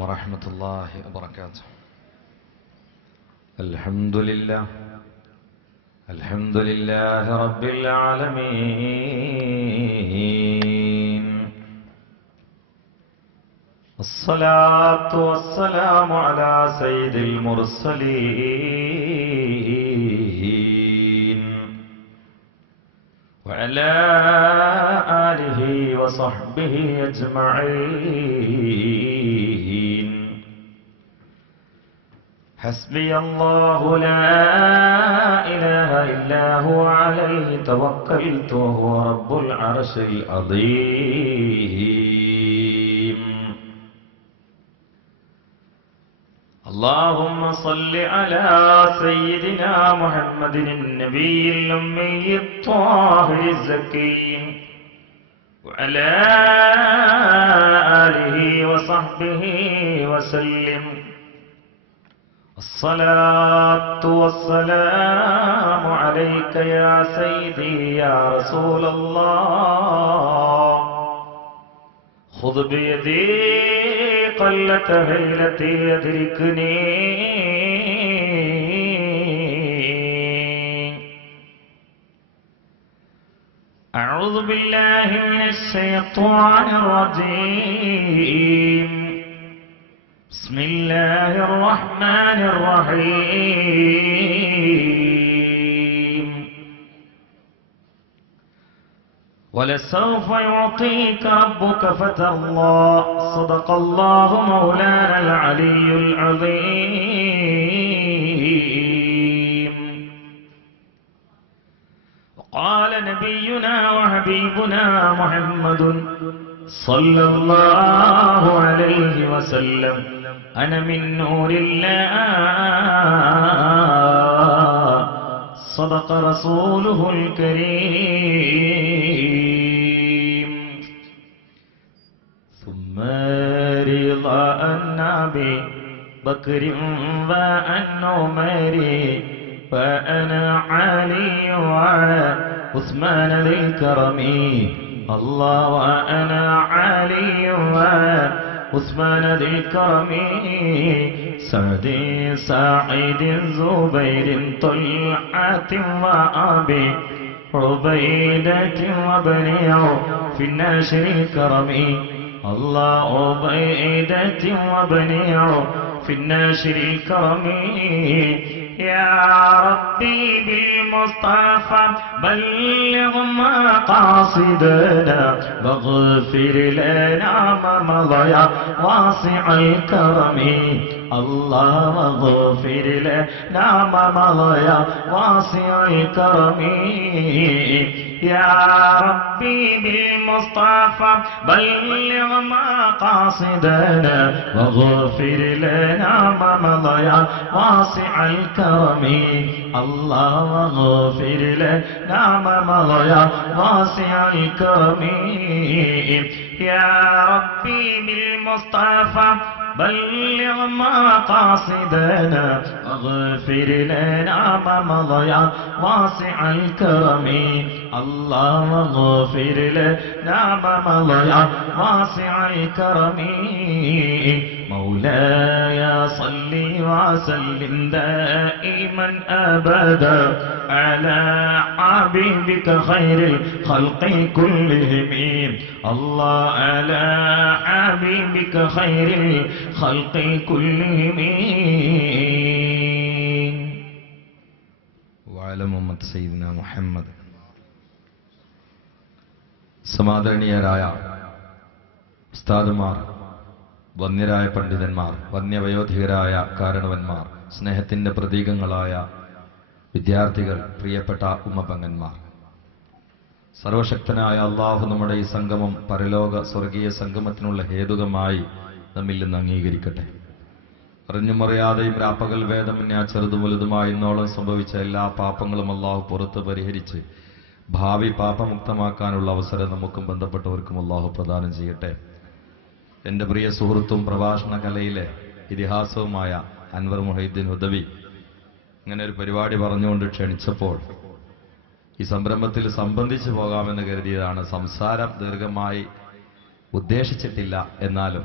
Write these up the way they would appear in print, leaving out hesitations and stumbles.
ورحمة الله وبركاته. الحمد لله رب العالمين. الصلاة والسلام على سيد المرسلين وعلى آله وصحبه أجمعين. حسبي الله لا إله إلا هو عليه توكلت وهو رب العرش العظيم. اللهم صل على سيدنا محمد النبي الأمي الطاهر الزكي وعلى آله وصحبه وسلم. الصلاة والسلام عليك يا سيدي يا رسول الله. خذ بيدي قلت هيلتي أدركني. أعوذ بالله من الشيطان الرجيم. بسم الله الرحمن الرحيم. ولسوف يعطيك ربك فترضى. صدق الله مولانا العلي العظيم. وقال نبينا وحبيبنا محمد صلى الله عليه وسلم: أنا من نور الله. صدق رسوله الكريم. ثم رضا النبي بكر وعن عمر وأنا علي وعثمان ذي الكرم. الله وأنا علي وعثمان ذي الكرم. سعد سعيد زبير طلحة وأبي عبيدة وابن عوف في الناشر الكرم. الله عبيدة وابن عوف في الناشر الكرم. يا ربي بالمصطفى بلغ مقاصدنا واغفر لنا ما مضى واسع الكرم. الله واغفر لنا ما مضى واسع الكرم. يا ربي بالمصطفى بلغ مقاصدنا واغفر لنا ما مضى واسع الكرم. الله واغفر لنا ما مضى واسع الكرم. يا ربي بالمصطفى بلغ مقاصدنا واغفر لنا ما مضى واسع الكرم. الله واغفر لنا ما مضى واسع الكرم. مولاي صل وسلم دائما أبدا على حبيبك خير الخلق كلهم. الله على حبيبك خير الخلق كلهم. وعلى محمد سيدنا محمد. സമാദരണീയരായ ഉസ്താദുമാർ, വന്യരായ പണ്ഡിതന്മാർ, വന്യവയോധികരായ കാരണവന്മാർ, സ്നേഹത്തിന്റെ പ്രതീകങ്ങളായ വിദ്യാർത്ഥികൾ, പ്രിയപ്പെട്ട ഉമ്മപെങ്ങന്മാർ, സർവശക്തനായ അള്ളാഹു നമ്മുടെ ഈ സംഗമം പരലോക സ്വർഗീയ സംഗമത്തിനുള്ള ഹേതുകമായി നമ്മിൽ നിന്ന് അംഗീകരിക്കട്ടെ. അറിഞ്ഞുമറിയാതെയും രാപ്പകൽ ഭേദമന്യ ചെറുതും വലുതുമായി ഇന്നോളം സംഭവിച്ച എല്ലാ പാപങ്ങളും അള്ളാഹു പുറത്ത് പരിഹരിച്ച് ഭാവി പാപമുക്തമാക്കാനുള്ള അവസരം നമുക്കും ബന്ധപ്പെട്ടവർക്കും അള്ളാഹു പ്രദാനം ചെയ്യട്ടെ. എൻ്റെ പ്രിയ സുഹൃത്തും പ്രഭാഷണ കലയിലെ ഇതിഹാസവുമായ അൻവർ മുഹൈദ്ദീൻ ഹുദവി ഇങ്ങനെ ഒരു പരിപാടി പറഞ്ഞുകൊണ്ട് ക്ഷണിച്ചപ്പോൾ ഈ സംരംഭത്തിൽ സംബന്ധിച്ചു പോകാമെന്ന് കരുതിയതാണ്. സംസാരം ദീർഘമായി ഉദ്ദേശിച്ചിട്ടില്ല. എന്നാലും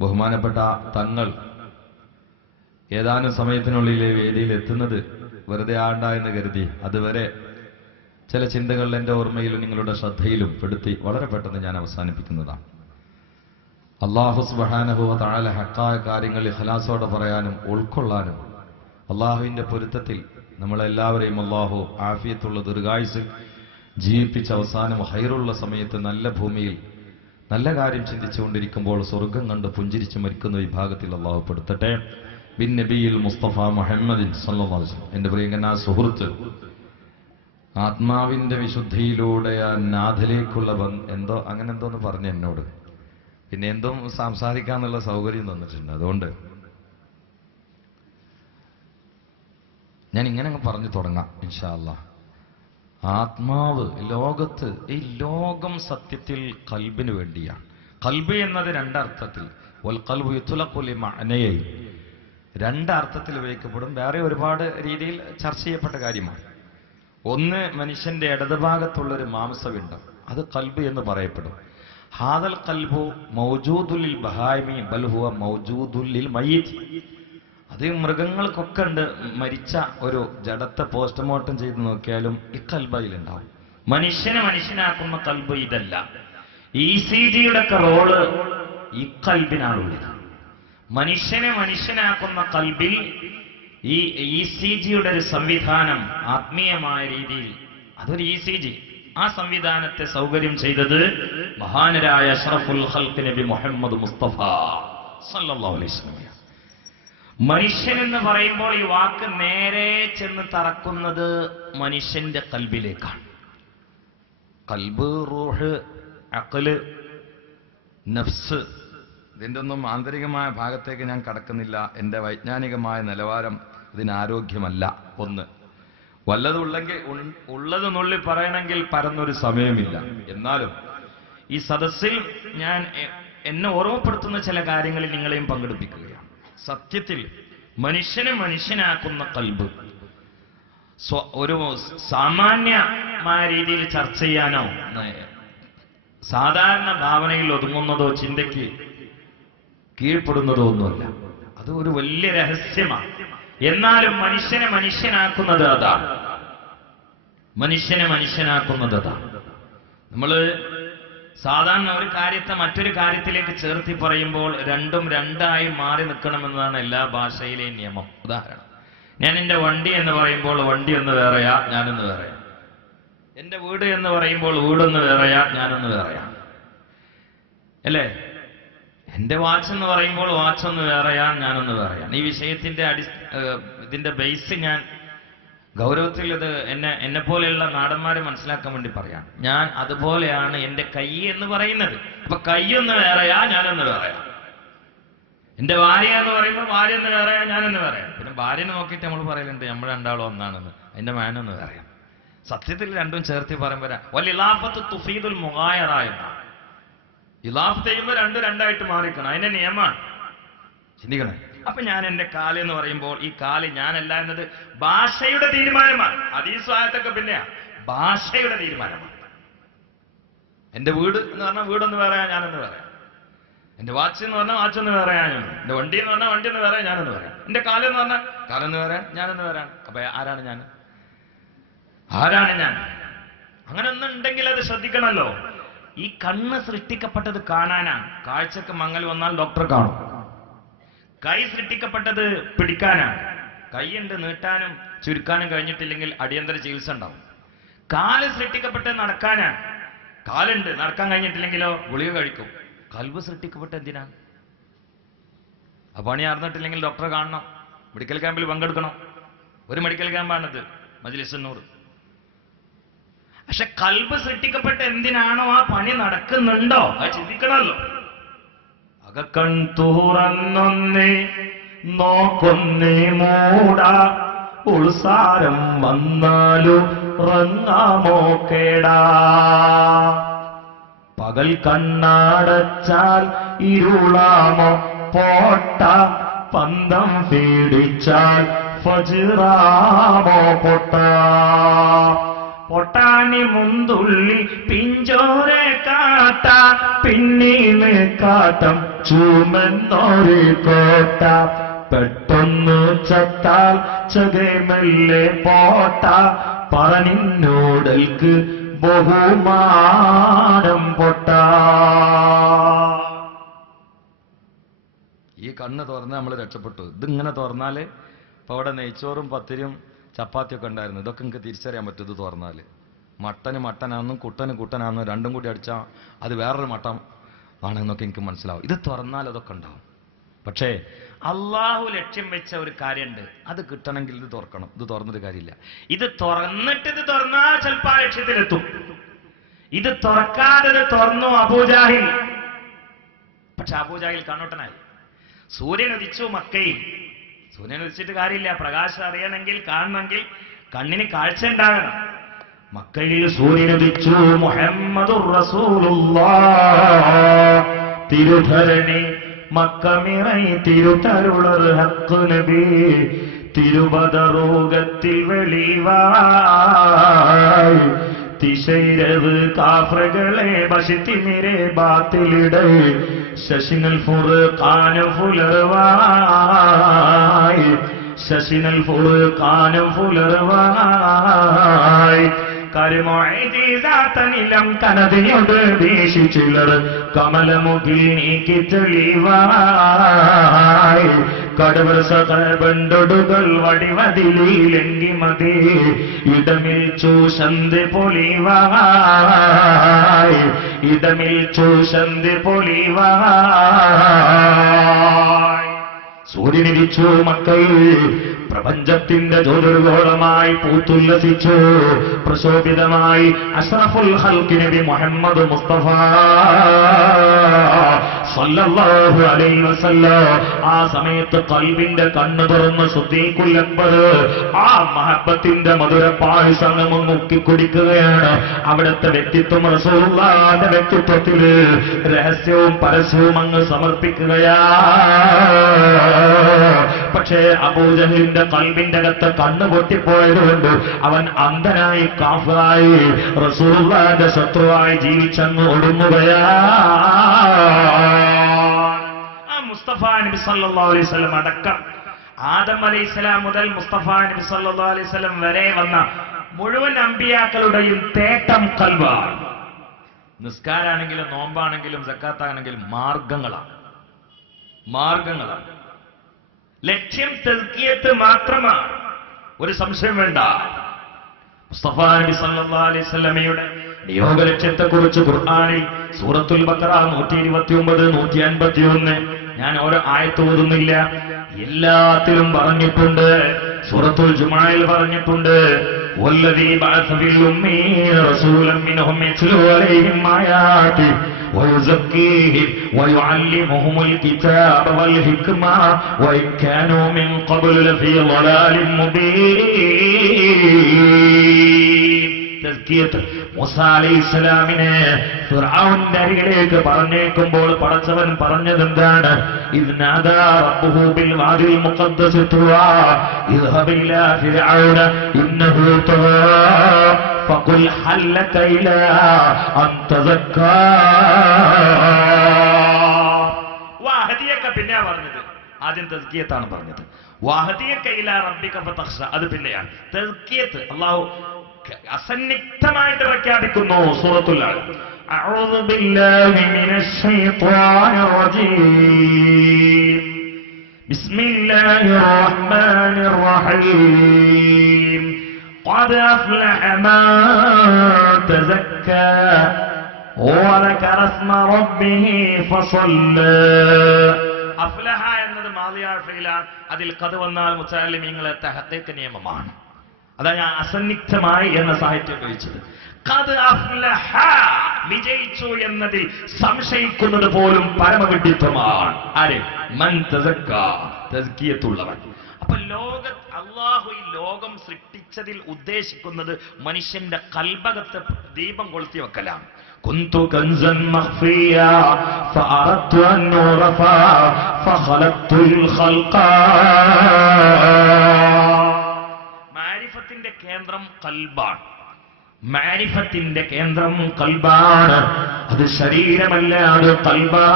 ബഹുമാനപ്പെട്ട തങ്ങൾ ഏതാനും സമയത്തിനുള്ളിലെ വേദിയിൽ എത്തുന്നത് വെറുതെ ആണ്ട എന്ന് കരുതി അതുവരെ ചില ചിന്തകൾ എൻ്റെ ഓർമ്മയിലും നിങ്ങളുടെ ശ്രദ്ധയിലും പെടുത്തി വളരെ പെട്ടെന്ന് ഞാൻ അവസാനിപ്പിക്കുന്നതാണ്. അല്ലാഹു സുബ്ഹാനഹു വ തആല ഹഖായ കാര്യങ്ങൾ ഇഖ്ലാസോടെ പറയാനും ഉൾക്കൊള്ളാനും അള്ളാഹുവിൻ്റെ പൊരുത്തത്തിൽ നമ്മളെല്ലാവരെയും അള്ളാഹു ആഫിയത്തുള്ള ദീർഘായുസ്സിൽ ജീവിപ്പിച്ച അവസാനം ഹൈറുള്ള സമയത്ത് നല്ല ഭൂമിയിൽ നല്ല കാര്യം ചിന്തിച്ചുകൊണ്ടിരിക്കുമ്പോൾ സ്വർഗം കണ്ട് പുഞ്ചിരിച്ച് മരിക്കുന്ന വിഭാഗത്തിൽ അള്ളാഹു പെടുത്തട്ടെ. ബിൻ നബിയിൽ മുസ്തഫ മുഹമ്മദിൻ സല്ലല്ലാഹു അലൈഹി വസല്ലം. എൻ്റെ പ്രിയങ്കനാ സുഹൃത്ത്, ആത്മാവിന്റെ വിശുദ്ധിയിലൂടെ ആ നാഥിലേക്കുള്ള എന്തോ അങ്ങനെ എന്തോന്ന് പറഞ്ഞു എന്നോട്. പിന്നെ എന്തോ സംസാരിക്കാന്നുള്ള സൗകര്യം തന്നിട്ടുണ്ട്. അതുകൊണ്ട് ഞാൻ ഇങ്ങനെ അങ്ങ് പറഞ്ഞു തുടങ്ങാം ഇൻഷാ അല്ലാഹ്. ആത്മാവ് ലോകത്ത്, ഈ ലോകം സത്യത്തിൽ കൽബിന് വേണ്ടിയാണ്. കൽബ് എന്നത് രണ്ടർത്ഥത്തിൽ, വൽ ഖൽബു യുത്ലഖു ലിമഅനയൈൻ, രണ്ടർത്ഥത്തിൽ ഉപയോഗിക്കപ്പെടും. വേറെ ഒരുപാട് രീതിയിൽ ചർച്ച ചെയ്യപ്പെട്ട കാര്യമാണ്. ഒന്ന്, മനുഷ്യന്റെ ഇടതുഭാഗത്തുള്ളൊരു മാംസപിണ്ഡം, അത് കൽബ് എന്ന് പറയപ്പെടും. ഹാദൽ ഖൽബു മൗജൂദുൽ ലിൽ ബഹായിമി ബൽ ഹുവ മൗജൂദുൽ ലിൽ മയ്യിത്ത്. അത് മൃഗങ്ങൾക്കൊക്കെ ഉണ്ട്. മരിച്ച ഒരു ജഡത്തെ പോസ്റ്റ്മോർട്ടം ചെയ്ത് നോക്കിയാലും ഈ കൽബയിലുണ്ടാവും. മനുഷ്യനെ മനുഷ്യനാക്കുന്ന കൽബ് ഇതല്ല. ECGയുടെ ഒക്കെ റോള് ഈ കൽബിനാണുള്ളത്. മനുഷ്യനെ മനുഷ്യനാക്കുന്ന കൽബിൽ ഈ ECGയുടെ ഒരു സംവിധാനം ആത്മീയമായ രീതിയിൽ, അതൊരു ECG, ആ സംവിധാനത്തെ സൗകര്യം ചെയ്തത് മഹാനരായ അഷ്റഫുൽ ഖൽഖ് നബി മുഹമ്മദ് മുസ്തഫ സല്ലല്ലാഹു അലൈഹി വസല്ലം. മനുഷ്യൻ എന്ന് പറയുമ്പോൾ ഈ വാക്ക് നേരെ ചെന്ന് തറക്കുന്നത് മനുഷ്യന്റെ കൽബിലേക്കാണ്. കൽബ്, റൂഹ്, അഖ്ല്, നഫ്സ്, ഇതിൻ്റെ ഒന്നും ആന്തരികമായ ഭാഗത്തേക്ക് ഞാൻ കടക്കുന്നില്ല. എൻ്റെ വൈജ്ഞാനികമായ നിലവാരം ഇതിന് ആരോഗ്യമല്ല. ഒന്ന്, ഉള്ളത് നുള്ളി പറയണമെങ്കിൽ പരന്നൊരു സമയമില്ല. എന്നാലും ഈ സദസ്സിൽ ഞാൻ എന്നെ ഓർമ്മപ്പെടുത്തുന്ന ചില കാര്യങ്ങളിൽ നിങ്ങളെയും പങ്കെടുപ്പിക്കുകയാണ്. സത്യത്തിൽ മനുഷ്യനെ മനുഷ്യനാക്കുന്ന കൽബ് ഒരു സാമാന്യമായ രീതിയിൽ ചർച്ച ചെയ്യാനോ സാധാരണ ഭാവനയിൽ ഒതുങ്ങുന്നതോ ചിന്തയ്ക്ക് കീഴ്പ്പെടുന്നതോ ഒന്നുമല്ല. അത് ഒരു വലിയ രഹസ്യമാണ്. എന്നാലും മനുഷ്യനെ മനുഷ്യനാക്കുന്നത് അതാണ്. മനുഷ്യനെ മനുഷ്യനാക്കുന്നത് അതാണ്. നമ്മള് സാധാരണ ഒരു കാര്യത്തെ മറ്റൊരു കാര്യത്തിലേക്ക് ചേർത്തി പറയുമ്പോൾ രണ്ടും രണ്ടായി മാറി നിൽക്കണമെന്നതാണ് എല്ലാ ഭാഷയിലെയും നിയമം. ഉദാഹരണം, ഞാൻ എൻ്റെ വണ്ടി എന്ന് പറയുമ്പോൾ വണ്ടി ഒന്ന് വേറെയാ, ഞാനൊന്ന് വേറെയാ. എൻ്റെ വീട് എന്ന് പറയുമ്പോൾ വീടൊന്ന് വേറെയാ, ഞാനൊന്ന് വേറെയാ, അല്ലേ? എൻ്റെ വാച്ച് എന്ന് പറയുമ്പോൾ വാച്ചൊന്ന് വേറെയാ, ഞാനൊന്ന് വേറെയാണ്. ഈ വിഷയത്തിന്റെ ഇതിന്റെ ബേസ് ഞാൻ ഗൗരവത്തിൽ ഇത് എന്നെ പോലെയുള്ള നാടന്മാരെ മനസ്സിലാക്കാൻ വേണ്ടി പറയാം. ഞാൻ അതുപോലെയാണ് എൻ്റെ കൈ എന്ന് പറയുന്നത്. അപ്പൊ കൈയൊന്ന് വേറെയാ, ഞാനൊന്ന് വേറെയാ. എൻ്റെ ഭാര്യ എന്ന് പറയുമ്പോൾ ഭാര്യ ഒന്ന് വേറെയാ, ഞാനൊന്ന് വേറെയാ. പിന്നെ ഭാര്യനെ നോക്കിയിട്ട് നമ്മൾ പറയലുണ്ട് നമ്മൾ രണ്ടാളും ഒന്നാണെന്ന്. അതിന്റെ മാനൊന്ന് വേറെയാ. സത്യത്തിൽ രണ്ടും ചേർത്തി പറയുമ്പോൾ വൽ തുഫീദുൽ മുഗായറ എന്നാണ്. ഇലാഫ് ചെയ്യുമ്പോൾ രണ്ടും രണ്ടായിട്ട് മാറിക്കണം. അതിന്റെ നിയമമാണ്. ചിന്തിക്കണേ. അപ്പൊ ഞാൻ എൻ്റെ കാല് എന്ന് പറയുമ്പോൾ ഈ കാല് ഞാനല്ല എന്നത് ഭാഷയുടെ തീരുമാനമാണ്. ഹദീസ് ആയത്തൊക്കെ പിന്നെയാ ഭാഷയുടെ തീരുമാനമാണ്. എൻ്റെ വീട് എന്ന് പറഞ്ഞാൽ വീടൊന്ന് വേറെയാ, ഞാനൊന്ന് വേറെയാ. എൻ്റെ വാച്ച് എന്ന് പറഞ്ഞാൽ വാച്ചൊന്ന് വേറെയാ, ഞാൻ. എൻ്റെ വണ്ടി എന്ന് പറഞ്ഞാൽ വണ്ടി ഒന്ന് വേറെ, ഞാനൊന്ന് വേറെ. എൻ്റെ കാലെന്ന് പറഞ്ഞാൽ കാലൊന്ന് വേറെ, ഞാനൊന്ന് വേറെയാണ്. അപ്പൊ ആരാണ് ഞാൻ? ആരാണ് ഞാൻ? അങ്ങനെ ഒന്നുണ്ടെങ്കിൽ അത് ശ്രദ്ധിക്കണമല്ലോ. ഈ കണ്ണ് സൃഷ്ടിക്കപ്പെട്ടത് കാണാനാണ്. കാഴ്ചക്ക് മങ്ങൽ വന്നാൽ ഡോക്ടർ കാണും. കൈ സൃഷ്ടിക്കപ്പെട്ടത് പിടിക്കാനാണ്. കൈയുണ്ട്, നീട്ടാനും ചുരുക്കാനും കഴിഞ്ഞിട്ടില്ലെങ്കിൽ അടിയന്തര ചികിത്സ ഉണ്ടാവും. കാല് സൃഷ്ടിക്കപ്പെട്ടത് നടക്കാനാണ്. കാലുണ്ട്, നടക്കാൻ കഴിഞ്ഞിട്ടില്ലെങ്കിലോ ഗുളിക കഴിക്കും. കൽബ് സൃഷ്ടിക്കപ്പെട്ട എന്തിനാണ്? ആ പണി അറിഞ്ഞിട്ടില്ലെങ്കിൽ ഡോക്ടറെ കാണണം, മെഡിക്കൽ ക്യാമ്പിൽ പങ്കെടുക്കണം. ഒരു മെഡിക്കൽ ക്യാമ്പാണിത്, മജ്‌ലിസ് നൂർ. പക്ഷെ കൽബ് സൃഷ്ടിക്കപ്പെട്ട എന്തിനാണോ ആ പണി നടക്കുന്നുണ്ടോ അത് ചിന്തിക്കണമല്ലോ. അകക്കൺ തുറന്നൊന്നേ നോക്കൊന്നേ മൂട, ഉൾസാരം വന്നാലും ഉറങ്ങാമോ കേടാ. പകൽ കണ്ണടച്ചാൽ ഇരുളാമോ പോട്ട, പന്തം പീഡിച്ചാൽ ഫജ്റാമോ പൊട്ട. പൊട്ടാനി മുന്തുള്ളി പിഞ്ചോരെ കാട്ട, പിന്നീന്ന് കാട്ടം ചൂമെന്നൊരു കോട്ട പെട്ടെന്ന് ചത്താൽ ചകമെല്ലെ പോട്ട പറഞ്ഞോടൽക്ക് ബഹുമാനം പൊട്ട. ഈ കണ്ണ് തുറന്ന് നമ്മൾ രക്ഷപ്പെട്ടു. ഇതിങ്ങനെ തുറന്നാല് ഇപ്പൊ അവിടെ നെയ്ച്ചോറും പത്തിരിയും ചപ്പാത്തിയൊക്കെ ഉണ്ടായിരുന്നു. ഇതൊക്കെ എനിക്ക് തിരിച്ചറിയാൻ പറ്റും ഇത് തുറന്നാല്. മട്ടന് മട്ടനാണെന്നും കുട്ടന് കുട്ടനാണെന്നും രണ്ടും കൂടി അടിച്ചാൽ അത് വേറൊരു മട്ടം ആണെന്നൊക്കെ എനിക്ക് മനസ്സിലാവും. ഇത് തുറന്നാൽ അതൊക്കെ ഉണ്ടാവും. പക്ഷേ അള്ളാഹു ലക്ഷ്യം വെച്ച ഒരു കാര്യമുണ്ട്, അത് കിട്ടണമെങ്കിൽ ഇത് തുറക്കണം. ഇത് തുറന്നൊരു കാര്യമില്ല. ഇത് തുറന്നിട്ട് ഇത് തുറന്നാൽ ചിലപ്പോൾ ആ ലക്ഷ്യത്തിലെത്തും. ഇത് തുറക്കാതെ തുറന്നു അബൂജാഹിൽ. പക്ഷെ അബൂജാഹിൽ കണ്ണോട്ടനായി. സൂര്യൻ ഉദിച്ചു മക്കയിൽ. സൂര്യൻ ഉദിച്ചിട്ട് കാര്യമില്ല, പ്രകാശം അറിയണമെങ്കിൽ കാണണമെങ്കിൽ കണ്ണിന് കാഴ്ച ഉണ്ടാകണം. മക്കയിൽ സൂര്യൻ ഉദിച്ചു. മുഹമ്മദുർ റസൂലുള്ളാഹ് തിരുധരണി മക്കമിറൈ തിരുതരുളർ ഹഖ് നബി തിരുബദറൂകത്തിൽ വെളിവായി തിശൈരവ് കാഫറുകളെ ബശിത്തിമിരെ ബാത്തിലിടെ ശശിനൽ ഫുർഖാന ഫുലർവായി ശശിനൽ ഫുർഖാന ഫുലർവായി കരുമോഴീതാത്തനിലം കനതയോട് വീശിച്ചിലർ കമലമുഖിൽ നീക്കി തെളിവായി കടവർ സകബണ്ടൊടുകൾ വടിവതിലെങ്കി മതി ഇടമിൽ ചൂഷന്ത് പൊലിവായി ഇടമിൽ ചൂഷന്ത് പൊലിവായി. സൂര്യനിരിച്ചു മക്കയിൽ പ്രപഞ്ചത്തിന്റെ ജ്യോതിർഗോളമായി പൂത്തുല്ലസിച്ചു. പ്രശോഭിതമായി അഷ്റഫുൽ ഖൽഖ് നബി മുഹമ്മദ് മുസ്തഫ സല്ലല്ലാഹു അലൈഹി വസല്ലം. ആ സമയത്ത് ഖൽബിന്റെ കണ്ണു തുറന്ന് സിദ്ദീഖുൽ അക്ബർ ആ മഹബ്ബത്തിന്റെ മധുര പായസം മുക്കി കുടിക്കുകയാണ്. അവിടുത്തെ വ്യക്തിത്വം റസൂലുള്ളാഹിന്റെ വ്യക്തിത്വത്തില് രഹസ്യവും പരസ്യവും അങ്ങ് സമർപ്പിക്കുകയാ. പക്ഷേ അബൂജഹലിന്റെ ഖൽബിന്റെ അകത്ത് കണ്ണ് പൊട്ടിപ്പോയതുകൊണ്ട് അവൻ അന്ധനായി കാഫിറായി റസൂലുള്ളാഹിന്റെ ശത്രുവായി ജീവിച്ചങ്ങ് ഒടുങ്ങുകയാ. ആ മുസ്തഫ നബി സല്ലല്ലാഹു അലൈഹി വസല്ലം അടക്കം ആദം അലൈഹിസ്സലാം മുതൽ മുസ്തഫ നബി സല്ലല്ലാഹു അലൈഹി വസല്ലം വരെ വന്ന മുഴുവൻ അമ്പിയാക്കളുടെയും തേട്ടം ഖൽബാണ്. നിസ്കാരാണെങ്കിലും നോമ്പാണെങ്കിലും സക്കാത്താണെങ്കിലും മാർഗങ്ങളാണ്. ലക്ഷ്യം തസ്കിയത്ത് മാത്രമാണ്. ഒരു സംശയം വേണ്ട. മുസ്തഫ നബി സല്ലല്ലാഹു അലൈഹി വസല്ലമയുടെ നിയോഗ ലക്ഷ്യത്തെക്കുറിച്ച് ഖുർആനിൽ സൂറത്തുൽ ബഖറ 129, 151 ഞാൻ ഓരോ ആയത്ത് ഓതുന്നില്ല, എല്ലാത്തിലും പറഞ്ഞിട്ടുണ്ട്. സൂറത്തുൽ ജുമുഅയിൽ പറഞ്ഞിട്ടുണ്ട്, വല്ലദീ ബഅസ ഫിൽ ഉമ്മീന റസൂലൻ മിൻഹും യത്ലൂ അലൈഹിം ആയാതി ويزكيهم ويعلمهم الكتاب والحكمة وإن كانوا من قبل لفي ضلال مبين. തസ്കിയത്ത് മൂസാ അലൈഹിസ്സലാമിനെ ഫിർഔന്റെ അരികിലേക്ക് പറഞ്ഞേക്കുമ്പോൾ പടച്ചവൻ പറഞ്ഞതെന്താണ്? ഇദ് നാദാ റബ്ബുഹു ബിൽ വാദിൽ മുഖദ്ദസ് തുവാ ഇദ്ഹബ് ഇലാ ഫിർഔന ഇന്നഹു തഗാ ഫഖുൽ ഹൽ ലക ഇലാ അൻ തസക്കാ. വഹദിയക പിന്നെ പറഞ്ഞത്, ആദ്യം തസ്കിയത്താണ് പറഞ്ഞത്. വഹദിയക ഇലാ റബ്ബിക ഫതഖ്ശ, അത് പിന്നെയാണ് തസ്കിയത്ത്. അല്ലാഹു അസന്നിഗ്ധമായിട്ട് പ്രഖ്യാപിക്കുന്നു സൂറത്തുൽ അഊദു ബില്ലാഹി മിനശ് ശൈത്വാനിർ റജീം ബിസ്മില്ലാഹിർ റഹ്മാനിർ റഹീം ഖദ് അഫ്ലഹ മാൻ തസക്കാ വദകറ സ്മ റബ്ബിഹി ഫസല്ല. അഫ്ലഹ എന്നത് മാദിയായ ഫീലാണ്. അതിൽ ഖദ് വന്നാൽ മുതഅല്ലിമീങ്ങളെ തഹഖീഖ് നിയമമാണ്. അതാ ഞാൻ അസന്നിഗ്ധമായി എന്ന സാഹിത്യം ഉപയോഗിച്ചത്. ഖദ് അഫ്ലഹ, വിജയിച്ചു എന്നതിൽ സംശയിക്കുന്നത് പോലും പരമവിഡിത്തമാണ്. ആര്? മൻ തസക്ക, തസ്കിയത്തുള്ളവൻ. അപ്പൊ അല്ലാഹു ഈ ലോകം സൃഷ്ടിച്ചതിൽ ഉദ്ദേശിക്കുന്നത് മനുഷ്യന്റെ കൽബകത്ത് ദീപം കൊളുത്തി വെക്കലാണ്. കുന്തു കൻസൻ മഖ്ഫിയ ഫഅറദ്തു അൻ ഉറഫ ഫഖലഖ്തുൽ ഖൽഖ. കേന്ദ്രം കൽബാണ്. മാരിഫത്തിന്റെ കേന്ദ്രം ഖൽബാണ്. അത് ശരീരമല്ല, അത് ഖൽബാണ്.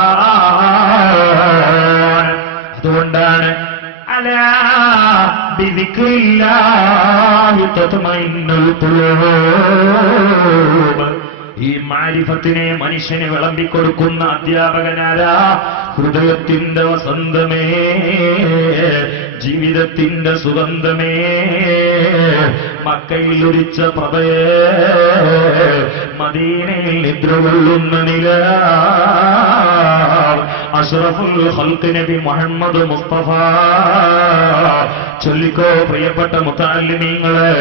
അതുകൊണ്ടാണ് അലാ ബിദിക്രില്ലാഹി തത്മഇന്നുൽ ഖുലൂബ്. ഈ മാരിഫത്തിനെ മനുഷ്യന് വിളമ്പിക്കൊടുക്കുന്ന അധ്യാപകനാരാ? ഹൃദയത്തിന്റെ വസന്തമേ, ജീവിതത്തിന്റെ സുഗന്ധമേ, മക്കയിൽ ഉദിച്ച പ്രഭയേ, മദീനയിൽ നിദ്ര കൊള്ളുന്ന നിലാവ്, അഷ്റഫുൽ ഖൽഖ് നബി മുഹമ്മദ് മുസ്തഫ. ചൊല്ലിക്കോ പ്രിയപ്പെട്ട മുതഅല്ലിമീങ്ങളെ,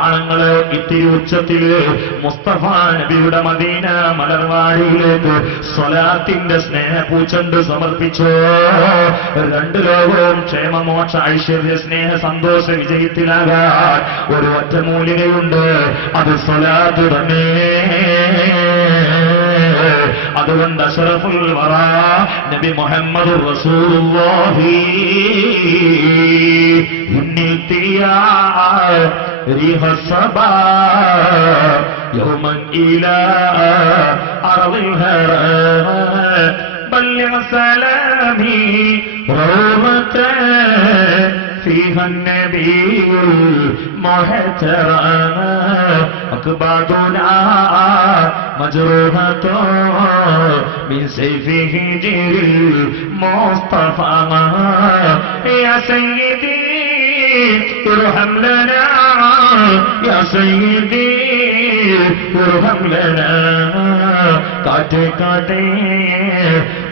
ആണുങ്ങളെ, ഇത്തിരി ഉച്ചത്തില് മുസ്തഫ നബിയുടെ മദീന മലർവാടിയിലേക്ക് സ്വലാത്തിന്റെ സ്നേഹപൂച്ചണ്ട് സമർപ്പിച്ചോ. രണ്ടു ലോകവും ക്ഷേമമോക്ഷ ഐശ്വര്യ സ്നേഹ സന്തോഷ വിജയത്തിലാകാൻ ഒരു ഒറ്റമൂലികയുണ്ട്, അത് സ്വലാത്ത് തന്നെ. അതുകൊണ്ട് അഷ്റഫുൽ വറാ നബി മുഹമ്മദ് റസൂലുള്ളാഹി ഇന്നിൽ തിയാ ريح الصباح يوما إلى أرض الهراء بلغ سلامي روضة فيها النبي المحترم أكبادنا مجروحة من سيفه جري المصطفى يا سيدي ارحم لنا يا سيدي ارحم لنا കാറ്റേ കാറ്റേ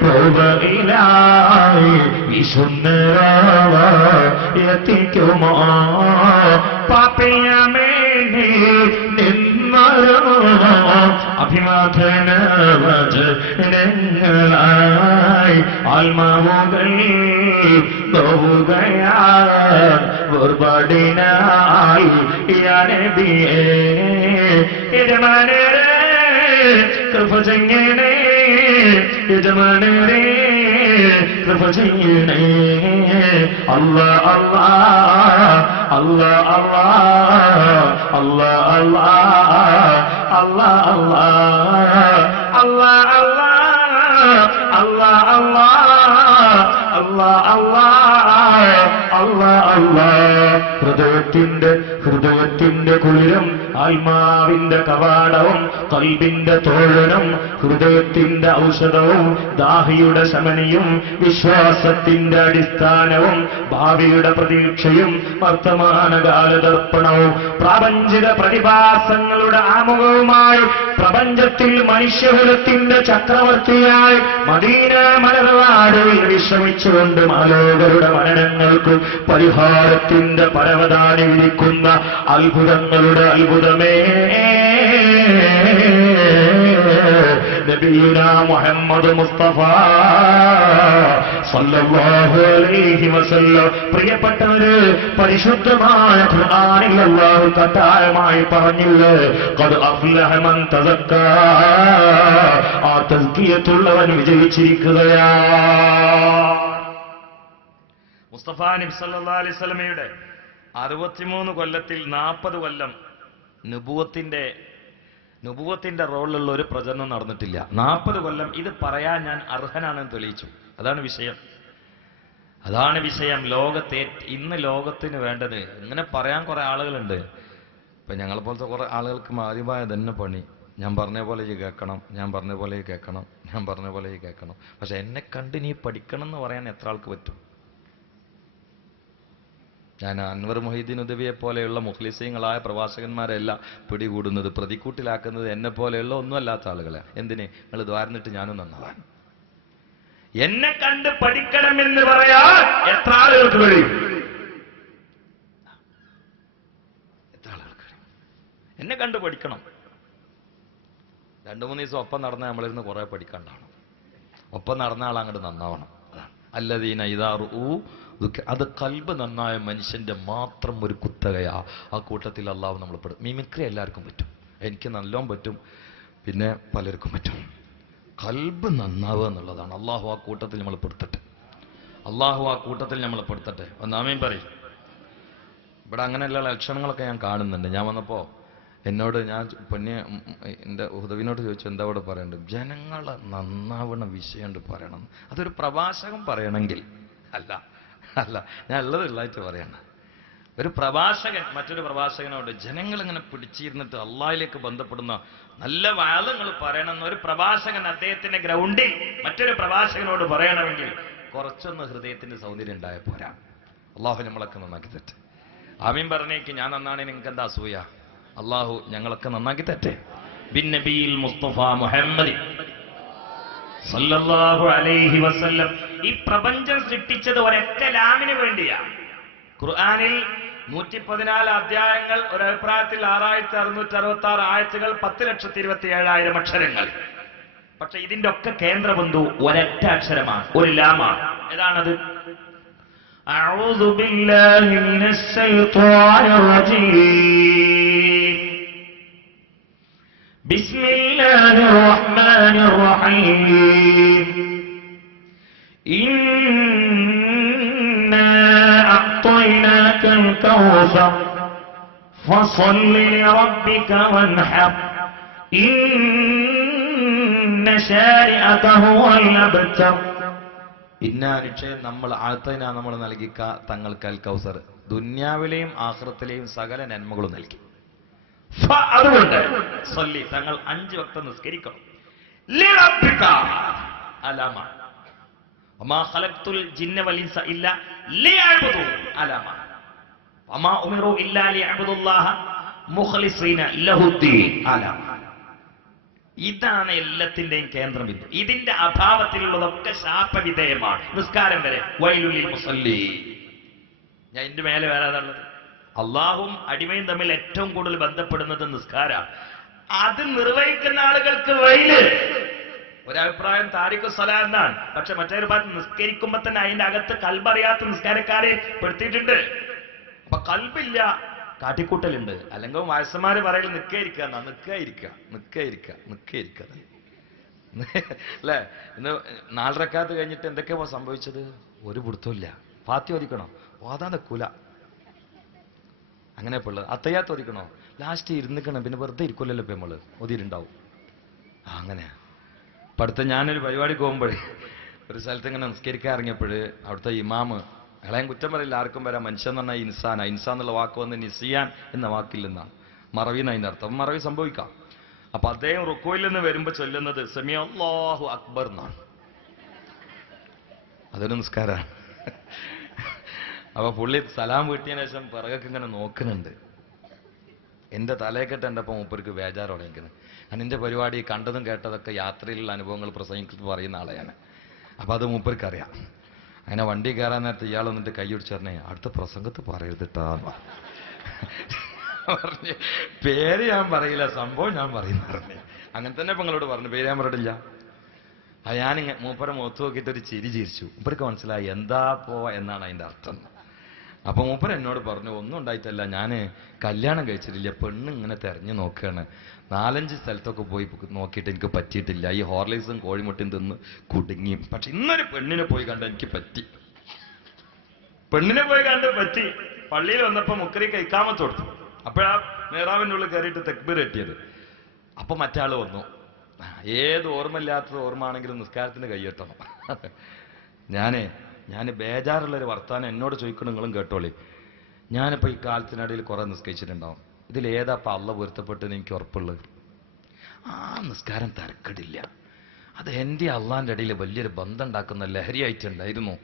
പ്രഭയിലായി വിശുദ്ധരാവ എത്തിക്കുമോ പാപ്പയമേനി നിന്മരോ അഭിമാധന വചനങ്ങളായി ആത്മാവുകൾ നോവുകയാൽ ഒരുപാടിനായി യാ നബിയേ യജമാനേ കൃപ ചെയ്യണേ യജമാനേ കൃപ ചെയ്യണേ അല്ലാ അല്ലാ അല്ലാ അല്ലാ അല്ലാ അല്ലാ അല്ലാ അല്ലാ അല്ലാ അല്ലാ അല്ലാ അല്ലാ അല്ലാ അല്ലാ. ഹൃദയത്തിന്റെ കുളിരും ആത്മാവിന്റെ കവാടവും കൽബിന്റെ തോഴനും ഹൃദയത്തിന്റെ ഔഷധവും ദാഹിയുടെ ശമനിയും വിശ്വാസത്തിന്റെ അടിസ്ഥാനവും ഭാവിയുടെ പ്രതീക്ഷയും വർത്തമാനകാല ദർപ്പണവും പ്രാപഞ്ചിക പ്രതിഭാസങ്ങളുടെ ആമുഖവുമായി പ്രപഞ്ചത്തിൽ മനുഷ്യകുലത്തിന്റെ ചക്രവർത്തിയായി മദീന മലർവാടിൽ വിശ്രമിച്ചുകൊണ്ട് മാലോകരുടെ മരണങ്ങൾക്ക് പരിഹാരത്തിന്റെ പരവതാനി വിരിക്കുന്ന അത്ഭുതങ്ങളുടെ അത്ഭുതമേ നബിയുനാ മുഹമ്മദ് മുസ്തഫ സല്ലല്ലാഹു അലൈഹി വസല്ലം. പ്രിയപ്പെട്ടവര്, പരിശുദ്ധമായ ഖുർആനിൽ അല്ലാഹു കട്ടായമായി പറഞ്ഞില്ലേ, ഖദ് അഫ്ലഹ മൻ തസക്കാ. ആ തസ്കിയത്തുള്ളവൻ വിജയിച്ചിരിക്കുകയാ. മുസ്തഫ നബി സല്ലല്ലാഹു അലൈഹി വസല്ലമയുടെ 63 കൊല്ലത്തിൽ 40 കൊല്ലം നുബുവത്തിന്റെ റോളിലുള്ള ഒരു പ്രചരണം നടന്നിട്ടില്ല. 40 കൊല്ലം ഇത് പറയാൻ ഞാൻ അർഹനാണെന്ന് തെളിയിച്ചു. അതാണ് വിഷയം. ഇന്ന് ലോകത്തിന് വേണ്ടത് ഇങ്ങനെ പറയാൻ കുറെ ആളുകളുണ്ട്. ഇപ്പൊ ഞങ്ങളെ പോലത്തെ കുറെ ആളുകൾക്ക് മാറിമായ തന്നെ പണി. ഞാൻ പറഞ്ഞ പോലെ കേൾക്കണം, ഞാൻ പറഞ്ഞ പോലെ കേൾക്കണം. പക്ഷെ എന്നെ കണ്ട് നീ പഠിക്കണം എന്ന് പറയാൻ എത്ര ആൾക്ക് പറ്റും? ഞാൻ അൻവർ മൊഹീദ്ദീൻ ഉദവിയെ പോലെയുള്ള മുഖ്ലിസീങ്ങളായ പ്രവാചകന്മാരെല്ലാം പിടികൂടുന്നത്, പ്രതിക്കൂട്ടിലാക്കുന്നത് എന്നെ പോലെയുള്ള ഒന്നുമല്ലാത്ത ആളുകളെ. എന്തിനെ? നിങ്ങൾ ദ്വാരന്നിട്ട് ഞാനും നന്നാവാൻ. എന്നെ കണ്ട് പഠിക്കണമെന്ന് പറയാൻ എത്ര ആളുകൾക്ക് കഴിയും? എന്നെ കണ്ട് പഠിക്കണം. 2-3 ദിവസം ഒപ്പം നടന്നാൽ നമ്മളിരുന്ന് കുറെ പഠിക്കാണ്ടാണ്. ഒപ്പം നടന്ന ആൾ അങ്ങോട്ട് നന്നാവണം. അല്ലദീന ഇദാ റൂ, അത് കൽബ് നന്നായ മനുഷ്യന്റെ മാത്രം ഒരു കുത്തകയാ. ആ കൂട്ടത്തിൽ അള്ളാഹു നമ്മൾ പെടും. മിമിക്രി എല്ലാവർക്കും പറ്റും. എനിക്ക് നല്ലോണം പറ്റും, പിന്നെ പലർക്കും പറ്റും. കൽബ് നന്നാവുക എന്നുള്ളതാണ്. അള്ളാഹു ആ കൂട്ടത്തിൽ നമ്മൾ പെടുത്തട്ടെ. ഒന്നാമേം പറയും. ഇവിടെ അങ്ങനെയുള്ള ലക്ഷണങ്ങളൊക്കെ ഞാൻ കാണുന്നുണ്ട്. ഞാൻ വന്നപ്പോ എന്നോട് ഞാൻ പൊന്നെ എൻ്റെ ഉദവിനോട് ചോദിച്ചു എന്താ അവിടെ പറയണ്ടത്, ജനങ്ങളെ നന്നാവണ വിഷയമുണ്ട് പറയണം. അതൊരു പ്രഭാഷകൻ പറയണമെങ്കിൽ അല്ല അല്ല ഞാൻ ഉള്ളതായിട്ട് പറയണം. ഒരു പ്രഭാഷകൻ മറ്റൊരു പ്രഭാഷകനോട് ജനങ്ങൾ ഇങ്ങനെ പിടിച്ചിരുന്നിട്ട് അള്ളാഹിലേക്ക് ബന്ധപ്പെടുന്ന നല്ല വാദങ്ങൾ പറയണം ഒരു പ്രഭാഷകൻ അദ്ദേഹത്തിന്റെ ഗ്രൗണ്ടിൽ മറ്റൊരു പ്രഭാഷകനോട് പറയണമെങ്കിൽ കുറച്ചൊന്ന് ഹൃദയത്തിന്റെ സൗന്ദര്യം ഉണ്ടായ പോരാ. അള്ളാഹു നമ്മളൊക്കെ നന്നാക്കി തെറ്റ്. ആമീൻ പറഞ്ഞേക്ക്. ഞാൻ നന്നാണ്, നിങ്ങൾക്ക് എന്താ അസൂയ? അള്ളാഹു ഞങ്ങളൊക്കെ നന്നാക്കി തെറ്റേ. ബിൻ നബിയിൽ മുസ്തഫ മുഹമ്മദ് സല്ലല്ലാഹു അലൈഹി വസല്ലം ഈ പ്രപഞ്ചം സൃഷ്ടിച്ചത് ഒരൊറ്റ ലാമിന് വേണ്ടിയാണ്. ഖുർആനിൽ 114 അധ്യായങ്ങൾ, ഒരഭിപ്രായത്തിൽ 6666 ആയത്തുകൾ, 10,27,000 അക്ഷരങ്ങൾ. പക്ഷെ ഇതിന്റെ ഒക്കെ കേന്ദ്രബിന്ദു ഒരൊറ്റ അക്ഷരമാണ്, ഒരു ലാമാണ്. ഏതാണത്? അഊദു ബില്ലാഹി മിനശ് ശൈത്വാനിർ റജീം. ബിസ്മില്ലാഹിർ റഹ്മാനിർ റഹീം. ഇന്നാ അഅ്തൈനാകൽ കൗസർ ഫസല്ലി ലിറബ്ബിക വൻഹർ. ഇന്ന ശാരിഅക ഹുവൽ അബ്തർ. നിശ്ചയം നമ്മൾ ആഴ്ത്തന നമ്മൾ നൽകി തങ്ങൾക്ക് കൗസർ, ദുന്യാവിലെയും ആഖിറത്തിലെയും സകല നന്മകളും നൽകി. അതുകൊണ്ട് സല്ലി തങ്ങൾ 5 വക്ത നിസ്കരിക്കണം. ലിറബ്ബിക അലാമ വമാ ഖലഖ്തുൽ ജിന്ന വൽ ഇൻസ ഇല്ലാ ലിയഅ്ബുദൂ അലാമ വമാ ഉമിറു ഇല്ലാ ലിയഅ്ബുദുല്ലാഹ മുഖ്ലിസീന ലഹുദ്ദീൻ അലാമ. ഇതാണ് എല്ലാത്തിന്റെയും കേന്ദ്രബിന്ദു. ഇതിന്റെ അഭാവത്തിലുള്ളതൊക്കെ ശാപവിധേയമാണ്. നിസ്കാരം വരെ വൈലുലിൽ മുസല്ലി. ഞാൻ ഇതിന്റെ മേലെ വരാതുള്ളത് അള്ളാഹും അടിമയും തമ്മിൽ ഏറ്റവും കൂടുതൽ ബന്ധപ്പെടുന്നത് നിസ്കാരമാണ്. അത് നിർവഹിക്കുന്ന ആളുകൾക്ക് വൈല്. ഒരഭിപ്രായം താരിഖു സ്വലാ എന്നാണ്. പക്ഷെ മറ്റൊരു ഭാഗത്ത് നിസ്കരിക്കുമ്പോ തന്നെ അതിന്റെ അകത്ത് കൽബറിയാത്ത നിസ്കാരക്കാരെ പെടുത്തിയിട്ടുണ്ട്. അപ്പൊ കൽബില്ല, കാട്ടിക്കൂട്ടലുണ്ട്. അല്ലെങ്കിൽ വയസ്സന്മാര് പറയൽ നിൽക്കാതിരിക്കുക അല്ലേ? ഇന്ന് 4 റക്അത്ത് കഴിഞ്ഞിട്ട് എന്തൊക്കെയാ സംഭവിച്ചത്? ഒരു പിടുത്തമില്ല. ഫാത്തിഹ ഓതിക്കണോ? ഓതാൻ നിൽക്കൂല. അങ്ങനെ പിള്ളേർ അത്തയ്യാത്ത് ഓതിക്കണോ? ലാസ്റ്റ് ഇരുന്നിക്കണം. പിന്നെ വെറുതെ ഇരിക്കൂലല്ലോ ഇപ്പൊ നമ്മള് ഒതിരുണ്ടാവും. അങ്ങനെ ഇപ്പൊ അടുത്ത ഞാനൊരു പരിപാടിക്ക് പോകുമ്പോഴേ ഒരു സ്ഥലത്ത് ഇങ്ങനെ നിസ്കരിക്കാൻ ഇറങ്ങിയപ്പോഴ് അവിടുത്തെ ഇമാമ്, അയാളെയും കുറ്റം പറയില്ല, ആർക്കും വരാം, മനുഷ്യൻ എന്ന് പറഞ്ഞാൽ ഇൻസാൻ എന്നുള്ള വാക്ക് വന്ന് നിസിയാൻ എന്ന വാക്കിൽ നിന്നാണ്. മറവിന്ന് അതിന്റെ അർത്ഥം. മറവി സംഭവിക്കാം. അപ്പൊ അദ്ദേഹം റുക്കോയിൽ നിന്ന് വരുമ്പോ ചൊല്ലുന്നത് സമി അല്ലാഹു അക്ബർ എന്നാണ്. അതൊരു നിസ്കാരാണ്. അപ്പൊ പുള്ളി സലാം വീട്ടിയതിനു ശേഷം പിറകൊക്കെ ഇങ്ങനെ നോക്കുന്നുണ്ട്. എന്റെ തലയെക്കെട്ട് എൻ്റെ ഒപ്പം മൂപ്പർക്ക് ബേജാറോടെ നിൽക്കുന്നത്. കാരണം എന്റെ പരിപാടി കണ്ടതും കേട്ടതൊക്കെ യാത്രയിലുള്ള അനുഭവങ്ങൾ പ്രസംഗിക്കുന്നത് പറയുന്ന ആളെയാണ്. അപ്പൊ അത് മൂപ്പർക്കറിയാം. അങ്ങനെ വണ്ടി കയറാൻ നേരത്തെ ഇയാൾ വന്നിട്ട് കൈ പിടിച്ചു പറഞ്ഞേ അടുത്ത പ്രസംഗത്ത് പറയരുതിട്ടാ പറഞ്ഞ്. പേര് ഞാൻ പറയില്ല, സംഭവം ഞാൻ പറയുന്ന പറഞ്ഞു. അങ്ങനെ തന്നെ ഇപ്പൊ നിങ്ങളോട് പറഞ്ഞു, പേര് ഞാൻ പറഞ്ഞിട്ടില്ല. ഞാൻ മൂപ്പരെ മുഖത്ത് നോക്കിയിട്ട് ഒരു ചിരി ചിരിച്ചു. മൂപ്പർക്ക് മനസ്സിലായി എന്താ എന്നാണ് അതിന്റെ അർത്ഥം. അപ്പൊ മൂപ്പർ എന്നോട് പറഞ്ഞു, ഒന്നും ഉണ്ടായിട്ടല്ല, ഞാൻ കല്യാണം കഴിച്ചിട്ടില്ല, പെണ്ണ് ഇങ്ങനെ തെരഞ്ഞു നോക്കുകയാണ്. 4-5 സ്ഥലത്തൊക്കെ പോയി നോക്കിയിട്ട് എനിക്ക് പറ്റിയിട്ടില്ല. ഈ ഹോർലിക്സും കോഴിമുട്ടയും തിന്ന് കുടുങ്ങി. പക്ഷെ ഇന്നൊരു പെണ്ണിനെ പോയി കണ്ട് എനിക്ക് പറ്റി. പെണ്ണിനെ പോയി കണ്ട് പറ്റി. പള്ളിയിൽ വന്നപ്പോ മുക്കറിക്ക് ഇക്കാമത്ത് കൊടുത്തു. അപ്പോഴാ മേറാവിൻ്റെ ഉള്ളിൽ കയറിയിട്ട് തെക്ബീർ കെട്ടിയത്. അപ്പൊ മറ്റാള് വന്നു. ഏത് ഓർമ്മയില്ലാത്തത് ഓർമ്മ ആണെങ്കിലും നിസ്കാരത്തിന് കൈയ്യെട്ടണം. ഞാൻ ബേജാറുള്ളൊരു വർത്താനം എന്നോട് ചോദിക്കണം, നിങ്ങളും കേട്ടോളി. ഞാനിപ്പോൾ ഈ കാലത്തിനിടയിൽ കുറെ നിസ്കരിച്ചിട്ടുണ്ടാവും. ഇതിലേതാപ്പം അള്ള പൊരുത്തപ്പെട്ടെന്ന് എനിക്ക് ഉറപ്പുള്ളത്. ആ നിസ്കാരം തരക്കടില്ല. അത് എൻ്റെ അള്ളാൻ്റെ ഇടയിൽ വലിയൊരു ബന്ധം ഉണ്ടാക്കുന്ന ലഹരിയായിട്ടുണ്ടായിരുന്നു.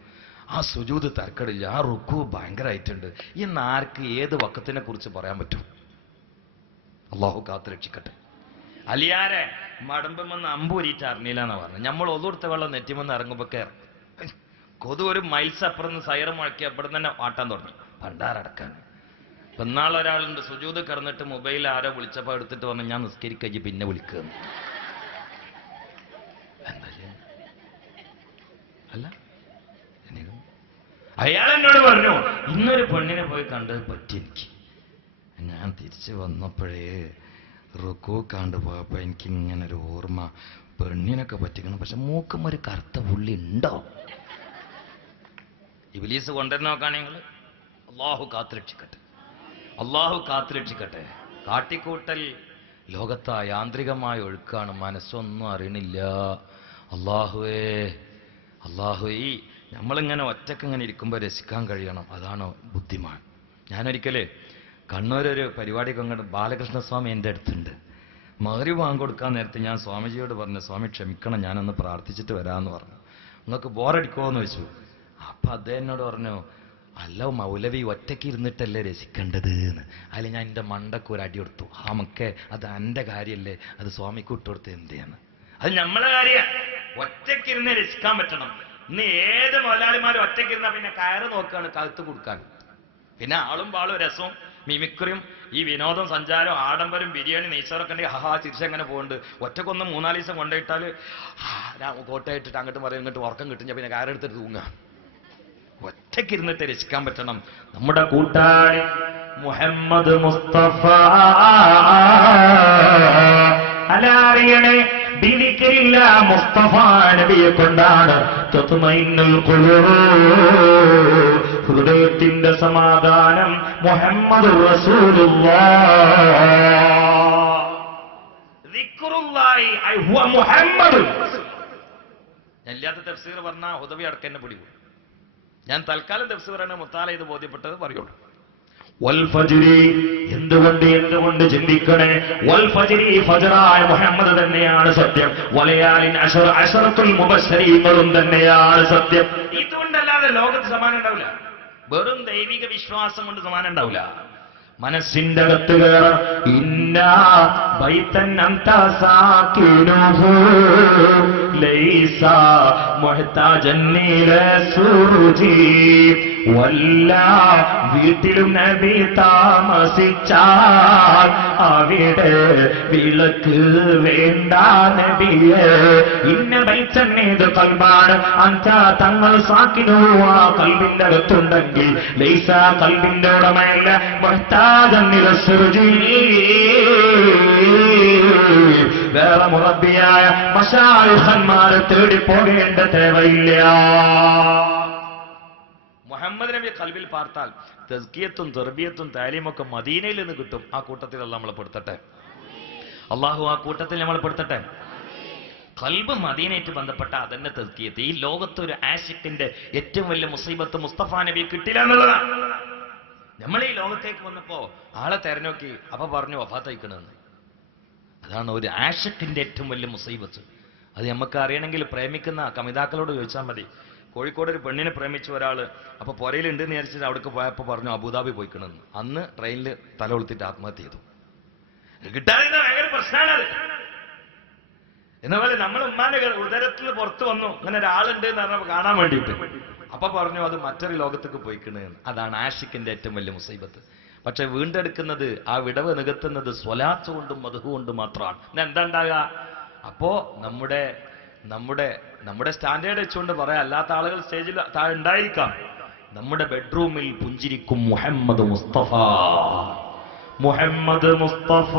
ആ സുജൂദ് തരക്കടില്ല. ആ റുക്കു ഭയങ്കരമായിട്ടുണ്ട്. ഇന്ന് ആർക്ക് ഏത് വക്കത്തിനെ കുറിച്ച് പറയാൻ പറ്റും? അള്ളാഹു കാത്ത് രക്ഷിക്കട്ടെ. അലിയാരെ മടമ്പമെന്ന് അമ്പൂരിയിട്ട് അറിഞ്ഞില്ലാന്നാ പറഞ്ഞത്. നമ്മൾ ഒതുകൊടുത്ത വെള്ളം നെറ്റിമെന്ന് ഇറങ്ങുമ്പോ കൊതു ഒരു മൈൽസ് അപ്പുറന്ന് സൈറം മുഴക്കി അപ്പുറം തന്നെ വാട്ടാൻ തുടങ്ങി പണ്ടാറടക്കാൻ. ഇപ്പൊ ഇന്നാളൊരാളുണ്ട് സുജൂദ് കിടന്നിട്ട് മൊബൈൽ ആരോ വിളിച്ചപ്പോ എടുത്തിട്ട് പറഞ്ഞു, ഞാൻ നിസ്കരിക്കഴിഞ്ഞ് പിന്നെ വിളിക്കുന്നു. എന്താ അല്ല അയാൾ എന്നോട് പറഞ്ഞു, ഇന്നൊരു പെണ്ണിനെ പോയി കണ്ടത് പറ്റി എനിക്ക്. ഞാൻ തിരിച്ചു വന്നപ്പോഴേ റുക്കു കണ്ടു പോയപ്പോ എനിക്ക് ഇങ്ങനെ ഒരു ഓർമ്മ, പെണ്ണിനൊക്കെ പറ്റിക്കണം, പക്ഷെ മൂക്കും ഒരു കറുത്ത പുള്ളി ഉണ്ടോ? ഇബ്ലീസ് കൊണ്ടുവരുന്ന നോക്കുകയാണെങ്കിൽ അള്ളാഹു കാത്തുരക്ഷിക്കട്ടെ, അള്ളാഹു കാത്തുരക്ഷിക്കട്ടെ. കാട്ടിക്കൂട്ടൽ ലോകത്ത് യാന്ത്രികമായ ഒഴുക്കാണ്, മനസ്സൊന്നും അറിയണില്ല. അള്ളാഹുവേ ഈ നമ്മളിങ്ങനെ ഒറ്റക്കിങ്ങനെ ഇരിക്കുമ്പോൾ രസിക്കാൻ കഴിയണം, അതാണ് ബുദ്ധിമാൻ. ഞാനൊരിക്കലേ കണ്ണൂരൊരു പരിപാടിക്ക് അങ്ങോട്ട് ബാലകൃഷ്ണസ്വാമി എൻ്റെ അടുത്തുണ്ട്. മഗ്‌രിബ് ബാങ്ക് കൊടുക്കാൻ നേരത്തെ ഞാൻ സ്വാമിജിയോട് പറഞ്ഞു, സ്വാമി ക്ഷമിക്കണം, ഞാനൊന്ന് പ്രാർത്ഥിച്ചിട്ട് വരാമെന്ന് പറഞ്ഞു. നിങ്ങൾക്ക് ബോറടിക്കുമോ എന്ന് വെച്ചു. അപ്പം അദ്ദേഹം എന്നോട് പറഞ്ഞു, അല്ല മൗലവി ഒറ്റയ്ക്ക് ഇരുന്നിട്ടല്ലേ രസിക്കേണ്ടത് എന്ന്. അതിൽ ഞാൻ എൻ്റെ മണ്ടക്ക് ഒരു അടി കൊടുത്തു. മക്കെ അത് എൻ്റെ കാര്യമല്ലേ, അത് സ്വാമിക്ക് വിട്ടുകൊടുത്ത് എന്തെയാണ്, അത് നമ്മളെ കാര്യമാണ്. ഒറ്റയ്ക്കിരുന്ന് രസിക്കാൻ പറ്റണം. ഇന്ന് ഏത് മുതലാളിമാരും ഒറ്റയ്ക്കിരുന്ന പിന്നെ കയറ് നോക്കുകയാണ് കഴുത്ത് കൊടുക്കാൻ. പിന്നെ ആളും പാളും രസവും മിമിക്രിയും ഈ വിനോദം സഞ്ചാരം ആഡംബരം ബിരിയാണി നെയ്ച്ചോറൊക്കെ ഉണ്ടെങ്കിൽ ചിരിച്ച് എങ്ങനെ പോകുന്നുണ്ട്. ഒറ്റക്കൊന്ന് 3-4 ദിവസം കൊണ്ടുപോയിട്ടാൽ കോട്ടയിട്ടിട്ട് അങ്ങോട്ട് പറയും ഇങ്ങോട്ട് ഉറക്കം കിട്ടും, പിന്നെ കയറെടുത്തിട്ട് തൂങ്ങുക. ഒറ്റയ്ക്കിരുന്നിട്ട് രസിക്കാൻ പറ്റണം. നമ്മുടെ കൂട്ടാളി മുഹമ്മദ് മുസ്തഫ അലാറിയണേ ബിദിക്രില്ല മുസ്തഫ നബിയെ കൊണ്ടാണ് തത്മഇന്നുൽ ഖുലൂബ്, ഹൃദയത്തിന്റെ സമാധാനം മുഹമ്മദ് റസൂലുള്ളാഹ്. ദിക്റുല്ലാഹി ഹുവ മുഹമ്മദ്. എല്ലാത്ത തഫ്സീർ പറഞ്ഞാൽ ഹുദവി അടക്കന്നെ പിടികൂടും. ഞാൻ തൽക്കാലം തഫ്സീറാണ് മുത്താല ഇത് ബോധ്യപ്പെട്ടത് പറയുള്ളൂ. വൽ ഫജ്രി, എന്തുകൊണ്ട് ചിന്തിക്കണേ. വൽ ഫജ്രി, ഫജ്റായ മുഹമ്മദ് തന്നെയാണ് സത്യം. വലയാലിൻ അശർ, അശറത്തുൽ മുബശ്ശരീങ്ങളും തന്നെയാണ് സത്യം. ഇതുകൊണ്ടല്ലാതെ ലോകത്ത് സമാനം ഉണ്ടാവില്ല. വെറും ദൈവിക വിശ്വാസം കൊണ്ട് സമാനം ഉണ്ടാവില്ല. മനസ്സിന്റെ അകത്ത് കയറാം. ഇന്നാ ബൈതൻ അൻത സാകിനുഹു ലൈസ മുഹ്താജൻ ഇലാ സുറുജി. വല്ല വീട്ടിലും നബി താമസിച്ചാൽ അവിടെ വിളക്ക് വേണ്ട നബിയെ. ഇന്ന ബൈതൻ ഏത് കൽബാണ്, അൻത തങ്ങൾ സാകിനുഹു ആ കൽബിന്റെ അകത്തുണ്ടെങ്കിൽ ലൈസ കൽബിന്റെ ഉടമയല്ല, മുഹ്താജൻ ഇലാ സുറുജി വേറെ മുറബിയായ മശായിഖന്മാരെ തേടി പോകേണ്ട തേവയില്ല. മുഹമ്മദ് നബി കൽബിൽ പാർത്താൽ തസ്കിയത്തും തർബിയത്തും താലീമൊക്കെ മദീനയിൽ നിന്ന് കിട്ടും. ആ കൂട്ടത്തിൽ അല്ലാഹു നമ്മളെ പെടുത്തട്ടെ. അള്ളാഹു ആ കൂട്ടത്തിൽ നമ്മളെ പെടുത്തട്ടെ. കൽബ് മദീനയായിട്ട് ബന്ധപ്പെട്ട അതന്നെ തസ്കിയത്ത്. ഈ ലോകത്തൊരു ആശിക്കിന്റെ ഏറ്റവും വലിയ മുസീബത്ത് മുസ്തഫ നബി കിട്ടില്ല എന്നുള്ളതാണ്. നമ്മൾ ഈ ലോകത്തേക്ക് വന്നപ്പോ ആളെ തെരഞ്ഞോക്കി, അപ്പൊ പറഞ്ഞു വഫാത്തയക്കണമെന്ന്. അതാണ് ഒരു ആഷിക്കിന്റെ ഏറ്റവും വലിയ മുസീബത്ത്. അത് നമുക്ക് അറിയണമെങ്കിൽ പ്രേമിക്കുന്ന കമിതാക്കളോട് ചോദിച്ചാൽ മതി. കോഴിക്കോട് ഒരു പെണ്ണിനെ പ്രേമിച്ച ഒരാള് അപ്പൊ പുരയിലുണ്ട് എന്ന് വിചാരിച്ചിട്ട് അവിടേക്ക് പോയപ്പോ പറഞ്ഞു അബുദാബി പോയിക്കണമെന്ന്. അന്ന് ട്രെയിനിൽ തല കൊളുത്തിട്ട് ആത്മഹത്യ ചെയ്തു. കിട്ടാതിരുന്ന ഭയങ്കര പ്രശ്നമാണത്. എന്നപോലെ നമ്മൾ ഉമ്മാന്റെ ഉദരത്തിൽ പുറത്തു വന്നു, അങ്ങനെ ഒരാളുണ്ട് എന്ന് പറഞ്ഞപ്പോ കാണാൻ വേണ്ടിയിട്ട്. അപ്പൊ പറഞ്ഞു അത് മറ്റൊരു ലോകത്തേക്ക് പോയിക്കണെന്ന്. അതാണ് ആഷിക്കിന്റെ ഏറ്റവും വലിയ മുസീബത്ത്. പക്ഷെ വീണ്ടെടുക്കുന്നത്, ആ വിടവ് നികത്തുന്നത് സ്വലാത്ത് കൊണ്ടും മദ്ഹ് കൊണ്ടും മാത്രമാണ്. എന്താ ഉണ്ടാകുക? അപ്പോ നമ്മുടെ നമ്മുടെ നമ്മുടെ സ്റ്റാൻഡേർഡ് വെച്ചുകൊണ്ട് പറയാം, അല്ലാത്ത ആളുകൾ സ്റ്റേജിൽ താഴെ ഉണ്ടായിരിക്കാം. നമ്മുടെ ബെഡ്റൂമിൽ പുഞ്ചിരിക്കും മുഹമ്മദ് മുസ്തഫ. മുഹമ്മദ് മുസ്തഫ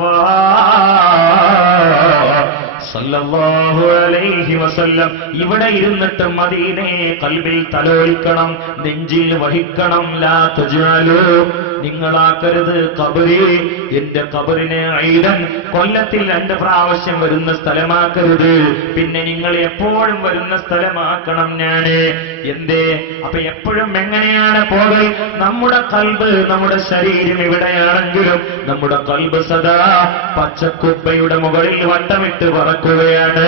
സല്ലല്ലാഹു അലൈഹി വസല്ലം ഇവിടെ ഇരുന്നിട്ട് മദീനയെ കൽബിൽ തലോലിക്കണം, നെഞ്ചിൽ വഹിക്കണം. ലാ തജാലു, നിങ്ങളാക്കരുത് ഖബറി, എന്റെ ഖബറിനെ ഐദൻ, കൊല്ലത്തിൽ 2 പ്രാവശ്യം വരുന്ന സ്ഥലമാക്കരുത്. പിന്നെ നിങ്ങൾ എപ്പോഴും വരുന്ന സ്ഥലമാക്കണം ഞാന്. എന്തേ? അപ്പൊ എപ്പോഴും എങ്ങനെയാണ് പോകൽ? നമ്മുടെ കൽബ്, നമ്മുടെ ശരീരം എവിടെയാണെങ്കിലും നമ്മുടെ കൽബ് സദാ പച്ചക്കുപ്പയുടെ മുകളിൽ വട്ടമിട്ട് പറക്കുകയാണ്.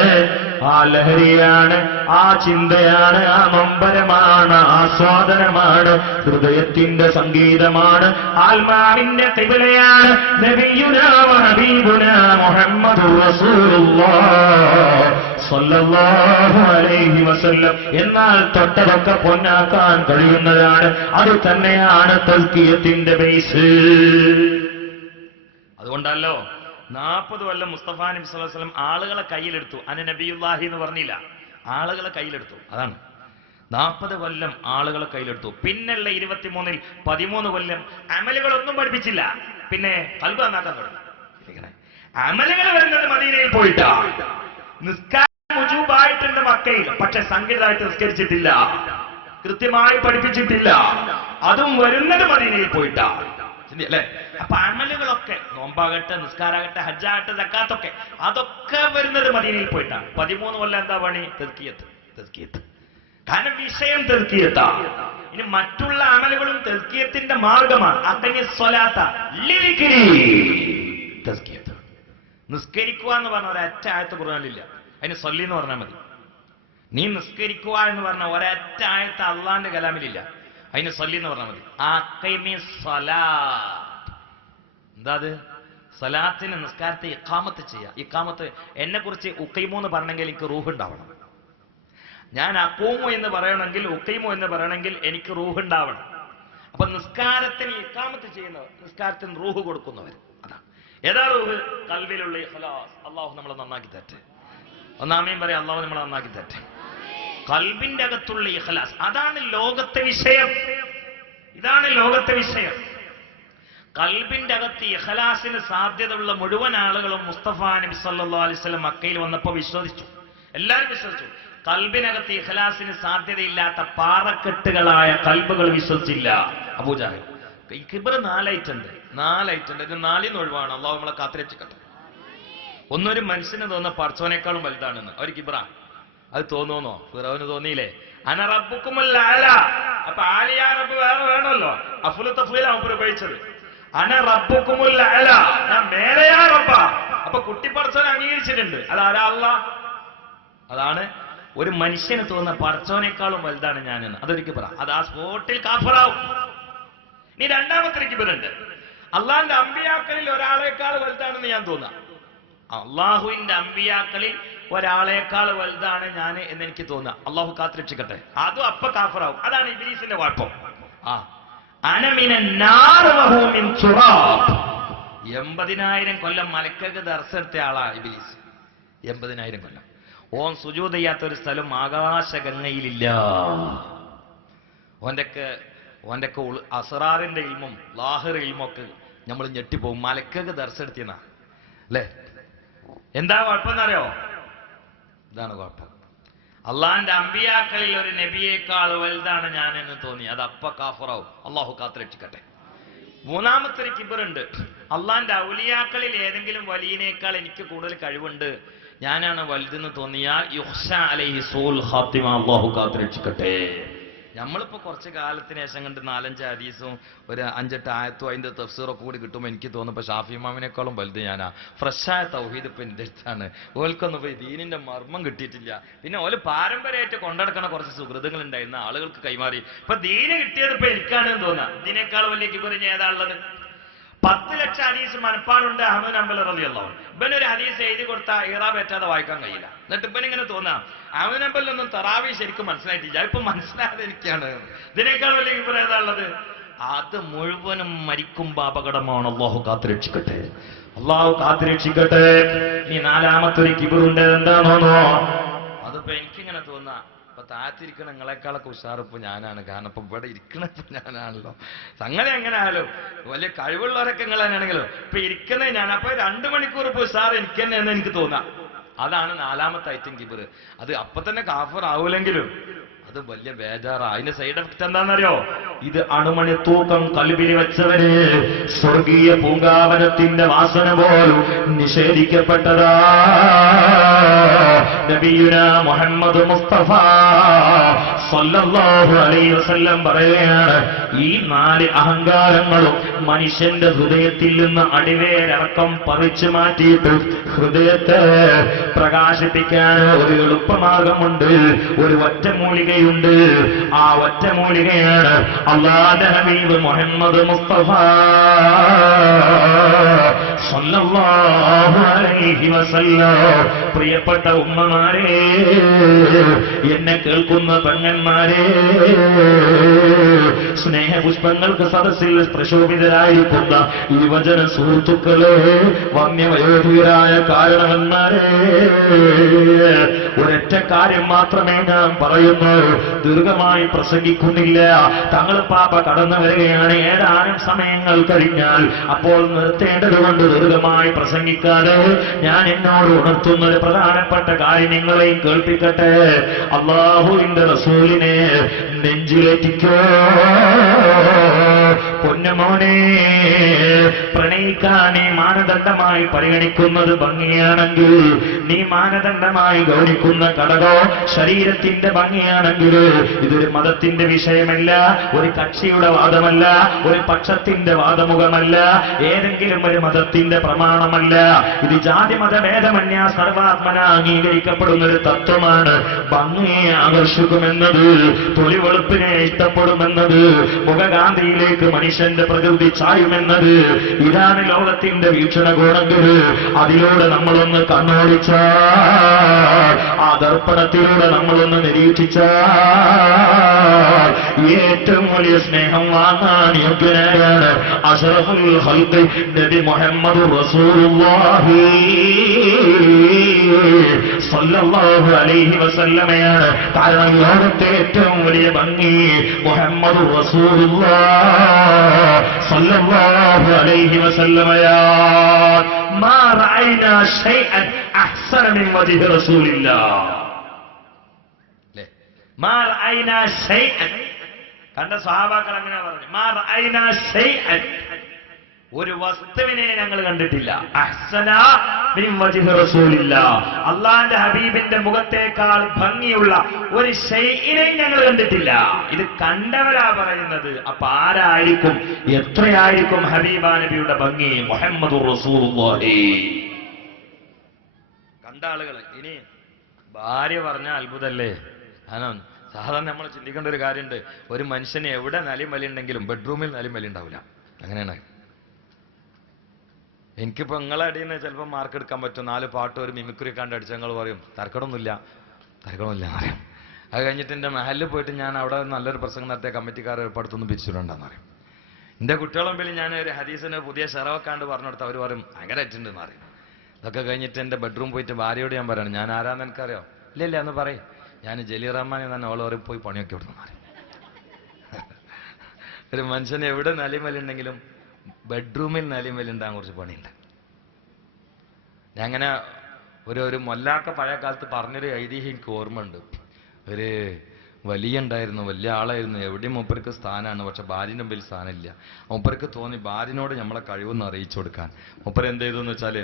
ആ ലഹരിയാണ്, ആ ചിന്തയാണ്, ആ നൊമ്പരമാണ്, ആസ്വാദനമാണ്, ഹൃദയത്തിന്റെ സംഗീതമാണ്, ആത്മാവിന്റെ ഖിബ്ലയാണ് നബിയുനാ ഹബീബുനാ മുഹമ്മദുർ റസൂലുള്ളാഹ് സല്ലല്ലാഹു അലൈഹി വസല്ലം. എന്നാൽ തൊട്ടതൊക്കെ പൊന്നാക്കാൻ കഴിയുന്നതാണ്. അത് തന്നെയാണ് തസ്കിയത്തിന്റെ ബേസ്. അതുകൊണ്ടല്ലോ 40 കൊല്ലം മുസ്തഫ നബി സ്വല്ലല്ലാഹു അലൈഹി വസല്ലം ആളുകളെ കയ്യിലെടുത്തു. അന നബിയുല്ലാഹി എന്ന് പറഞ്ഞില്ല, ആളുകളെ കയ്യിലെടുത്തു. അതാണ് 40 കൊല്ലം ആളുകളെ കയ്യിലെടുത്തു. പിന്നല്ല 23-ൽ 13 കൊല്ലം അമലുകളൊന്നും പഠിപ്പിച്ചില്ല. പിന്നെ ഖൽബ് നന്നാക്കാൻ തുടങ്ങി. അമലുകൾ വരുന്നത് മദീനയിൽ പോയിട്ടാ. നിസ്കാരം മുജൂബായിട്ടുണ്ട് മക്കയിൽ, പക്ഷെ സംഗീതമായിട്ട് നിസ്കരിച്ചിട്ടില്ല, കൃത്യമായി പഠിപ്പിച്ചിട്ടില്ല. അതും വരുന്നത് മദീനയിൽ പോയിട്ടാ. അല്ലെ? അപ്പൊ അമലുകളൊക്കെ നോമ്പാകട്ടെ, നിസ്കാരാകട്ടെ, ഹജ്ജാകട്ടെ, സക്കാത്തൊക്കെ അതൊക്കെ വരുന്നത് മദീനയിൽ പോയിട്ടാണ്. 13 കൊല്ലം എന്താ പണി? തസ്കിയത്ത്. കാരണം വിഷയം തസ്കിയത്താ. ഇനി മറ്റുള്ള അമലുകളും തസ്കിയത്തിന്റെ മാർഗമാണ്. തസ്കിയത്ത് നിസ്കരിക്കുക എന്ന് പറഞ്ഞ ഒരൊറ്റ ആയത്ത് ഖുർആനിലില്ല. അതിന് സല്ലി എന്ന് പറഞ്ഞാൽ മതി. നീ നിസ്കരിക്കുക എന്ന് പറഞ്ഞ ഒരൊറ്റ ആയത്ത് അള്ളാന്റെ കലാമിലില്ല. അതിന് സല്ലി എന്ന് പറഞ്ഞാൽ മതി. എന്താ അത്? സലാത്തിന്, നിസ്കാരത്തെ ഇഖാമത്ത് ചെയ്യുക. ഇഖാമത്ത് എന്നെ കുറിച്ച് ഉക്കൈമു എന്ന് പറഞ്ഞെങ്കിൽ എനിക്ക് റൂഹ് ഉണ്ടാവണം. ഞാൻ അക്കൂമു എന്ന് പറയണമെങ്കിൽ, ഉക്കൈമു എന്ന് പറയണമെങ്കിൽ എനിക്ക് റൂഹ് ഉണ്ടാവണം. അപ്പൊ നിസ്കാരത്തിന് ഇഖാമത്ത് ചെയ്യുന്നവർ, നിസ്കാരത്തിന് റൂഹ് കൊടുക്കുന്നവർ, അതാണ്. ഏതാ റൂഹ്? ഖൽബിലുള്ള ഇഖ്ലാസ്. അള്ളാഹു നമ്മളെ നന്നാക്കി തരട്ടെ. ഒന്നാമയും പറയാം, അള്ളാഹു നമ്മളെ നന്നാക്കി തരട്ടെ. ഖൽബിന്റെ അകത്തുള്ള ഇഖ്ലാസ്, അതാണ് ലോകത്തെ വിഷയം. ഇതാണ് ലോകത്തെ വിഷയം. ഖൽബിന്റെ അകത്ത് ഇഖ്ലാസിന് സാധ്യതയുള്ള മുഴുവൻ ആളുകളും മുസ്തഫ നബി സല്ലല്ലാഹു അലൈഹി വസല്ലം മക്കയിൽ വന്നപ്പോൾ വിശ്വസിച്ചു. എല്ലാവരും വിശ്വസിച്ചു. ഖൽബിനകത്ത് ഇഖ്ലാസിന് സാധ്യതയില്ലാത്ത പാറക്കെട്ടുകളായ ഖൽബുകൾ വിശ്വസിച്ചില്ല. അബൂജഹൽ. ഈ കിബ്ർ 4 ഐറ്റുണ്ട്. ഇത് 4 ഒഴിവാണ്. അള്ളാഹു നമ്മളെ കാത്തിരക്ഷിക്കട്ടെ. ഒന്നൊരു മനുഷ്യന് തോന്നുന്ന പടച്ചോനേക്കാളും വലുതാണെന്ന് ഒരു കിബ്ര. അത് തോന്നുന്നോ? ഫിറൗന് തോന്നിയില്ലേ? അന റബ്ബുക്കുമുൽ അഅല. അപ്പൊ ആലിയ റബ്ബ് വേറെ വേണമല്ലോ. അഫ്ലു തഫ്ലീലാണ് അവർ ഉപയോഗിച്ചത്. അന റബ്ബുക്കുമുൽ അഅല, ഞാൻ മേലെയാ റബ്ബ. അപ്പൊ കുട്ടി പടച്ചോനെ അംഗീകരിച്ചിട്ടുണ്ട്. അതാരാ? അല്ലാഹ്. അതാണ് ഒരു മനുഷ്യന് തോന്നുന്ന പടച്ചോനേക്കാളും വലുതാണ് ഞാനെന്ന്. അതൊരു കിബ്ര. അത് ആ സ്പോട്ടിൽ കാഫറാവും. ഇനി രണ്ടാമത്തെ കിബ്റുണ്ട്. അള്ളാഹിന്റെ അമ്പിയാക്കളിൽ ഒരാളെക്കാൾ വലുതാണെന്ന് ഞാൻ തോന്നാം. അള്ളാഹുവിന്റെ അമ്പിയാക്കളിൽ ഒരാളേക്കാൾ വലുതാണ് ഞാൻ എന്ന് എനിക്ക് തോന്നുക. അള്ളാഹു കാത്തിരക്ഷിക്കട്ടെ. അതും അപ്പ കാഫറാവും. അതാണ് ഇബ്ലീസിന്റെ കുഴപ്പം. 80,000 കൊല്ലം മലക്കൾക്ക് ദർശനത്തെ ആളാ ഇബ്ലീസ്. 80,000 കൊല്ലം ഓൻ സുജൂദ് ചെയ്യാത്ത ഒരു സ്ഥലം ആകാശഗംഗയിലില്ല. ഓന്റെ അസ്റാറിന്റെ ഇൽമും ലാഹിർ ഇൽമൊക്കെ നമ്മൾ ഞെട്ടിപ്പോവും. മലക്കൾക്ക് ദർശനത്തിനാ അല്ലേ? എന്താ കുഴപ്പമെന്നറിയോ? ഇതാണ് കുഴപ്പം. അള്ളാഹിന്റെ അമ്പിയാക്കളിൽ ഒരു നബിയേക്കാൾ വലുതാണ് ഞാനെന്ന് തോന്നി. അത് അപ്പ കാഫറാവും. അള്ളാഹു കാത്തിരക്ഷിക്കട്ടെ. മൂന്നാമത്തെ ഒരു കിബറുണ്ട്. അള്ളാഹിന്റെ ഔലിയാക്കളിൽ ഏതെങ്കിലും വലിയനേക്കാൾ എനിക്ക് കൂടുതൽ കഴിവുണ്ട്, ഞാനാണ് വലുതെന്ന് തോന്നിയാൽ യുഹ്ശ അലൈഹി സൂൽ ഖാത്തിമ. അള്ളാഹു കാത്തിരക്ഷിക്കട്ടെ. നമ്മളിപ്പോ കുറച്ച് കാലത്തിന് ശേഷം കണ്ട് 4-5 ഹദീസും ഒരു 5-8 ആയത്തും അതിന്റെ തഫ്സീറൊക്കെ കൂടി കിട്ടുമ്പോൾ എനിക്ക് തോന്നുന്നു ഷാഫി ഇമാമിനേക്കാളും വലുത് ഞാനാ. ഫ്രഷായ തൗഹീദ് ഇപ്പൊ എന്റെ അടുത്താണ്. ഓൽക്കൊന്നും പോയി ദീനിന്റെ മർമ്മം കിട്ടിയിട്ടില്ല. പിന്നെ ഓല് പാരമ്പര്യമായിട്ട് കൊണ്ടെടുക്കണ കുറച്ച് സുഹൃത്തുക്കൾ ഉണ്ടായിരുന്ന ആളുകൾക്ക് കൈമാറി. ഇപ്പൊ ദീന് കിട്ടിയത് ഇപ്പൊ എനിക്കാണെന്ന് തോന്നാ. ഇതിനേക്കാൾ വലിയ കിബറിന് ഏതാ ഉള്ളത്? 10 ലക്ഷം ഹദീസ് മനപ്പാടുണ്ട് അഹ്മദ് ഹംബൽ റളിയല്ലാഹു അൻഹു. ഇവനൊരു ഹദീസ് എഴുതി കൊടുത്താൽ ഇറാബ് ഏറ്റാതെ വായിക്കാൻ കഴിയില്ല. എന്നിട്ട് ഇവനിങ്ങനെ തോന്നാം, അഹ്മദ് ഹംബലിനൊന്നും തറാവി ശരിക്കും മനസ്സിലായിട്ടില്ല, ഇപ്പൊ മനസ്സിലാകാതെ എനിക്കാണ്. ഇതിനേക്കാൾ വലിയ കിബർ ഏതാ ഉള്ളത്? അത് മുഴുവനും മരിക്കുമ്പോ അപകടമാണ്. അള്ളാഹു കാത്തിരക്ഷിക്കട്ടെ. അള്ളാഹു കാത്തിരക്ഷിക്കട്ടെ. ഇനി 4ാമത്തെ ഒരു കിബറുണ്ട്. എന്താണോ? അതിപ്പോ എനിക്കിങ്ങനെ തോന്നാ, ഇപ്പൊ താഴ്ത്തിരിക്കണ നിങ്ങളെക്കാളൊക്കെ ഉഷാറിപ്പോ ഞാനാണ്. കാരണം ഇപ്പൊ ഇവിടെ ഇരിക്കണപ്പോ ഞാനാണല്ലോ. സംഗതി എങ്ങനെ ആയാലും വലിയ കഴിവുള്ളവരൊക്കെ നിങ്ങൾ തന്നെയാണെങ്കിലും ഇപ്പൊ ഇരിക്കുന്നത് ഞാൻ. അപ്പൊ 2 മണിക്കൂർ ഇപ്പൊ ഉഷാർ എനിക്ക് തന്നെ എന്ന് എനിക്ക് തോന്നാം. അതാണ് 4ാമത്തെ ഐറ്റം കിബർ. അത് അപ്പൊ തന്നെ കാഫർ ആവൂലെങ്കിലും അത് വലിയ ബേജാറാ. അതിന്റെ സൈഡ് എഫക്ട് എന്താണെന്നറിയോ? ഇത് അണുമണി തൂക്കം കൽബിൽ വെച്ചവര് സ്വർഗീയ പൂങ്കാവനത്തിന്റെ വാസന പോലും നിഷേധിക്കപ്പെട്ടതാ. നബിയുനാ മുഹമ്മദ് മുസ്തഫ സല്ലല്ലാഹു അലൈഹി വസല്ലം പറയുകയാണ്, ഈ 4 അഹങ്കാരങ്ങളും മനുഷ്യന്റെ ഹൃദയത്തിൽ നിന്ന് അടിവേരടക്കം പറിച്ചു മാറ്റിയിട്ട് ഹൃദയത്തെ പ്രകാശിപ്പിക്കാൻ ഒരു എളുപ്പമാർഗമുണ്ട്. ഒരു ഒറ്റമൂലികയുണ്ട്. ആ ഒറ്റമൂലികയാണ് അല്ലാഹുവിന്റെ ഹബീബ് മുഹമ്മദ് മുസ്തഫ സല്ലല്ലാഹു അലൈഹി വസല്ലം. പ്രിയപ്പെട്ട ഉമ്മമാരെ, എന്നെ കേൾക്കുന്ന പെങ്ങന്മാരെ, സ്നേഹപുഷ്പങ്ങൾക്ക് സദസ്സിൽ പ്രശോഭിതരായിരിക്കുന്ന യുവജന സുഹൃത്തുക്കളെ, വന്യവയോധികരായ കാരണവന്മാരെ, ഒരൊറ്റ കാര്യം മാത്രമേ ഞാൻ പറയുന്നു. ദീർഘമായി പ്രസംഗിക്കുന്നില്ല. തങ്ങൾ പാപ്പ കടന്നു വരികയാണ്. ഏതാനും സമയങ്ങൾ കഴിഞ്ഞാൽ അപ്പോൾ നിർത്തേണ്ടതുകൊണ്ട് ദീർഘമായി പ്രസംഗിക്കാതെ ഞാൻ എന്നോട് ഉണർത്തുന്ന ഒരു പ്രധാനപ്പെട്ട കാര്യം നിങ്ങളെയും കേൾപ്പിക്കട്ടെ. അല്ലാഹുവിന്റെ റസൂലിനെ നെഞ്ചിലേറ്റിക്കോ പൊന്നമോനെ. പ്രണയിക്കാൻ നീ മാനദണ്ഡമായി പരിഗണിക്കുന്നത് ഭംഗിയാണെങ്കിൽ, നീ മാനദണ്ഡമായി ഗൗനിക്കുന്ന ഘടകോ ശരീരത്തിന്റെ ഭംഗിയാണെങ്കിൽ, ഇതൊരു മതത്തിന്റെ വിഷയമല്ല, ഒരു കക്ഷിയുടെ വാദമല്ല, ഒരു പക്ഷത്തിന്റെ വാദമുഖമല്ല, ഏതെങ്കിലും ഒരു മതത്തിന്റെ പ്രമാണമല്ല. ഇത് ജാതി മതഭേദമന്യ സർവാത്മന അംഗീകരിക്കപ്പെടുന്ന ഒരു തത്വമാണ്. ഭംഗിയെ ആകർഷിക്കുമെന്നത്, തൊലിവെളുപ്പിനെ ഇഷ്ടപ്പെടുമെന്നത്, മുഖകാന്തിയിലേക്ക് മനുഷ്യന്റെ പ്രകൃതി ചായുമെന്നത്, ഇതാണ് ലോകത്തിന്റെ വീക്ഷണകോണെങ്കിൽ അതിലൂടെ നമ്മളൊന്ന് കണ്ണോടിച്ചാൽ, ആ ദർപ്പണത്തിലൂടെ നമ്മളൊന്ന് നിരീക്ഷിച്ചാൽ ഏറ്റവും വലിയ സ്നേഹം വാങ്ങാൻ യോഗ്യനായാണ് അഷ്റഫുൽ ഖൽഖ് നബി മുഹമ്മദ് റസൂലുള്ളാഹി സ്വല്ലല്ലാഹു അലൈഹി വസല്ലമയാണ്. കാരണം ലോകത്തെ ഏറ്റവും വലിയ ഭംഗി മുഹമ്മദ് റസൂലുള്ളാഹി സ്വല്ലല്ലാഹു അലൈഹി വസല്ലമയാണ്. മാ റഅയ്നാ ശൈഅൻ അഹ്സന മിൻ വജ്ഹി റസൂലില്ലാഹ്. മാ റഅയ്നാ ശൈഅൻ, കണ്ട സ്വഹാബാക്കൾ അങ്ങനെ പറഞ്ഞു, മാ റഅയ്നാ ശൈഅൻ, ഒരു വസ്തുവിനെ ഞങ്ങൾ കണ്ടിട്ടില്ല, അഹ്സന മിൻ വജ്ഹി റസൂലില്ലാഹ്, അല്ലാഹുവിന്റെ ഹബീബിന്റെ മുഖത്തേക്കാൾ ഭംഗിയുള്ള ഒരു ശൈഇനെ ഞങ്ങൾ കണ്ടിട്ടില്ല. ഇത് കണ്ടവരാ പറയുന്നത്. അപ്പൊ ആരായിരിക്കും, എത്രയായിരിക്കും ഹബീബ നബിയുടെ ഭംഗി? മുഹമ്മദുർ റസൂലുള്ളാഹി. കണ്ട ആളുകൾ. ഇനി ഭാര്യ പറഞ്ഞ അത്ഭുതല്ലേ? കാരണം സാധാരണ നമ്മൾ ചിന്തിക്കേണ്ട ഒരു കാര്യമുണ്ട്, ഒരു മനുഷ്യന് എവിടെ നലിയും വലിയുണ്ടെങ്കിലും ബെഡ്റൂമിൽ നലിയും വലി ഉണ്ടാവില്ല. അങ്ങനെയാണ്. എനിക്കിപ്പോ നിങ്ങളെ അടിയിൽ നിന്ന് ചിലപ്പോൾ മാർക്ക് എടുക്കാൻ പറ്റും. 4 പാട്ട് ഒരു മിമിക്രി കണ്ട് അടിച്ച ഞങ്ങൾ പറയും തരക്കടമൊന്നുമില്ല അറിയാം. അത് കഴിഞ്ഞിട്ട് എൻ്റെ മഹലിൽ പോയിട്ട് ഞാൻ അവിടെ നല്ലൊരു പ്രസംഗം നടത്തിയ കമ്മിറ്റിക്കാർ പടുത്തൊന്നും പിരിച്ചിട്ടുണ്ടെന്ന് പറയും. എൻ്റെ കുട്ടികളെ മുമ്പിൽ ഞാൻ ഒരു ഹദീസിന് പുതിയ ഷെറവക്കാണ്ട് പറഞ്ഞു കൊടുത്ത് അവർ പറയും ഭയങ്കര അറ്റുണ്ടെന്ന് പറയും. ഇതൊക്കെ കഴിഞ്ഞിട്ട് എൻ്റെ ബെഡ്റൂം പോയിട്ട് ഭാര്യയോട് ഞാൻ പറയണം, ഞാൻ ആരാന്ന് എനിക്കറിയോ? ഇല്ല എന്ന് പറയും. ഞാൻ ജലീൽ റഹ്മാനെ തന്നെ ഓളോറി പോയി പണിയൊക്കെ വിടുന്നു പറയും. ഒരു മനുഷ്യന് എവിടെ നലിമലുണ്ടെങ്കിലും ബെഡ്റൂമിൽ നലിമലുണ്ടാകാൻ കുറച്ച് പണിയുണ്ട്. ഞാൻ അങ്ങനെ ഒരു മൊല്ലാക്ക പഴയ കാലത്ത് പറഞ്ഞൊരു ഐതിഹ്യം എനിക്ക് ഓർമ്മയുണ്ട്. ഒരു വലിയ ഉണ്ടായിരുന്നു, വലിയ ആളായിരുന്നു, എവിടെയും മൂപ്പർക്ക് സ്ഥാനമാണ്, പക്ഷെ ഭാര്യൻ്റെ മുമ്പിൽ സ്ഥാനമില്ല. മൂപ്പർക്ക് തോന്നി ഭാര്യനോട് നമ്മളെ കഴിവൊന്ന് അറിയിച്ചു കൊടുക്കാൻ. മൂപ്പർ എന്ത് ചെയ്തു എന്ന് വെച്ചാൽ,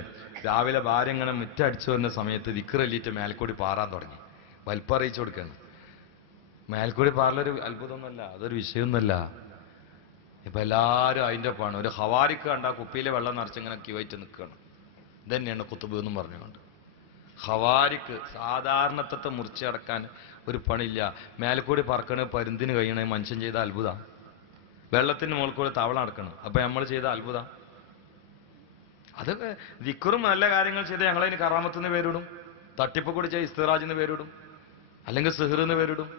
രാവിലെ ഭാര്യ ഇങ്ങനെ മുറ്റടിച്ചു വരുന്ന സമയത്ത് ദിക്റല്ലിയിട്ട് മേൽക്കൂടി പാറാൻ തുടങ്ങി. വലിപ്പം അറിയിച്ചു കൊടുക്കുകയാണ്. മേൽക്കൂടി പാറലൊരു അത്ഭുതമൊന്നുമല്ല, അതൊരു വിഷയമൊന്നുമല്ല. ഇപ്പൊ എല്ലാവരും അതിൻ്റെ ഒപ്പമാണ്. ഒരു ഹവാരിക്ക് കണ്ട കുപ്പിയിലെ വെള്ളം നിറച്ചിങ്ങനെ ക്യൂവായിട്ട് നിൽക്കുകയാണ്. ഇതന്നെയാണ് കുത്തുബ് എന്നും പറഞ്ഞുകൊണ്ട്. ഹവാരിക്ക് സാധാരണത്തെ മുറിച്ചടക്കാൻ ഒരു പണിയില്ല. മേൽക്കൂടി പറക്കണ പരുന്തിന് കഴിയണേ മനുഷ്യൻ ചെയ്ത അത്ഭുതം. വെള്ളത്തിന് മുകളിൽ കൂടി തവള നടക്കണം. അപ്പൊ നമ്മൾ ചെയ്ത അത്ഭുതം. അതൊക്കെ ദിക്റും നല്ല കാര്യങ്ങൾ ചെയ്ത് ഞങ്ങളതിന് കറാമത്തിന് പേരിടും, തട്ടിപ്പ് കൂടി ചെയ്ത് ഇസ്തിറാജിന്ന് പേരിടും, അല്ലെങ്കിൽ സിഹ്റിന്ന് പേരിടും,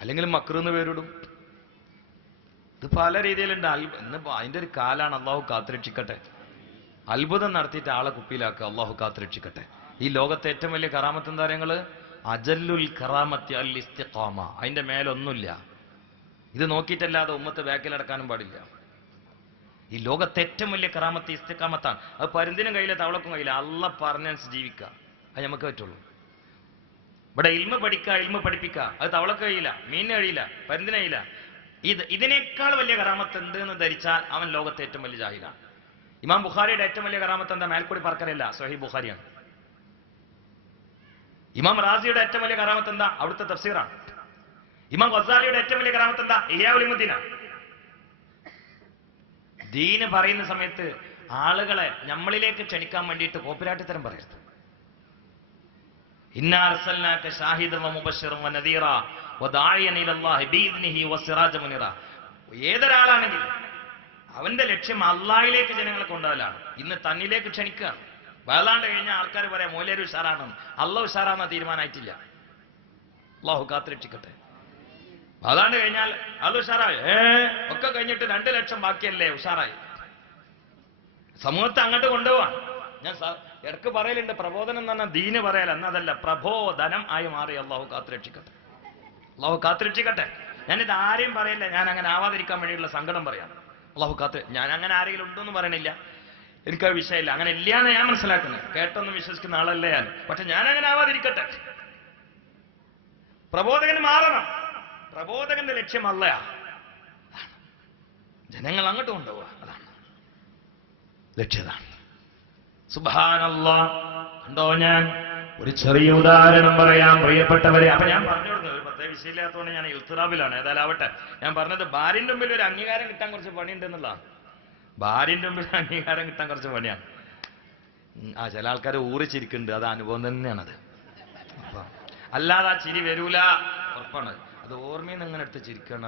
അല്ലെങ്കിൽ മക്റിന്ന് പേരിടും. ഇത് പല രീതിയിലുണ്ട്. ഇന്ന് അതിന്റെ ഒരു കാലാണ്. അള്ളാഹു കാത്തുരക്ഷിക്കട്ടെ. അത്ഭുതം നടത്തിയിട്ട് ആളെ കുപ്പിയിലാക്കുക. അള്ളാഹു കാത്തുരക്ഷിക്കട്ടെ. ഈ ലോകത്തെ ഏറ്റവും വലിയ കറാമത്ത് എന്താ പറയുക? അജല്ലുൽ കറാമത്തി അൽ ഇസ്തിഖാമ. അതിന്റെ മേലൊന്നുമില്ല. ഇത് നോക്കിയിട്ടല്ലാതെ ഉമ്മത്ത് ബാക്കിലടക്കാനും പാടില്ല. ഈ ലോകത്തെ ഏറ്റവും വലിയ കറാമത്ത് ഇസ്തിഖാമത്താണ്. അത് പരുന്തിനും കയ്യിലെ തവളക്കും കയ്യില്ല. അള്ളാഹ് പറഞ്ഞനുസരിച്ച് ജീവിക്കുക, അത് നമുക്ക് പറ്റുള്ളൂ. ഇവിടെ ഇൽമ പഠിക്കുക, ഇൽമ പഠിപ്പിക്കുക, അത് തവളക്ക് കഴിയില്ല, മീനിന് കഴിയില്ല, പരുന്തിന് കഴിയില്ല. ഇതിനേക്കാൾ വലിയ കറാമത്ത് ഉണ്ട് എന്ന് ധരിച്ചാൽ അവൻ ലോകത്തെ ഏറ്റവും വലിയ ജാഹിലാണ്. ഇമാം ബുഖാരിയുടെ ഏറ്റവും വലിയ കറാമത്ത് എന്താ? മേൽക്കൂടി പറക്കലല്ല, സ്വഹീഹ് ബുഖാരിയാണ്. ഇമാം റാസിയുടെ ഏറ്റവും വലിയ കറാമത്ത് എന്താ? അവിടുത്തെ തഫ്സീറാണ്. ഇമാം ഗസാലിയുടെ ഏറ്റവും വലിയ കറാമത്ത് എന്താ? ഇഹ്യാ ഉലൂമുദ്ദീനാണ്. ദീന് പറയുന്ന സമയത്ത് ആളുകളെ നമ്മളിലേക്ക് ക്ഷണിക്കാൻ വേണ്ടിയിട്ട് കോപ്പിരാട്ടിത്തരം പറയരുത്. ഇന്നാ അർസൽനാക ഷാഹിദൻ വമുബശ്ശിറൻ വനദീറ വദാഇയൻ ഇലല്ലാഹി ബിഇദ്നിഹി വസിറാജ മുനീറ. ഏതൊരാളാണെങ്കിലും അവന്റെ ലക്ഷ്യം അള്ളാഹിലേക്ക് ജനങ്ങളെ കൊണ്ടുവരലാണ്. ഇന്ന് തന്നിലേക്ക് ക്ഷണിക്കുകയാണ്. വയലാണ്ട് കഴിഞ്ഞാൽ ആൾക്കാർ പറയാം മൂല്യര് ഉഷാറാണെന്ന്. അള്ളാഹ് ഉഷാറാന്ന തീരുമാനമായിട്ടില്ല. അള്ളാഹു കാത്തുരക്ഷിക്കട്ടെ. അതാണ്ട് കഴിഞ്ഞാൽ അത് ഉഷാറായി ഒക്കെ കഴിഞ്ഞിട്ട് 2 ലക്ഷം ബാക്കിയല്ലേ ഉഷാറായി. സമൂഹത്തെ അങ്ങോട്ട് കൊണ്ടുപോവാൻ ഞാൻ ഇടക്ക് പറയലുണ്ട്. പ്രബോധനം എന്ന് പറഞ്ഞാൽ ദീന് പറയല, എന്നതല്ല, പ്രബോധനം ആയി മാറി. അള്ളാഹു കാത്തുരക്ഷിക്കട്ടെ. അള്ളാഹു കാത്തുരക്ഷിക്കട്ടെ. ഞാനിത് ആരെയും പറയില്ല, ഞാൻ അങ്ങനെ ആവാതിരിക്കാൻ വേണ്ടിയുള്ള സങ്കടം പറയാം. അള്ളാഹു കാത്ത്. ഞാൻ അങ്ങനെ ആരെങ്കിലും ഉണ്ടോന്ന് പറയണില്ല, എനിക്കത് വിഷയമില്ല. അങ്ങനെ ഇല്ലാന്ന് ഞാൻ മനസ്സിലാക്കുന്നത്. കേട്ടൊന്നും വിശ്വസിക്കുന്ന ആളല്ല ഞാൻ. പക്ഷെ ഞാൻ അങ്ങനെ ആവാതിരിക്കട്ടെ. പ്രബോധകന് മാറണം. പ്രബോധകന്റെ ലക്ഷ്യം അല്ലയാ, ജനങ്ങൾ അങ്ങോട്ട് കൊണ്ടുപോവുക. അതാണ് ലക്ഷ്യതാണ്. സുബ്ഹാനല്ലാഹ്. കണ്ടോ, ഞാൻ ഒരു ചെറിയ ഉദാഹരണം പറയാം പ്രിയപ്പെട്ടവരെ. അപ്പൊ ഞാൻ പറഞ്ഞു കൊടുക്കുന്നത് ഒരു പ്രത്യേക വിഷയമില്ലാത്തതുകൊണ്ട് ഞാൻ ഇൽത്തിറാബിലാണ്. ഏതായാലാവട്ടെ, ഞാൻ പറഞ്ഞത് ഭാര്യന്റെ മുമ്പിൽ ഒരു അംഗീകാരം കിട്ടാൻ കുറച്ച് പണിയുണ്ട് എന്നുള്ളതാണ്. ഭാര്യന്റെ മുമ്പിൽ അംഗീകാരം കിട്ടാൻ കുറച്ച് പണിയാണ്. ചില ആൾക്കാർ ഊറിച്ചിരിക്കുന്നുണ്ട്, അത് അനുഭവം തന്നെയാണത്. അല്ലാതെ ആ ചിരി വരൂല, ഉറപ്പാണ്. അത് ഓർമ്മയിൽ നിന്ന് അങ്ങനെ എടുത്ത് ചിരിക്കണ.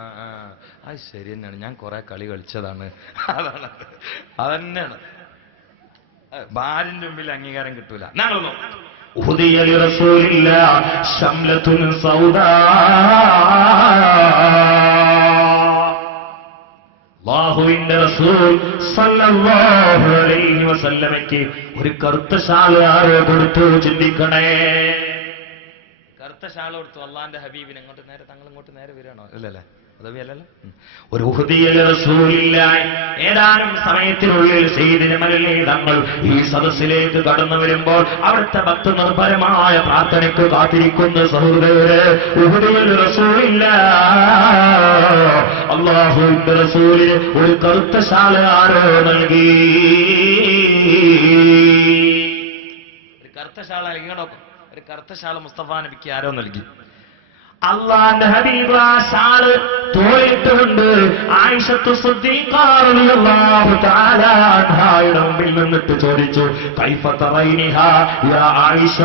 അത് ശരി തന്നെയാണ്, ഞാൻ കുറെ കളി കളിച്ചതാണ്, അതാണ്, അതന്നെയാണ്. ഭാര്യന്റെ മുമ്പിൽ അംഗീകാരം കിട്ടൂല. ഞങ്ങളൊന്നും അല്ലാഹുവിന്റെ റസൂൽ സല്ലല്ലാഹു അലൈഹി വസല്ലമയ്ക്ക് ഒരു കറുത്ത ഷാൾ ആരോ കൊടുത്തു. ചിന്തിക്കണേ, കറുത്ത ഷാൾ കൊടുത്തു അള്ളാന്റെ ഹബീബിന്. ഇങ്ങോട്ട് നേരെ, തങ്ങൾ ഇങ്ങോട്ട് നേരെ വരികയാണോ? അല്ലല്ലേ, അതവിയല്ലല്ലോ. ഒരു ഉഹദിയൽ റസൂലില്ലാഹി ഏതാനും സമയത്തിനുള്ളിൽ സയ്യിദുൽ മലലി തങ്ങൾ ഈ സദസ്സിലേക്ക് കടന്നു വരുമ്പോൾ അവിടുത്തെ ഭക്ത നിർഭരമായ പ്രാർത്ഥനയ്ക്ക് കാത്തിരിക്കുന്ന സഹോദരരെ, ഉഹദിയൽ റസൂലില്ലാഹി അല്ലാഹുവിന്റെ റസൂലിന് ഒരു കറുത്ത ഷാൾ ആരോ നൽകി. ഒരു കറുത്ത ഷാൾ നൽകിയോ? ഒരു കറുത്ത ഷാൾ മുസ്തഫ നബിക്ക് ആരോ നൽകി. അള്ളാന്റെ ഹബീബ് ആ ഷാള് തോളിട്ടുകൊണ്ട് ആയിഷത്തു സിദ്ദീഖ റളിയല്ലാഹു തആല അൻഹായുടെ മുമ്പിൽ നിന്നിട്ട് ചോദിച്ചു, കൈഫ തറൈനിഹാ യാ ആയിഷ,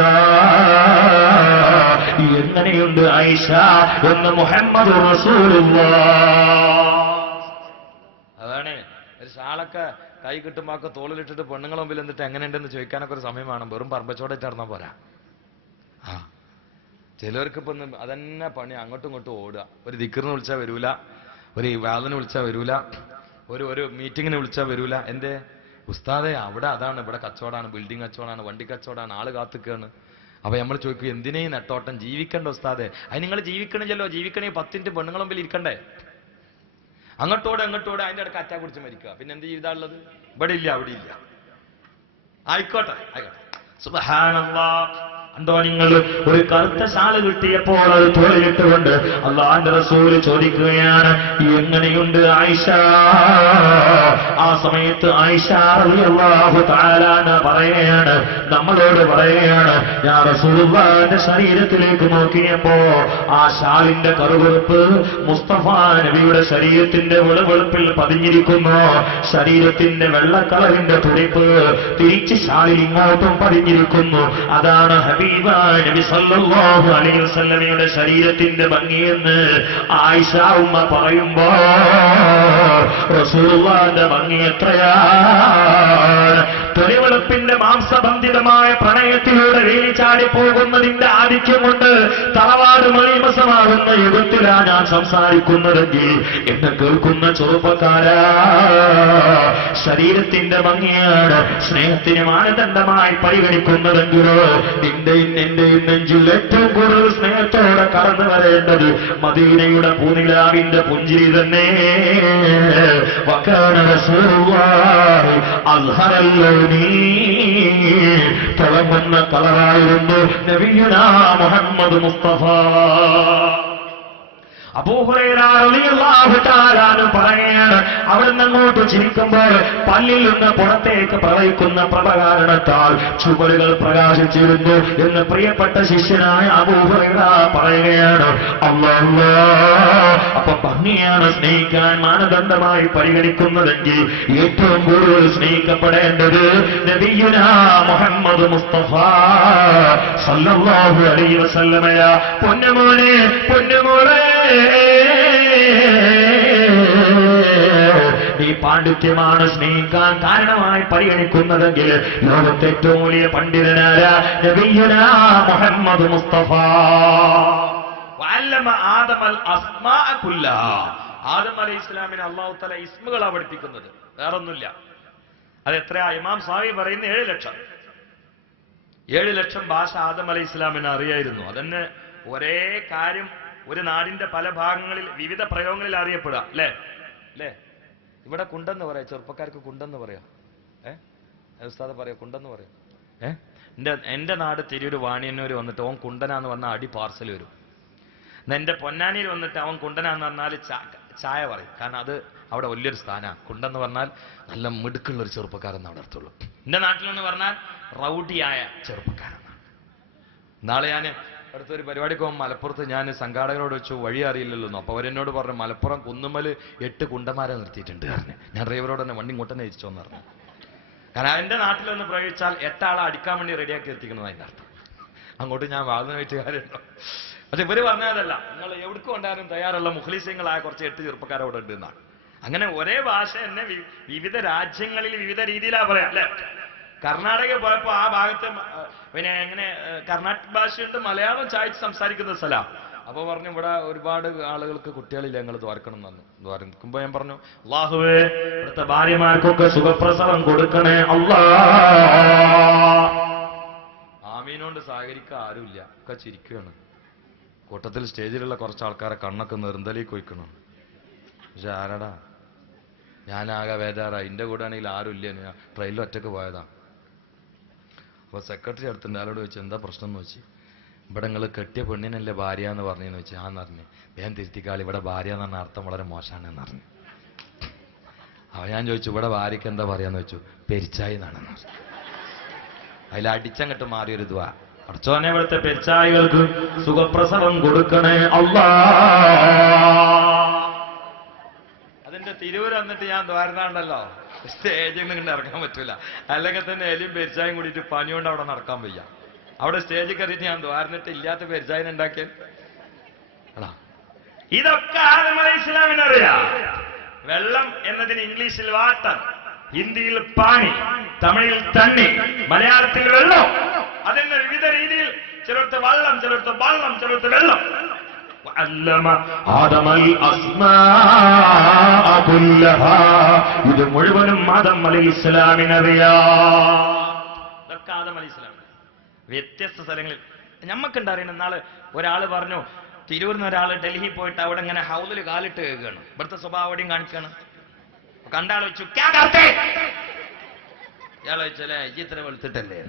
എങ്ങനെയുണ്ട് ആയിഷ എന്ന് മുഹമ്മദ് റസൂലുള്ളാഹ്. അതാണ് ഒരു ഷാളൊക്കെ കൈ കിട്ടുമ്പോ തോളിലിട്ടിട്ട് പെണ്ണുങ്ങളെ മുമ്പിൽ എന്നിട്ട് എങ്ങനെയുണ്ടെന്ന് ചോദിക്കാനൊക്കെ ഒരു സമയം വേണം. വെറും പറമ്പച്ചോടെ ചേർന്നാ പോരാ. ചിലർക്ക് ഇപ്പൊ അതന്നെ പണി, അങ്ങോട്ടും ഇങ്ങോട്ടും ഓടുക. ഒരു ദിക്റിന് വിളിച്ചാൽ വരൂല, ഒരു വാദിന് വിളിച്ചാൽ വരൂല, ഒരു മീറ്റിങ്ങിന് വിളിച്ചാൽ വരൂല. എന്റെ ഉസ്താദെ അവിടെ അതാണ്, ഇവിടെ കച്ചവടമാണ്, ബിൽഡിംഗ് കച്ചവടമാണ്, വണ്ടി കച്ചവടമാണ്, ആള് കാത്തുക്കാണ്. അപ്പൊ നമ്മൾ ചോദിക്കും, എന്തിനേ നെട്ടോട്ടം? ജീവിക്കണ്ട ഉസ്താദെ. അത് നിങ്ങൾ ജീവിക്കണില്ലല്ലോ, ജീവിക്കണേ 10 മിനിറ്റ് പെണ്ണുങ്ങളെ മുമ്പിൽ ഇരിക്കണ്ടേ? അങ്ങോട്ടോടെ അതിന്റെ ഇടയ്ക്ക് അറ്റാ കുടിച്ച് മരിക്കുക. പിന്നെ എന്ത് ചെയ്താളുള്ളത്? ഇവിടെ ഇല്ല, അവിടെ ഇല്ല. ആയിക്കോട്ടെ. സുബ്ഹാനല്ലാഹ്. എന്തോ നിങ്ങൾ ഒരു കറുത്ത ഷാള് കിട്ടിയപ്പോൾ അത് തോളിലിട്ടുകൊണ്ട് അള്ളാന്റെ റസൂല് ചോദിക്കുകയാണ്, എങ്ങനെയുണ്ട് ആയിഷ? ആ സമയത്ത് ആയിഷ റളിയല്ലാഹു തആല പറയാണ്, നമ്മളോട് പറയാണ്, ഞാൻ റസൂലുള്ളാഹിന്റെ ശരീരത്തിലേക്ക് നോക്കിയപ്പോ ആ ഷാളിന്റെ കറുവെളുപ്പ് മുസ്തഫ നബിയുടെ ശരീരത്തിന്റെ വെളുവെളുപ്പിൽ പതിഞ്ഞിരിക്കുന്നു. ശരീരത്തിന്റെ വെള്ളക്കളറിന്റെ തുടിപ്പ് തിരിച്ച് ഷാളിൽ ഇങ്ങോട്ടും പതിഞ്ഞിരിക്കുന്നു. അതാണ് നബി സല്ലല്ലാഹു അലൈഹി വസല്ലമയുടെ ശരീരത്തിന്റെ ഭംഗിയെന്ന് ആയിഷ ഉമ്മ പറയുമ്പോ റസൂലുള്ളാഹിന്റെ ഭംഗി എത്രയാണ്! തൊലിവെളുപ്പിന്റെ മാംസബന്ധിതമായ പ്രണയത്തിലൂടെ വേലിച്ചാടി പോകുന്നതിന്റെ ആധിക്യം കൊണ്ട് തറവാട് മലീമസമാകുന്ന യുഗത്തിലാ ഞാൻ സംസാരിക്കുന്നതെങ്കിൽ എന്നെ കേൾക്കുന്ന ചെറുപ്പക്കാരാ, ശരീരത്തിന്റെ ഭംഗിയാണ് സ്നേഹത്തിന് മാനദണ്ഡമായി പരിഗണിക്കുന്നതെങ്കിലോ നിന്റെയും എന്റെയും നെഞ്ചിൽ ഏറ്റവും കൂടുതൽ സ്നേഹത്തോടെ കടന്നു വരേണ്ടത് മദീനയുടെ പൂനിലാവിന്റെ പുഞ്ചിരി തന്നെ. വകാന റസൂലുള്ളാഹി അസ്ഹറൽ തിളങ്ങുന്ന കളറായിരുന്നു നബിയുനാ മുഹമ്മദ് മുസ്തഫ. അബൂ ഹുറൈറ റളിയല്ലാഹു തആല പറയാണ്, അവിടുന്ന് അങ്ങോട്ട് ചിരിക്കുമ്പോൾ പല്ലിൽ നിന്ന് പുറത്തേക്ക് പ്രവഹിക്കുന്ന പ്രഭ കാരണത്താൽ ചുവരുകൾ പ്രകാശിച്ചിരുന്നു എന്ന് പ്രിയപ്പെട്ട ശിഷ്യനായ അബൂ ഹുറൈറ പറയുകയാണ്. അപ്പൊ ഭംഗിയാണ് സ്നേഹിക്കാൻ മാനദണ്ഡമായി പരിഗണിക്കുന്നതെങ്കിൽ ഏറ്റവും കൂടുതൽ സ്നേഹിക്കപ്പെടേണ്ടത് നബിയുനാ മുഹമ്മദ് മുസ്തഫ സല്ലല്ലാഹു അലൈഹി വസല്ലമയ. പൊന്നുമോനെ, പൊന്നുമോളെ, ഈ പാണ്ഡിത്യമാണ് സ്നേഹിക്കാൻ കാരണമായി പരിഗണിക്കുന്നതെങ്കിൽ ലോകത്തെ ഏറ്റവും വലിയ പണ്ഡിതനായ നബിയുനാ മുഹമ്മദ് മുസ്തഫ. ആദം അലൈഹി ഇസ്ലാമിന് അല്ലാഹു തആല ഇസ്മുകളാണ് പഠിപ്പിക്കുന്നത്, വേറൊന്നുമില്ല. അത് എത്രയാ? ഇമാം സാവി പറയുന്ന 7 ലക്ഷം. 7 ലക്ഷം ഭാഷ ആദം അലൈഹി ഇസ്ലാമിന് അറിയായിരുന്നു. അതന്നെ ഒരേ കാര്യം ഒരു നാടിന്റെ പല ഭാഗങ്ങളിൽ വിവിധ പ്രയോഗങ്ങളിൽ അറിയപ്പെടുക. അല്ലേ? ഇവിടെ കുണ്ടെന്ന് പറയാം, ചെറുപ്പക്കാർക്ക് കുണ്ടെന്ന് പറയാം. ഉസ്താദ് പറയാം, കുണ്ടെന്ന് പറയാം. എന്റെ നാട് തിരൂര് വാണിയന്നൂര് വന്നിട്ട് ഓൻ കുണ്ടനാന്ന് പറഞ്ഞാൽ അടി പാർസൽ വരും. എന്റെ പൊന്നാനിയിൽ വന്നിട്ട് അവൻ കുണ്ടനാന്ന് പറഞ്ഞാൽ ചായ പറയും. കാരണം അത് അവിടെ വലിയൊരു സ്ഥാനമാണ്. കുണ്ടെന്ന് പറഞ്ഞാൽ നല്ല മിടുക്കുള്ള ഒരു ചെറുപ്പക്കാരെന്ന് അവിടെ അർത്ഥമുള്ളൂ. എൻ്റെ നാട്ടിലെന്ന് പറഞ്ഞാൽ റൗഡിയായ ചെറുപ്പക്കാരെന്നാണ്. നാളെ ഞാൻ അടുത്തൊരു പരിപാടിക്ക് പോകുമ്പോൾ മലപ്പുറത്ത് ഞാൻ സംഘാടകരോട് വെച്ചു വഴി അറിയില്ലല്ലോ. അപ്പോൾ അവരെന്നോട് പറഞ്ഞു മലപ്പുറം കുന്നുമ്മൽ 8 കുണ്ടന്മാരെ നിർത്തിയിട്ടുണ്ട് പറഞ്ഞു. ഞാൻ ഡ്രൈവറോട് തന്നെ വണ്ടി ഇങ്ങോട്ട് തന്നെ തിരിച്ചോന്ന് പറഞ്ഞു. കാരണം എൻ്റെ നാട്ടിലൊന്ന് പ്രയോഗിച്ചാൽ 8 ആളെ അടിക്കാൻ വേണ്ടി റെഡിയാക്കി എത്തിക്കുന്നത് അതിൻ്റെ അർത്ഥം. അങ്ങോട്ട് ഞാൻ വാദന വെച്ച് കാര്യമുണ്ടോ? പക്ഷെ ഇവര് പറഞ്ഞതല്ല, നിങ്ങൾ എവിടേക്ക് കൊണ്ടാലും തയ്യാറുള്ള മുഖ്ലിസീങ്ങളായ കുറച്ച് 8 ചെറുപ്പക്കാരവിടെ ഉണ്ട് എന്നാണ്. അങ്ങനെ ഒരേ ഭാഷ തന്നെ വിവിധ രാജ്യങ്ങളിൽ വിവിധ രീതിയിലാണ് പറയാം അല്ലെ. കർണാടക പോയപ്പോ ആ ഭാഗത്ത് പിന്നെ എങ്ങനെ കർണാടക ഭാഷയുണ്ട്, മലയാളം ചായച്ച് സംസാരിക്കുന്ന സ്ഥലം. അപ്പൊ പറഞ്ഞു ഇവിടെ ഒരുപാട് ആളുകൾക്ക് കുട്ടികളില്ല, ഞങ്ങൾ ദ്വാരക്കണം എന്ന് പറഞ്ഞു. ദ്വാരക്കുമ്പോ ഞാൻ പറഞ്ഞു അല്ലാഹുവേ ഇവിടുത്തെ ഭാര്യമാർക്കൊക്കെ സുഖപ്രസവം കൊടുക്കണേ അല്ലാ. ആമീനോണ്ട് സഹകരിക്കാൻ ആരുമില്ല, ഒക്കെ ചിരിക്കുകയാണ്. കൂട്ടത്തിൽ സ്റ്റേജിലുള്ള കുറച്ച് ആൾക്കാരെ കണ്ണൊക്കെ നിർന്തലേക്ക് വയ്ക്കണം. പക്ഷെ ആരടാ, ഞാനാകെ വേദാറായി. എൻ്റെ കൂടെ ആണെങ്കിൽ ആരുമില്ല, ഞാൻ ട്രെയിനിൽ ഒറ്റക്ക് പോയതാ. അപ്പോൾ സെക്രട്ടറി അടുത്തുണ്ട്, ആളോട് ചോദിച്ചു എന്താ പ്രശ്നം എന്ന് വെച്ച്. ഇവിടെ നിങ്ങൾ കെട്ടിയ പെണ്ണിനല്ലേ ഭാര്യ എന്ന് പറഞ്ഞെന്ന് വെച്ചാൽ ആന്ന് പറഞ്ഞു. വേഗം തിരുത്തിക്കാൾ, ഇവിടെ ഭാര്യ എന്ന് പറഞ്ഞ അർത്ഥം വളരെ മോശമാണെന്ന് പറഞ്ഞു. അപ്പോൾ ഞാൻ ചോദിച്ചു ഇവിടെ ഭാര്യയ്ക്ക് എന്താ പറയാന്ന് വെച്ചു. പെരിച്ചായി എന്നാണെന്ന് പറഞ്ഞു. അതിൽ അടിച്ചങ്ങട്ട് മാറിയൊരു ദ്വാ, അടച്ചോനെ ഇവിടുത്തെ പെരിച്ചായികൾക്ക് സുഖപ്രസവം കൊടുക്കണേ അല്ലാ. അതിന്റെ തിരൂര് വന്നിട്ട് ഞാൻ ദ്വാരതാണ്ടല്ലോ, സ്റ്റേജിൽ നിന്ന് ഇങ്ങോട്ട് ഇറങ്ങാൻ പറ്റൂല. അല്ലെങ്കിൽ തന്നെ എലിയും പെരിച്ചായും കൂടിയിട്ട് പനിയോണ്ട് അവിടെ നടക്കാൻ വയ്യ. അവിടെ സ്റ്റേജിൽ കയറിയിട്ട് ഞാൻ ദ്വാരന്നിട്ട് ഇല്ലാത്ത പെരിച്ചായനെ ഉണ്ടാക്കിയാൽ ഇതൊക്കെ ആദം അലൈഹിസ്സലാമിനറിയാം. വെള്ളം എന്നതിന് ഇംഗ്ലീഷിൽ വാട്ടർ, ഹിന്ദിയിൽ പാനി, തമിഴിൽ തണ്ണി, മലയാളത്തിൽ വെള്ളം. അതിന്റെ വിവിധ രീതിയിൽ ചിലർക്ക് വള്ളം, ചിലർക്ക് വള്ളം, ചിലർക്ക് വെള്ളം. ഇത് മുഴുവനും ആദം അലൈഹിസ്സലാമിനറിയാം. ഇതൊക്കെ ആദം അലൈഹിസ്സലാം വ്യത്യസ്ത സ്ഥലങ്ങളിൽ ഞമ്മക്കുണ്ടറിയണം. നാളെ ഒരാള് പറഞ്ഞു തിരൂരിന്ന് ഒരാൾ ഡൽഹി പോയിട്ട് അവിടെ ഇങ്ങനെ ഹൗദിൽ കാലിട്ട് കേൾക്കുകയാണ്. ഇവിടുത്തെ സ്വഭാവം അവിടെയും കാണിക്കുകയാണ്. കണ്ടാൾ വെച്ചു ഇയാൾ വെച്ചല്ലേ ഇത്ര വെളുത്തിട്ടല്ലേ.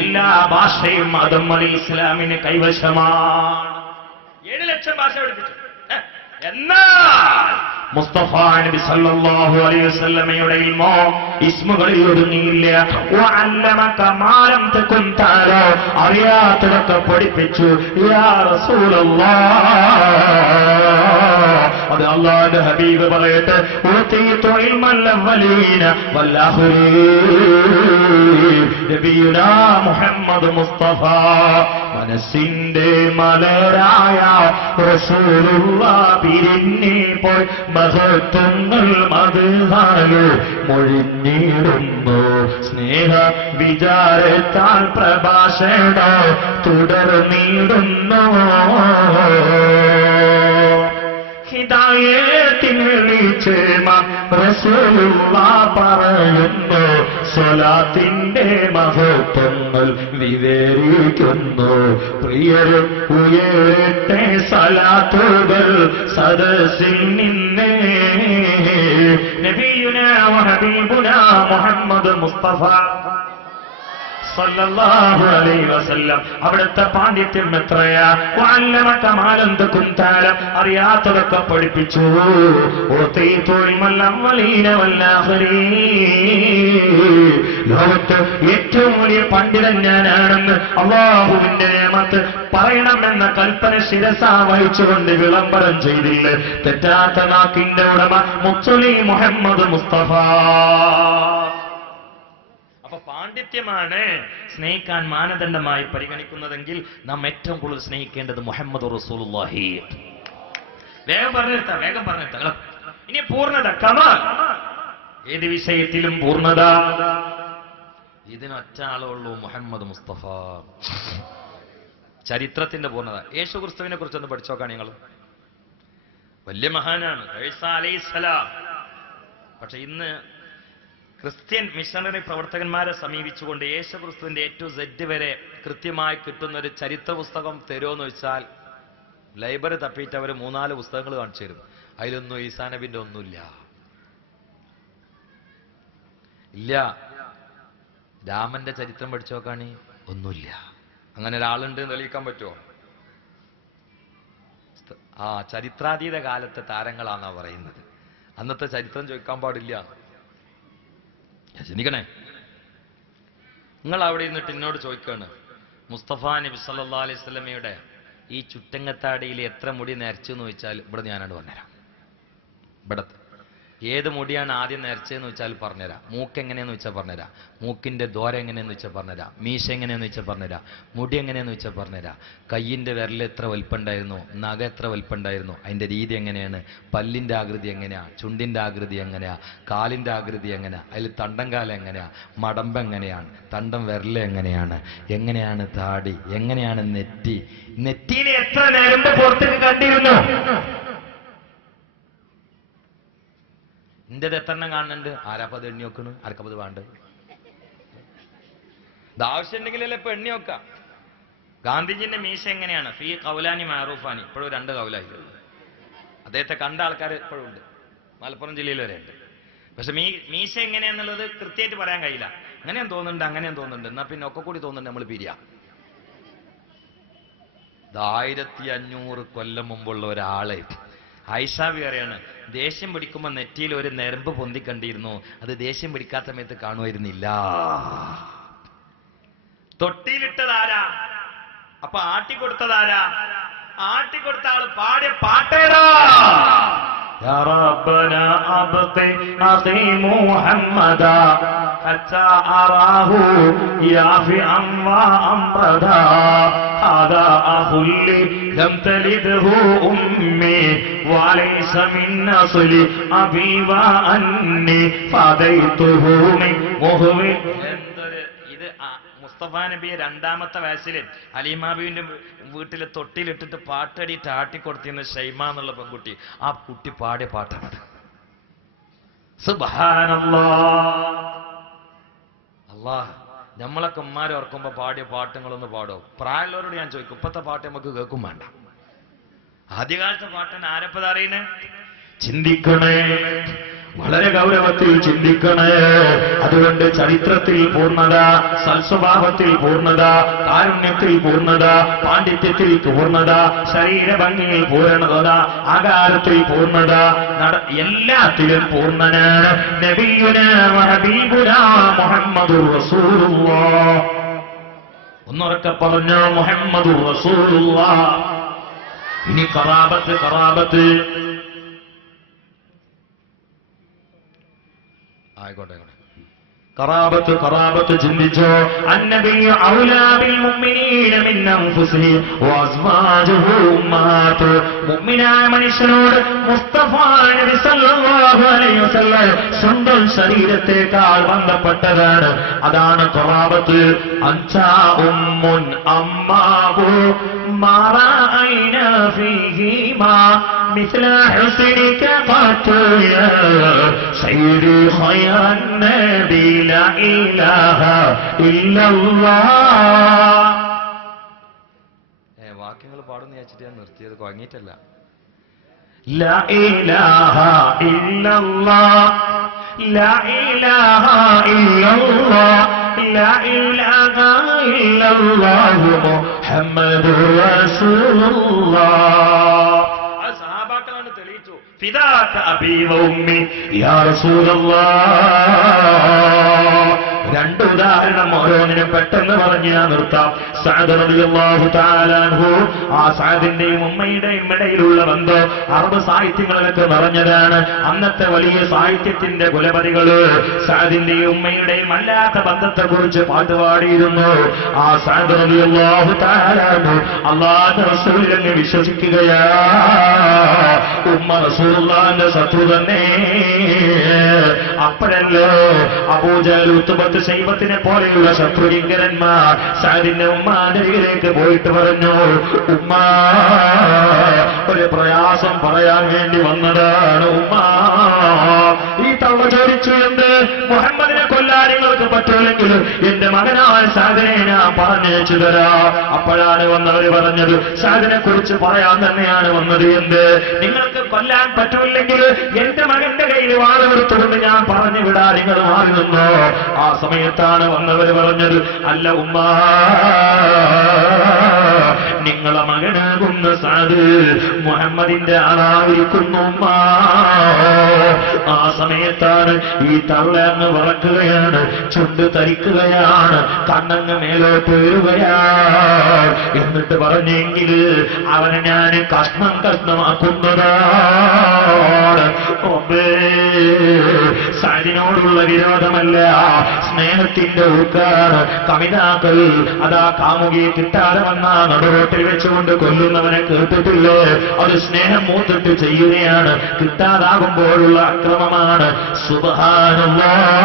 എല്ലാ ഭാഷയും ആദം അലൈഹിസ്സലാമിന് കൈവശമാണ്. 7 ലക്ഷം ഭാഷ പഠിപ്പിച്ചു. എന്നാൽ മുസ്തഫ നബി സല്ലല്ലാഹു അലൈഹി വസല്ലമയുടെ ഇൽമോ ഇസ്മുകളിൽ ഒതുങ്ങിയില്ല. വഅല്ലമക മാ ലം തകുൻ തഅല, അറിയാത്തതൊക്കെ പഠിപ്പിച്ചു. യാ റസൂലല്ലാഹ്, അത് അല്ലാഹുവിന്റെ ഹബീബ് പറയട്ടെ, ഉതീതു ഇൽമൽ അവ്വലീന വൽ ആഖിരീൻ. നബിയുനാ മുഹമ്മദ് മുസ്തഫ മനസ്സിന്റെ മലരായ റസൂലുള്ളാഹ് പിരിഞ്ഞേ പോയി മഹത്വങ്ങൾ മദ്ഹാല് മൊഴിഞ്ഞിടുന്നു. സ്നേഹ വിചാരത്താൽ പ്രഭാഷണം തുടർന്നിടുന്നു. ഹിദായത്തിന് വിളിച്ചേമ റസൂലുള്ളാഹ് പറയുന്നു. സ്വലാത്തിന്റെ മഹത്വങ്ങൾ വിവരിക്കുന്നു. പ്രിയരും ഉയരട്ടെ സലാത്തുകൾ സദസ്സിൽ നിന്നേ. നബിയുനാ വഹബീബുനാ മുഹമ്മദ് മുസ്തഫ സല്ലല്ലാഹു അലൈഹി വസല്ലം അവിടുത്തെ പാണ്ഡിത്യം എത്രയാ. വഅല്ലമക മാ ലം തകുൻ തഅലം, അറിയാത്തതൊക്കെ പഠിപ്പിച്ചു. ഉതീതു ഇൽമൽ അവ്വലീന വൽ ആഖിരീൻ. ലോകത്ത് ഏറ്റവും വലിയ പണ്ഡിതൻ ഞാനാണെന്ന് അല്ലാഹുവിന്റെ നിഅമത്ത് പറയണമെന്ന കൽപ്പന ശിരസാ വഹിച്ചുകൊണ്ട് വിളംബരം ചെയ്തില്ല തെറ്റാത്ത നാക്കിന്റെ ഉടമ മുസ്തഫ മുഹമ്മദ് മുസ്തഫ. പാണ്ഡിത്യമാണ് സ്നേഹിക്കാൻ മാനദണ്ഡമായി പരിഗണിക്കുന്നതെങ്കിൽ നാം ഏറ്റവും കൂടുതൽ സ്നേഹിക്കേണ്ടത് മുഹമ്മദ് റസൂലുള്ളാഹി. വേഗം പറഞ്ഞിരുത്താം. ഇനി പൂർണ്ണത, കമാൽ, ഏത് വിഷയത്തിലും പൂർണ്ണത. ഇതിനൊറ്റ ആളുള്ളൂ, മുഹമ്മദ് മുസ്തഫ. ചരിത്രത്തിന്റെ പൂർണ്ണത. യേശു ക്രിസ്തുവിനെ കുറിച്ചൊന്ന് പഠിച്ചു നോക്കാം നിങ്ങൾ. വലിയ മഹാനാണ് ഈസാ അലൈഹിസ്സലാം. പക്ഷെ ഇന്ന് ക്രിസ്ത്യൻ മിഷണറി പ്രവർത്തകന്മാരെ സമീപിച്ചുകൊണ്ട് യേശുക്രിസ്തുവിന്റെ A to Z വരെ കൃത്യമായി കിട്ടുന്ന ഒരു ചരിത്ര പുസ്തകം തരുമെന്ന് വെച്ചാൽ ലൈബ്രറി തപ്പിയിട്ട് അവർ 3-4 പുസ്തകങ്ങൾ കാണിച്ചു തരും. അതിലൊന്നും ഈസാ നബിന്റെ ഒന്നുമില്ല. ഇല്ല. രാമന്റെ ചരിത്രം പഠിച്ചു നോക്കാണി ഒന്നുമില്ല. അങ്ങനെ ഒരാളുണ്ട് തെളിയിക്കാൻ പറ്റുമോ? ആ ചരിത്രാതീത കാലത്തെ താരങ്ങളാന്നാ പറയുന്നത്. അന്നത്തെ ചരിത്രം ചോദിക്കാൻ പാടില്ല. ചിന്തിക്കണേ. നിങ്ങൾ അവിടെ ഇരുന്നിട്ട് എന്നോട് ചോദിക്കാണ്, മുസ്തഫ നബി സല്ലല്ലാഹു അലൈഹി വസല്ലമയുടെ ഈ ചുറ്റങ്ങത്താടിയിൽ എത്ര മുടി നരച്ചു എന്ന് ചോദിച്ചാൽ ഇവിടെ ഞാനാണ് പറഞ്ഞുതരാം. ഇവിടെ ഏത് മുടിയാണ് ആദ്യം നരച്ചതെന്ന് വെച്ചാൽ പറഞ്ഞുതരാം. മൂക്ക് എങ്ങനെയെന്ന് വെച്ചാൽ പറഞ്ഞുതരാം. മൂക്കിന്റെ ദ്വാരം എങ്ങനെയെന്ന് വെച്ചാൽ പറഞ്ഞുതരാം. മീശ എങ്ങനെയെന്ന് വെച്ചാൽ പറഞ്ഞുതരാം. മുടി എങ്ങനെയെന്ന് വെച്ചാൽ പറഞ്ഞുതരാം. കയ്യിന്റെ വിരൽ എത്ര വലിപ്പമുണ്ടായിരുന്നു, നഖ എത്ര വലിപ്പമുണ്ടായിരുന്നു, അതിന്റെ രീതി എങ്ങനെയാണ്, പല്ലിന്റെ ആകൃതി എങ്ങനെയാ, ചുണ്ടിന്റെ ആകൃതി എങ്ങനെയാ, കാലിന്റെ ആകൃതി എങ്ങനെയാ, അതിൽ തണ്ടം കാലം എങ്ങനെയാ, മടമ്പ് എങ്ങനെയാണ്, തണ്ടം വിരൽ എങ്ങനെയാണ്, എങ്ങനെയാണ് താടി, എങ്ങനെയാണ് നെറ്റി, നെറ്റിയിൽ എത്ര നേരം പുറത്തേക്ക് കണ്ടിരുന്നു. എന്റെ എത്രണ്ണം കാണുന്നുണ്ട്, ആരാപ്പത് എണ്ണി നോക്കണ്, ആർക്കപ്പത് വേണ്ടത്? ഇത് ആവശ്യമുണ്ടെങ്കിലല്ലേ ഇപ്പൊ എണ്ണി നോക്കാം. ഗാന്ധിജിന്റെ മീശ എങ്ങനെയാണ്? ഫീ കൗലാനി മാറൂഫാനി. ഇപ്പോഴും 2 കൗലായി. അദ്ദേഹത്തെ കണ്ട ആൾക്കാർ ഇപ്പോഴും ഉണ്ട്, മലപ്പുറം ജില്ലയിൽ വരെ ഉണ്ട്. പക്ഷെ മീശ എങ്ങനെയാന്നുള്ളത് കൃത്യമായിട്ട് പറയാൻ കഴിയില്ല. അങ്ങനെയും തോന്നുന്നുണ്ട്, അങ്ങനെയും തോന്നുന്നുണ്ട്, എന്നാ പിന്നെ ഒക്കെ കൂടി തോന്നുന്നുണ്ട് നമ്മൾ പിരിയാം. 1500 കൊല്ലം മുമ്പുള്ള ഒരാളെ ഐഷാബി പറയാണ്, ദേഷ്യം പിടിക്കുമ്പോൾ നെറ്റിയിൽ ഒരു നെരമ്പ് പൊന്തിക്കണ്ടിരുന്നു, അത് ദേഷ്യം പിടിക്കാത്ത സമയത്ത് കാണുമായിരുന്നില്ല. തൊട്ടിയിലിട്ടതാരാ? അപ്പൊ ആട്ടിക്കൊടുത്തതാരാ? ആട്ടിക്കൊടുത്ത ആള് പാടിയ പാട്ടേടാ. يا ربنا أبقي أخي محمدا حتى أراه يافعا وأمردا هذا أخ لي لم تلده أمي وليس من نسل أبي وأني فديته من مهوي. മുസ്തഫ നബിയെ 2ാമത്തെ വയസ്സിൽ അലീമാബിന്റെ വീട്ടിൽ തൊട്ടിലിട്ടിട്ട് പാട്ടടിയിട്ട് ആട്ടിക്കൊടുത്തിരുന്ന ഷൈമ എന്നുള്ള പെൺകുട്ടി, ആ കുട്ടി പാടിയ പാട്ടാണ്. സുബ്ഹാനല്ലാഹ്. അല്ലാഹ്, നമ്മളൊക്കെ ഉമ്മാരെ ഓർക്കുമ്പോ പാടിയ പാട്ടുകളൊന്ന് പാടോ? പ്രായമുള്ളവരോട് ഞാൻ ചോദിക്കും, ഇപ്പത്തെ പാട്ട് നമുക്ക് കേൾക്കും വേണ്ട. ആദ്യകാലത്തെ പാട്ടിന് ആരപ്പത് അറിയുന്നേ? ചിന്തിക്കണേ, വളരെ ഗൗരവത്തിൽ ചിന്തിക്കണേ. അതുകൊണ്ട് ചരിത്രത്തിൽ പൂർണ്ണത, സൽസ്വഭാവത്തിൽ പൂർണ്ണത, കാരുണ്യത്തിൽ പൂർണ്ണത, പാണ്ഡിത്യത്തിൽ പൂർണ്ണത, ശരീരഭംഗിയിൽ പൂർണ്ണത, ആകാരത്തിൽ പൂർണ്ണത, എല്ലാത്തിലും പൂർണ്ണനാണ് നബിയുനാ ഹബീബുനാ മുഹമ്മദുർ റസൂലുള്ളാഹ്. ഒന്നുറക്കെ പറഞ്ഞു, മുഹമ്മദുർ റസൂലുള്ളാഹ്. ഇനി ഖറാബത്ത് ആയിക്കോട്ടെ. ഖറാബത്ത് ചിന്തിച്ചോ. അന്നബിയ്യു ഔലാ ബിൽ മുഅ്മിനീന മിൻ അൻഫുസിഹിം വഅസ്വാജുഹു ഉമ്മഹാത്തു. മുഅ്മിനായ മനുഷ്യനോട് മുസ്തഫ നബി സല്ലല്ലാഹു അലൈഹി വസല്ലം സ്വന്തം ശരീരത്തേക്കാൾ ബന്ധപ്പെട്ടതാണ്. അതാണ് ഖറാബത്ത്. അൻസാ ഉമ്മുൻ അമ്മാഹു മാ റഅയ്നാ ഫീഹിമാ മിസ്ല ഹുസ്നിക ഖത്തു യാ സയ്യിദി ഖൈറൻ നബി ലാ ഇലാഹ ഇല്ലല്ലാഹ്. വാക്യങ്ങൾ പാടുന്ന വെച്ചിട്ട് ഞാൻ നിർത്തിയത് കുഴങ്ങിയിട്ടല്ല. ലാ ഇലാഹ ഇല്ലല്ലാഹ്, ലാ ഇലാഹ ഇല്ലല്ലാഹ്, ലാ ഇലാഹ ഇല്ലല്ലാഹു മുഹമ്മദുർ റസൂലുള്ളാഹ്. ആ സഹാബാക്കളാണ് തെളിയിച്ചു. ഫിദാക അബീ വ ഉമ്മി യാ റസൂലല്ലാഹ്. 2 ഉദാഹരണം ഓരോന്നിനും പെട്ടെന്ന് പറഞ്ഞ് ഞാൻ നിർത്താം. സഅദ് റളിയല്ലാഹു തആല അൻഹു, ആ സഅദിന്റെയും ഉമ്മയുടെയും ഇടയിലുള്ള ബന്ധം അറബ് സാഹിത്യങ്ങളിലൊക്കെ നിറഞ്ഞതാണ്. അന്നത്തെ വലിയ സാഹിത്യത്തിന്റെ കുലപതികള് സഅദിന്റെയും ഉമ്മയുടെയും അല്ലാത്ത ബന്ധത്തെക്കുറിച്ച് പാട്ടുപാടിയിരുന്നു. ആ സഅദ് റളിയല്ലാഹു തആല അൻഹു അല്ലാഹുവിന്റെ റസൂലിനെ വിശ്വസിക്കുകയാ. ഉമ്മ റസൂലുള്ളാഹിന്റെ ശത്രു തന്നെ. അപ്പോഴല്ലോ അബൂജഹൽ, ഉത്ബത്ത്, ശൈബത്തിനെ പോലെയുള്ള ശത്രുകിങ്കരന്മാർ സഅദിന്റെ ഉമ്മാന്റെ അരികിലേക്ക് പോയിട്ട് പറഞ്ഞു, ഉമ്മ ഒരു പ്രയാസം പറയാൻ വേണ്ടി വന്നതാണ് ഉമ്മ. ഈ തവള ചോദിച്ചു, എന്ത്? മുഹമ്മദിനെ കൊല്ലാൻ നിങ്ങൾക്ക് പറ്റൂലെങ്കിൽ എന്റെ മകനായ സാദിനെ ഞാൻ പറഞ്ഞയച്ചു തരാം. അപ്പോഴാണ് വന്നവര് പറഞ്ഞത്, സാദിനെ കുറിച്ച് പറയാൻ തന്നെയാണ് വന്നത്. എന്ത് നിങ്ങൾക്ക് കൊല്ലാൻ പറ്റൂല്ലെങ്കിൽ എന്റെ മകന്റെ കയ്യിൽ വാളെടുത്തുകൊണ്ട് ഞാൻ പറഞ്ഞു വിടാ, നിങ്ങൾ മാറി നിന്നോ. ആ സമയത്താണ് വന്നവര് പറഞ്ഞത്, അല്ല ഉമ്മ, നിങ്ങളെ മകനാകുന്ന സാദ് മുഹമ്മദിന്റെ ആളായിരിക്കുന്നു ഉമ്മ. ആ സമയത്താണ് ഈ തള്ള അങ്ങ് വിറക്കുകയാണ്, ചുണ്ട് തരിക്കുകയാണ്, കണ്ണങ്ങ് മേലോട്ട് വീഴുകയാണ്. എന്നിട്ട് പറഞ്ഞെങ്കിൽ അവനെ ഞാൻ കഷ്ണം കഷ്ണമാക്കുന്നതാണ്. സാദിനോടുള്ള വിരോധമല്ല, സ്നേഹത്തിന്റെ ഊക്കാണ്. കവിതാക്കൾ അതാ കാമുകിയെ കിട്ടാതെ വന്ന നടുറോട്ടിൽ വെച്ചുകൊണ്ട് കൊല്ലുന്നവനെ കേട്ടിട്ടില്ലേ? അത് സ്നേഹം മൂത്തിട്ട് ചെയ്യുകയാണ്, കിട്ടാതാകുമ്പോഴുള്ള അക്രമമാണ്. സുബ്ഹാനല്ലാഹ്.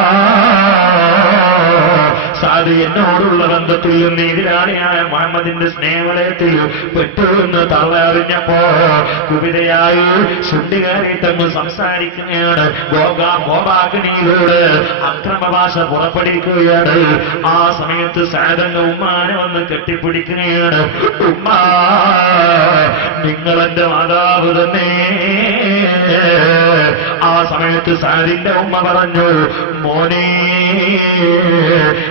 സാദ് എന്നോടുള്ള ബന്ധത്തിൽ നിന്ന് എതിരാളിയായ മുഹമ്മദിന്റെ സ്നേഹവലയത്തിൽ പെട്ടുവെന്ന് തള്ള അറിഞ്ഞപ്പോ കുപിതയായി ചുണ്ടികയറിയിട്ടങ്ങ് സംസാരിക്കുകയാണ്. ഗോപാഗ്നിയിലൂടെ അക്രമഭാഷ പുറപ്പെടുവിക്കുകയാണ്. ആ സമയത്ത് സാദങ്ങ് ഉമ്മാനെ വന്ന് കെട്ടിപ്പിടിക്കുകയാണ്. ഉമ്മ, നിങ്ങളെന്റെ മാതാവ് തന്നെ. ആ സമയത്ത് സാദിന്റെ ഉമ്മ പറഞ്ഞു, മോനെ,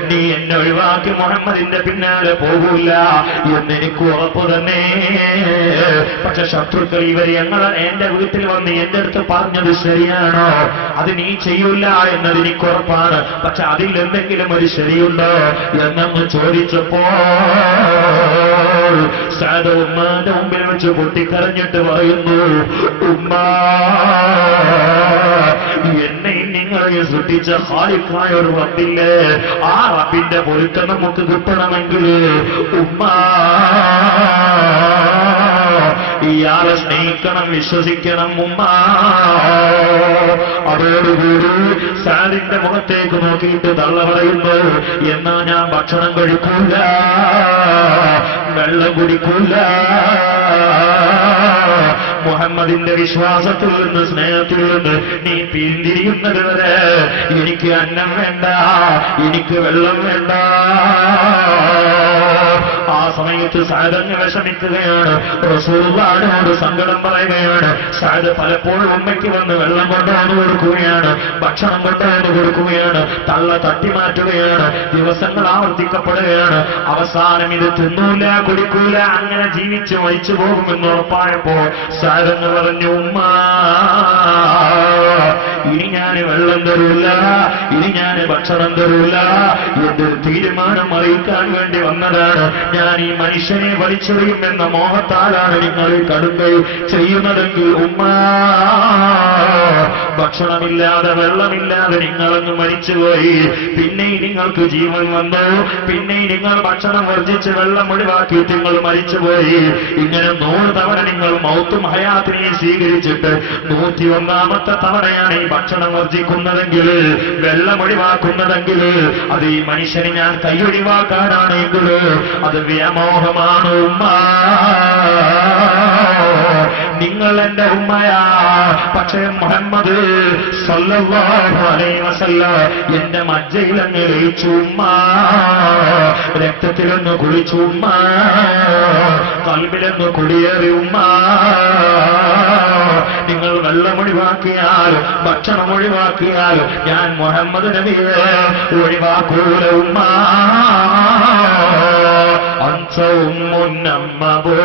നീ എന്നെ ഒഴിവാക്കി മുഹമ്മദിന്റെ പിന്നാലെ പോകൂല എന്നെനിക്ക് ഉറപ്പ് തന്നെ. പക്ഷെ ശത്രുക്കൾ ഇവർ എന്റെ വീട്ടിൽ വന്ന് എന്റെ അടുത്ത് പറഞ്ഞത് ശരിയാണോ? അത് നീ ചെയ്യൂല എന്നത് എനിക്ക് ഉറപ്പാണ്. പക്ഷെ അതിൽ എന്തെങ്കിലും ഒരു ശരിയുണ്ടോ എന്നങ്ങ് ചോദിച്ചപ്പോ സാദ് ഉമ്മാന്റെ മുമ്പിൽ വെച്ച് പൊട്ടിക്കരഞ്ഞിട്ട് പറയുന്നു, ഉമ്മ, എന്നെ നിങ്ങളെ സൃഷ്ടിച്ച ഖാലിഖായ ഒരു റബ്ബില്ലേ, ആ റബ്ബിന്റെ പൊരുത്തം നമുക്ക് കിട്ടണമെങ്കിൽ ഉമ്മ ഇയാളെ സ്നേഹിക്കണം, വിശ്വസിക്കണം ഉമ്മ. അതോടുകൂടി സാദിന്റെ മുഖത്തേക്ക് നോക്കിയിട്ട് തള്ള പറയുന്നു, എന്നാ ഞാൻ ഭക്ഷണം കഴിക്കൂല, വെള്ളം കുടിക്കൂല, മുഹമ്മദിന്റെ വിശ്വാസത്തിൽ നിന്ന് സ്നേഹത്തിൽ നിന്ന് നീ പിന്തിരിയുന്നത് വരെ എനിക്ക് അന്നം വേണ്ട, എനിക്ക് വെള്ളം വേണ്ട. ആ സമയത്ത് സാദങ്ങ് വിഷമിക്കുകയാണ്, റസൂലുള്ളാഹിയോട് സങ്കടം പറയുകയാണ്. സാദ് പലപ്പോഴും ഉമ്മയ്ക്ക് വന്ന് വെള്ളം കൊണ്ടുവന്ന് കൊടുക്കുകയാണ്, ഭക്ഷണം കൊണ്ടുവന്ന് കൊടുക്കുകയാണ്, തള്ള തട്ടിമാറ്റുകയാണ്. ദിവസങ്ങൾ ആവർത്തിക്കപ്പെടുകയാണ്. അവസാനം ഇത് തിന്നൂല, കുടിക്കൂല, അങ്ങനെ ജീവിച്ച് മരിച്ചു പോകുമെന്ന് ഉറപ്പായപ്പോ സാദങ്ങ് പറഞ്ഞു, ഉമ്മ, ഇനി ഞാൻ വെള്ളം തരൂല, ഇനി ഞാൻ ഭക്ഷണം തരൂല, എന്റെ തീരുമാനം അറിയിക്കാൻ വേണ്ടി വന്നതാണ്. ഞാൻ ഈ മനുഷ്യനെ വലിച്ചെറിയുമെന്ന മോഹത്താലാണ് നിങ്ങൾ കടുങ്കയും ചെയ്യുന്നതെങ്കിൽ ഉമ്മ, ഭക്ഷണമില്ലാതെ വെള്ളമില്ലാതെ നിങ്ങളങ്ങ് മരിച്ചുപോയി. പിന്നെ നിങ്ങൾക്ക് ജീവൻ വന്നു, പിന്നെ നിങ്ങൾ ഭക്ഷണം വർജിച്ച് വെള്ളം ഒഴിവാക്കിയിട്ട് നിങ്ങൾ മരിച്ചുപോയി. ഇങ്ങനെ 100 തവണ നിങ്ങൾ മൗത്തും ഹയാത്തിനെയും സ്വീകരിച്ചിട്ട് 101ാമത്തെ തവണയാണ് ഈ ഭക്ഷണം വർജിക്കുന്നതെങ്കിൽ, വെള്ളം ഒഴിവാക്കുന്നതെങ്കിൽ, അത് ഈ മനുഷ്യനെ ഞാൻ കൈയൊഴിവാക്കാനാണെങ്കിൽ അത് വ്യാമോഹമാണ് ഉമ്മ. നിങ്ങൾ എന്റെ ഉമ്മയാ, പക്ഷേ മുഹമ്മദ് സല്ലല്ലാഹു അലൈഹി വസല്ലം എന്റെ മജ്ജയിലങ്ങ് ലയിച്ചു ഉമ്മ, രക്തത്തിലൊന്ന് കുളിച്ചു ഉമ്മ, കൽബിലൊന്ന് കുടിയേറി ഉമ്മ. നിങ്ങൾ വെള്ളം ഒഴിവാക്കിയാലും ഭക്ഷണം ഒഴിവാക്കിയാലും ഞാൻ മുഹമ്മദ് നബിയെ ഒഴിവാക്കൂല ഉമ്മ. أنت أم النمبو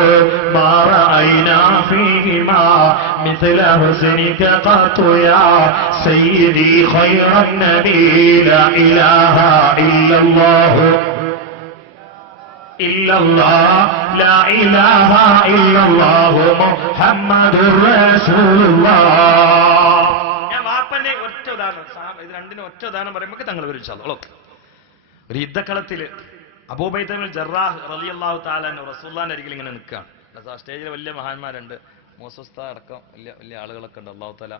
ما رأينا فيهما مثل حسنك قط يا سيدي خير النبي لا إله إلا الله إلا الله لا إله إلا الله محمد رسول الله. ഞാൻ വാപ്പന്റെ ഒറ്റ ഉദാഹരണം, ഇത് രണ്ടിനും ഒറ്റ ഉദാഹരണം പറയുമ്പോൾ തങ്ങൾ വിളിച്ചാലോ. ഒരു യുദ്ധക്കളത്തില് അബൂബൈദുൽ ജറാഹ് റളിയല്ലാഹു തആല അൻഹു റസൂലുള്ളാഹിന്റെ അരികിൽ ഇങ്ങനെ നിൽക്കുകയാണ്. സ്റ്റേജിൽ വലിയ മഹാന്മാരുണ്ട്, മൂസസ്ത അടക്കം വലിയ വലിയ ആളുകളൊക്കെ ഉണ്ട്. അല്ലാഹു തആല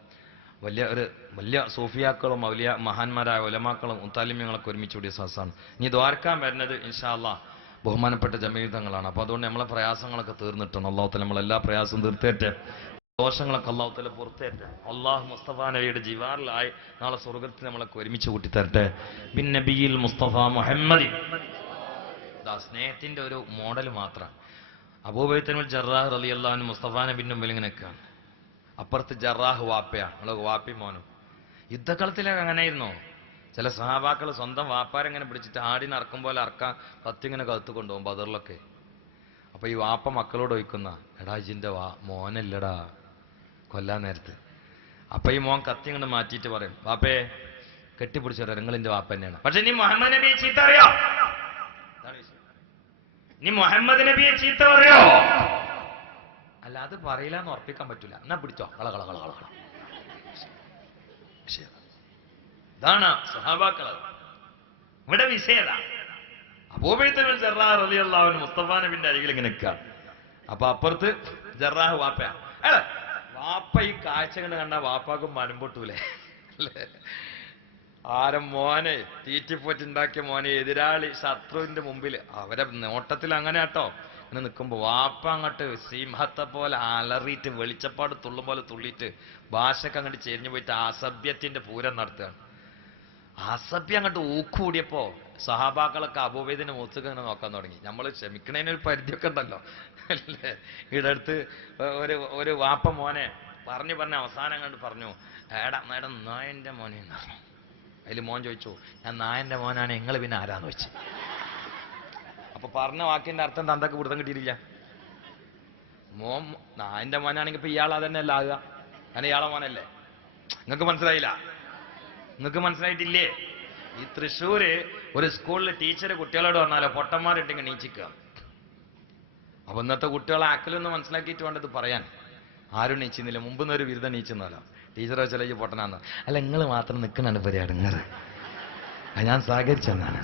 വലിയ സൂഫിയാക്കളും വലിയ മഹാന്മാരായ ഉലമാക്കളും മുത്താലിമ്യങ്ങളൊക്കെ ഒരുമിച്ച് കൂടിയ സദസ്സാണ്. ഇനി ദ്വാരക്കാൻ വരുന്നത് ഇൻഷാ അല്ലാഹ് ബഹുമാനപ്പെട്ട ജമീൽ തങ്ങളാണ്. അപ്പൊ അതുകൊണ്ട് നമ്മളെ പ്രയാസങ്ങളൊക്കെ തീർന്നിട്ടുണ്ട്. അല്ലാഹു തആല നമ്മളെല്ലാ പ്രയാസവും തീർത്തേറ്റെ. ദോഷങ്ങളൊക്കെ അള്ളാഹു തആല പുറത്തേറ്റെ. അള്ളാഹു മുസ്തഫ നബിയുടെ ജിവാറിലായി നാളെ സ്വർഗത്തിൽ നമ്മളൊക്കെ ഒരുമിച്ച് കൂട്ടിത്തരട്ടെ. ബിൻ നബിയിൽ മുസ്തഫ മുഹമ്മദി. സ്നേഹത്തിന്റെ ഒരു മോഡൽ മാത്രം. അബൂബൈത്തുൽ ജറാഹ് റളിയല്ലാഹു അൻഹു മുസ്തഫ നബിന്റെ മുമ്പിൽ ഇങ്ങനെ നിൽക്കുകയാണ്. അപ്പുറത്ത് ജറാഹ് വാപ്പയാണ്, നമ്മളെ വാപ്പി മോനും. യുദ്ധക്കളത്തിലൊക്കെ അങ്ങനെയായിരുന്നോ? ചില സഹാബാക്കൾ സ്വന്തം വാപ്പാരെങ്ങനെ പിടിച്ചിട്ട് ആടി നടക്കും പോലെ അറക്കാൻ കത്തിങ്ങനെ കത്ത് കൊണ്ടുപോകും ബദറിലൊക്കെ. അപ്പൊ ഈ വാപ്പ മക്കളോട് ചോദിക്കുന്ന, എടാ ഇജിന്റെ മോനല്ലടാ കൊല്ലാൻ നേരത്ത്. അപ്പൊ ഈ മോൻ കത്തി ഇങ്ങനെ മാറ്റിയിട്ട് പറയും, വാപ്പയെ കെട്ടിപ്പിടിച്ചു പറയാം, നിങ്ങളിന്റെ വാപ്പ തന്നെയാണ്. പക്ഷെ നീ മുഹമ്മദ് നബിയെ ചീത്ത അറിയോ? നീ മുഹമ്മദ് നബിയെ ചീത്ത പറയോ? അല്ല, അത് പറയില്ല എന്ന് ഉറപ്പിക്കാൻ പറ്റൂല. എന്നാ പിടിച്ചോ, കള കള കള കള കള. ഇതാണ് സഹാബാക്കൾ. ഇവിടെ വിഷയത. അബൂബൈത്തുൽ ജറാഹ് റളിയല്ലാഹു അൻഹു മുസ്തഫ നബിന്റെ അരികിൽ ഇങ്ങനെ നിൽക്കുക. അപ്പൊ അപ്പുറത്ത് ജറാഹ് വാപ്പയാ. വാപ്പ ഈ കാഴ്ച കണ്ട് കണ്ട വാപ്പാക്കും മരമ്പൊട്ടൂലേ? അല്ലേ? ആരം മോനെ തീറ്റിപ്പോറ്റുണ്ടാക്കിയ മോനെ എതിരാളി ശത്രുവിന്റെ മുമ്പിൽ അവരെ നോട്ടത്തിൽ അങ്ങനെ കേട്ടോ ഇങ്ങനെ നിൽക്കുമ്പോ വാപ്പ അങ്ങോട്ട് സിംഹത്തെ പോലെ അലറിയിട്ട് വെളിച്ചപ്പാട് തുള്ളും പോലെ തുള്ളിയിട്ട് ഭാഷക്ക് അങ്ങോട്ട് ചെരിഞ്ഞു പോയിട്ട് അസഭ്യത്തിന്റെ പൂരം നടത്തുകയാണ്. അസഭ്യം അങ്ങോട്ട് ഊക്കൂടിയപ്പോ സഹാബാക്കളൊക്കെ അബൂബൈദിനെ മുഖത്തേക്ക് ഇങ്ങനെ നോക്കാൻ തുടങ്ങി. നമ്മൾ ക്ഷമിക്കണതിനൊരു പരിധിയൊക്കെ ഉണ്ടല്ലോ അല്ലേ? ഇടടുത്ത് ഒരു വാപ്പ മോനെ പറഞ്ഞു അവസാനം കണ്ട് പറഞ്ഞു, ഏടാ നായന്റെ മോനെ എന്ന് പറഞ്ഞു. അതിൽ മോൻ ചോദിച്ചു, ഞാൻ നായന്റെ മോനാണ്, നിങ്ങൾ പിന്നെ ആരാന്ന് വെച്ചു. അപ്പൊ പറഞ്ഞ വാക്കിന്റെ അർത്ഥം തന്തക്ക് പിടുത്തം കിട്ടിയിട്ടില്ല. മോൻ നായന്റെ മോനാണെങ്കിൽ ഇപ്പൊ ഇയാൾ അതന്നെ അല്ല ആകുക, കാരണം ഇയാളെ മോനല്ലേ. നിങ്ങൾക്ക് മനസ്സിലായില്ല? നിങ്ങൾക്ക് മനസ്സിലായിട്ടില്ലേ? ഈ തൃശ്ശൂര് ഒരു സ്കൂളിൽ ടീച്ചർ കുട്ടികളോട് പറഞ്ഞാലോ പൊട്ടന്മാരുണ്ടെങ്കിൽ നീച്ചിക്കുക. അപ്പൊ ഇന്നത്തെ കുട്ടികളെ ആക്കലൊന്ന് മനസ്സിലാക്കിയിട്ട് വേണ്ടത് പറയാൻ. ആരും നീച്ചുന്നില്ല. മുമ്പൊന്നൊരു ബിരുദം നീച്ചെന്നല്ലോ. ടീച്ചർ വെച്ചാൽ ഈ പൊട്ടനാന്ന്. അല്ല, നിങ്ങൾ മാത്രം നിൽക്കണാണ് പരിപാടിങ്ങറ്. ഞാൻ സഹകരിച്ചെന്നാണ്.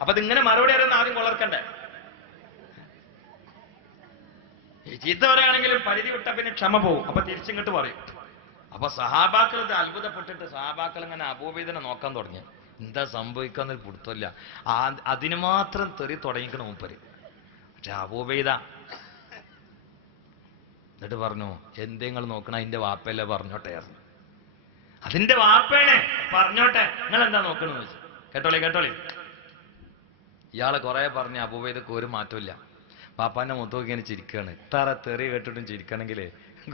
അപ്പൊ ഇതിങ്ങനെ മറുപടി അറിയുന്ന ആദ്യം കൊളർക്കണ്ടേ? ഈ ചീത്ത പറയുകയാണെങ്കിലും പരിധി വിട്ട പിന്നെ ക്ഷമ പോവും. അപ്പൊ തിരിച്ചിങ്ങോട്ട് പറയും. അപ്പൊ സഹാബാക്കൾ ഇത് അത്ഭുതപ്പെട്ടിട്ട് സഹാബാക്കൾ ഇങ്ങനെ അബൂബൈദിനെ നോക്കാൻ തുടങ്ങി. എന്താ സംഭവിക്കാന്നൊരു പിടുത്തമില്ല. അതിന് മാത്രം തെറി തുടങ്ങിക്കണ മൂപ്പര്. പക്ഷെ അബൂബൈദ എന്നിട്ട് പറഞ്ഞു, എന്തെങ്കിലും നോക്കണ അതിന്റെ വാപ്പയല്ലേ പറഞ്ഞോട്ടെ. അതിന്റെ വാപ്പേനെ പറഞ്ഞോട്ടെ, നിങ്ങൾ എന്താ നോക്കണെന്ന് വെച്ചു. കേട്ടോളി. ഇയാള് കുറെ പറഞ്ഞ അബൂബൈദക്ക് ഒരു മാറ്റമില്ല. പാപ്പാന്റെ മുഖത്ത് ഇങ്ങനെ ചിരിക്കുകയാണ്. ഇത്ര തെറി കേട്ടിട്ടും ചിരിക്കണമെങ്കിൽ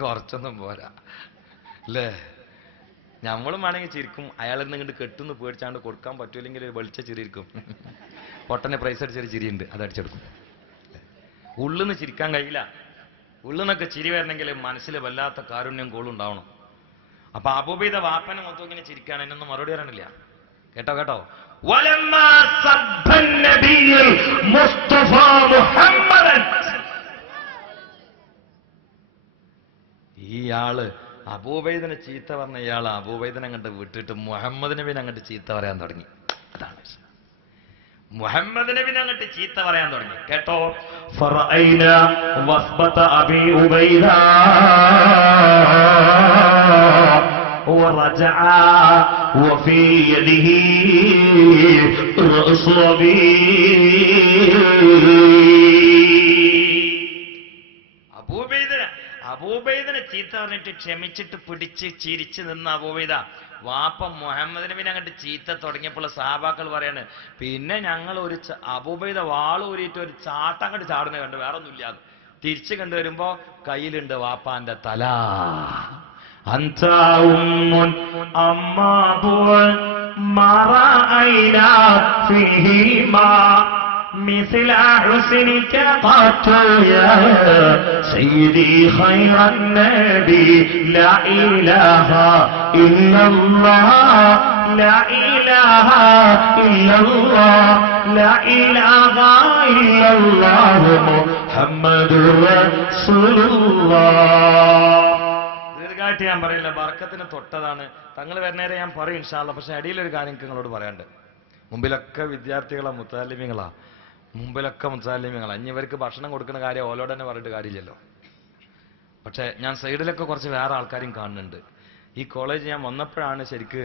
കുറച്ചൊന്നും പോരാ അല്ലേ? നമ്മളും വേണമെങ്കിൽ ചിരിക്കും. അയാളിൽ നിന്ന് ഇങ്ങോട്ട് കെട്ടുന്ന് പേടിച്ചാണ്ട് കൊടുക്കാൻ പറ്റൂല്ലെങ്കിൽ വെളിച്ച ചിരിയിരിക്കും. പൊട്ടനെ പ്രൈസ് അടിച്ചൊരു ചിരിയുണ്ട്, അതടിച്ചെടുക്കും. ഉള്ളിന്ന് ചിരിക്കാൻ കഴിയില്ല. ഉള്ളിന്നൊക്കെ ചിരി വരണമെങ്കിൽ മനസ്സിൽ വല്ലാത്ത കാരുണ്യം കോളുണ്ടാവണം. അപ്പൊ അബൂബൈദ വാപ്പനെ മൊത്തം ഇങ്ങനെ ചിരിക്കാണ്. എന്നൊന്നും മറുപടി പറയാനില്ല. കേട്ടോ ഇയാള് അബൂബൈദിനെ ചീത്ത പറഞ്ഞ ഇയാള് അബൂബൈദിനെ അങ്ങോട്ട് വിട്ടിട്ട് മുഹമ്മദ് നബിനെ അങ്ങോട്ട് ചീത്ത പറയാൻ തുടങ്ങി. അതാണ് മുഹമ്മദ് നബിനെ അങ്ങോട്ട് ചീത്ത പറയാൻ തുടങ്ങി. കേട്ടോ, അബൂബൈദിനെ ചീത്ത പറഞ്ഞിട്ട് ക്ഷമിച്ചിട്ട് പിടിച്ച് ചിരിച്ചു നിന്ന അബൂബൈദ വാപ്പ മുഹമ്മദ് നബിനെ അങ്ങോട്ട് ചീത്ത തുടങ്ങിയപ്പോൾ സഹാബാക്കൾ പറയാണ്, പിന്നെ ഞങ്ങൾ ഒരു അബൂബൈദ വാള് ഊരിയിട്ട് ഒരു ചാട്ടം അങ്ങോട്ട് ചാടുന്ന കണ്ട്, വേറെ ഒന്നുമില്ല. തിരിച്ചു കണ്ടുവരുമ്പോ കയ്യിലുണ്ട് വാപ്പാന്റെ തല. مثل حسنك قط يا سيدي خير النبي لا إله إلا الله لا إله إلا الله لا إله إلا الله محمد رسول الله. ദീർഘമായിട്ട് ഞാൻ പറയില്ല, ബർക്കത്തിന് തൊട്ടതാണ്. തങ്ങൾ വരുന്നേരെ ഞാൻ പറയും ഇൻഷാ അല്ലാഹ്. പക്ഷെ അടിയിലൊരു കാര്യം നിങ്ങളോട് പറയാണ്ട്. മുമ്പിലൊക്കെ വിദ്യാർത്ഥികളാ, മുത്താലിമ്യങ്ങളാ. ഇനി ഇവർക്ക് ഭക്ഷണം കൊടുക്കുന്ന കാര്യം ഓലോട് തന്നെ പറഞ്ഞിട്ട് കാര്യമില്ലല്ലോ. പക്ഷെ ഞാൻ സൈഡിലൊക്കെ കുറച്ച് വേറെ ആൾക്കാരും കാണുന്നുണ്ട്. ഈ കോളേജ് ഞാൻ വന്നപ്പോഴാണ് ശരിക്ക്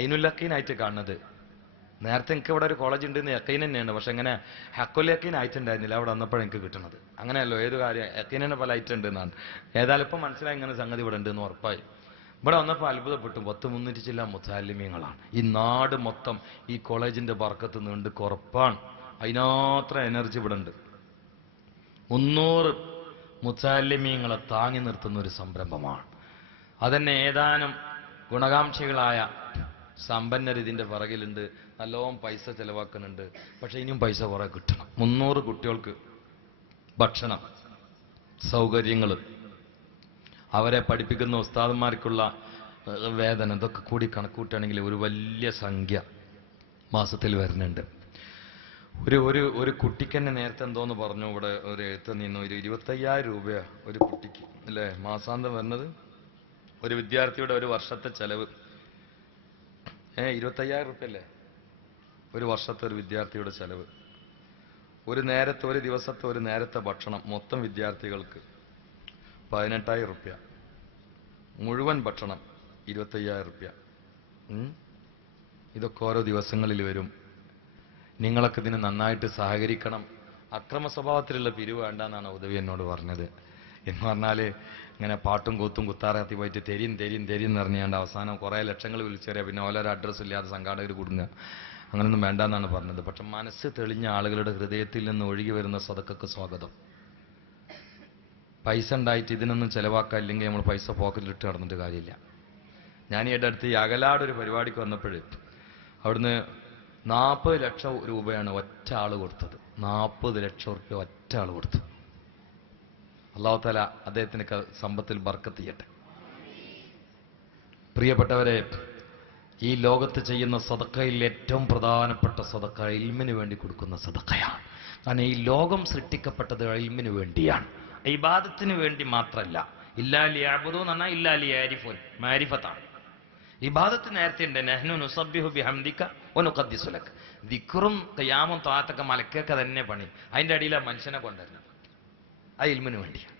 ഐനുല്ലക്കീനായിട്ട് കാണുന്നത്. നേരത്തെ എനിക്ക് ഇവിടെ ഒരു കോളേജ് ഉണ്ട് യക്കീൻ തന്നെയാണ്, പക്ഷെ ഇങ്ങനെ ഹക്കുൽ യക്കീൻ ആയിട്ടുണ്ടായിരുന്നില്ല. അവിടെ വന്നപ്പോഴാണ് എനിക്ക് കിട്ടുന്നത്. അങ്ങനെയല്ലോ ഏത് കാര്യം യക്കീൻ തന്നെ പല ഐറ്റം ഉണ്ട് എന്നാണ്. ഏതായാലും ഇപ്പം മനസ്സിലായി ഇങ്ങനെ സംഗതി ഇവിടെ ഉണ്ട് എന്ന് ഉറപ്പായി. ഇവിടെ വന്നപ്പോൾ അത്ഭുതപ്പെട്ടു. 300 ചില്ല മുത്താലിമീങ്ങളാണ്. ഈ നാട് മൊത്തം ഈ കോളേജിന്റെ ബർക്കത്ത് നീണ്ട് ഉറപ്പാണ്. അതിനാത്ര എനർജി ഇവിടെ ഉണ്ട്. 300 മുത്താലിമീങ്ങളെ താങ്ങി നിർത്തുന്ന ഒരു സംരംഭമാണ്. അതന്നെ ഏതാനും ഗുണകാംക്ഷികളായ സമ്പന്നർ ഇതിന്റെ പിറകിലുണ്ട്. നല്ലോണം പൈസ ചെലവാക്കുന്നുണ്ട്. പക്ഷെ ഇനിയും പൈസ കുറെ കിട്ടണം. 300 കുട്ടികൾക്ക് ഭക്ഷണം, സൗകര്യങ്ങൾ, അവരെ പഠിപ്പിക്കുന്ന ഉസ്താദന്മാർക്കുള്ള വേതനം, ഇതൊക്കെ കൂടി കണക്കൂട്ടുകയാണെങ്കിൽ ഒരു വലിയ സംഖ്യ മാസത്തിൽ വരുന്നുണ്ട്. ഒരു കുട്ടിക്ക് തന്നെ നേരത്തെ എന്തോന്ന് പറഞ്ഞു, ഇവിടെ ഒരു എഴുത്ത് നിന്നു, 25,000 രൂപ ഒരു കുട്ടിക്ക് അല്ലേ മാസാന്തം വരുന്നത്. ഒരു വിദ്യാർത്ഥിയുടെ ഒരു വർഷത്തെ ചെലവ് 25,000 രൂപ അല്ലേ ഒരു വർഷത്തെ ഒരു വിദ്യാർത്ഥിയുടെ ചെലവ്. ഒരു ദിവസത്തെ ഒരു നേരത്തെ ഭക്ഷണം മൊത്തം വിദ്യാർത്ഥികൾക്ക് 18,000 രൂപ. മുഴുവൻ ഭക്ഷണം 25,000 രൂപ. ഇതൊക്കെ ഓരോ ദിവസങ്ങളിൽ വരും. നിങ്ങളൊക്കെ ഇതിന് നന്നായിട്ട് സഹകരിക്കണം. അക്രമ സ്വഭാവത്തിലുള്ള പിരിവ് വേണ്ടെന്നാണ് ഉദവി എന്നോട് പറഞ്ഞത്. എന്ന് പറഞ്ഞാല് ഇങ്ങനെ പാട്ടും കൂത്തും കുത്താറാത്തി പോയിട്ട് തെരിയും എന്ന് പറഞ്ഞാണ്ട് അവസാനം കുറെ ലക്ഷങ്ങൾ വിളിച്ചേറിയാൽ പിന്നെ ഓരോരോ അഡ്രസ്സ് ഇല്ലാതെ സംഘാടകർ കൂടുക. അങ്ങനൊന്നും വേണ്ടെന്നാണ് പറഞ്ഞത്. പക്ഷെ മനസ്സ് തെളിഞ്ഞ ആളുകളുടെ ഹൃദയത്തിൽ നിന്ന് ഒഴുകി വരുന്ന സദക്കക്ക് സ്വാഗതം. പൈസ ഉണ്ടായിട്ട് ഇതിനൊന്നും ചെലവാക്കാനില്ലെങ്കിൽ നമ്മൾ പൈസ പോക്കറ്റിലിട്ട് നടന്നിട്ട് കാര്യമില്ല. ഞാൻ ഈ അടുത്ത് ഈ അകലാടൊരു പരിപാടിക്ക് വന്നപ്പോൾ അവിടുന്ന് 40 ലക്ഷം രൂപയാണ് ഒറ്റ ആള് കൊടുത്തത്. 40 ലക്ഷം രൂപ ഒറ്റ ആള് കൊടുത്തു. അല്ലാഹു തആല അദ്ദേഹത്തിന് സമ്പത്തിൽ ബർക്കത്ത് ചെയ്യട്ടെ. പ്രിയപ്പെട്ടവരെ, ഈ ലോകത്ത് ചെയ്യുന്ന സദഖയിൽ ഏറ്റവും പ്രധാനപ്പെട്ട സദഖ ഇൽമിന് വേണ്ടി കൊടുക്കുന്ന സദഖയാണ്. കാരണം ഈ ലോകം സൃഷ്ടിക്കപ്പെട്ടത് ഇൽമിന് വേണ്ടിയാണ്, ഇബാദത്തിന് വേണ്ടി മാത്രമല്ല. ഇല്ലാ ലിയഅ്ബുദൂ എന്ന് പറഞ്ഞാൽ ഇല്ലാ ലിയഅരിഫൂൻ, മാരിഫത്താണ്. ഇബാദത്ത് നേരത്തെ ഉണ്ട്. നഹ്നു നുസബ്ബിഹു ബിഹംദിക വനുഖദ്ദിസു ലക. ദിക്റും ഖിയാമും ത്വാഅത്തൊക്കെ മലക്കൊക്കെ തന്നെ പണി. അതിന്റെ അടിയിലാണ് മനുഷ്യനെ കൊണ്ടുവരുന്നത്. ആ ഇൽമിന് വേണ്ടിയാണ്.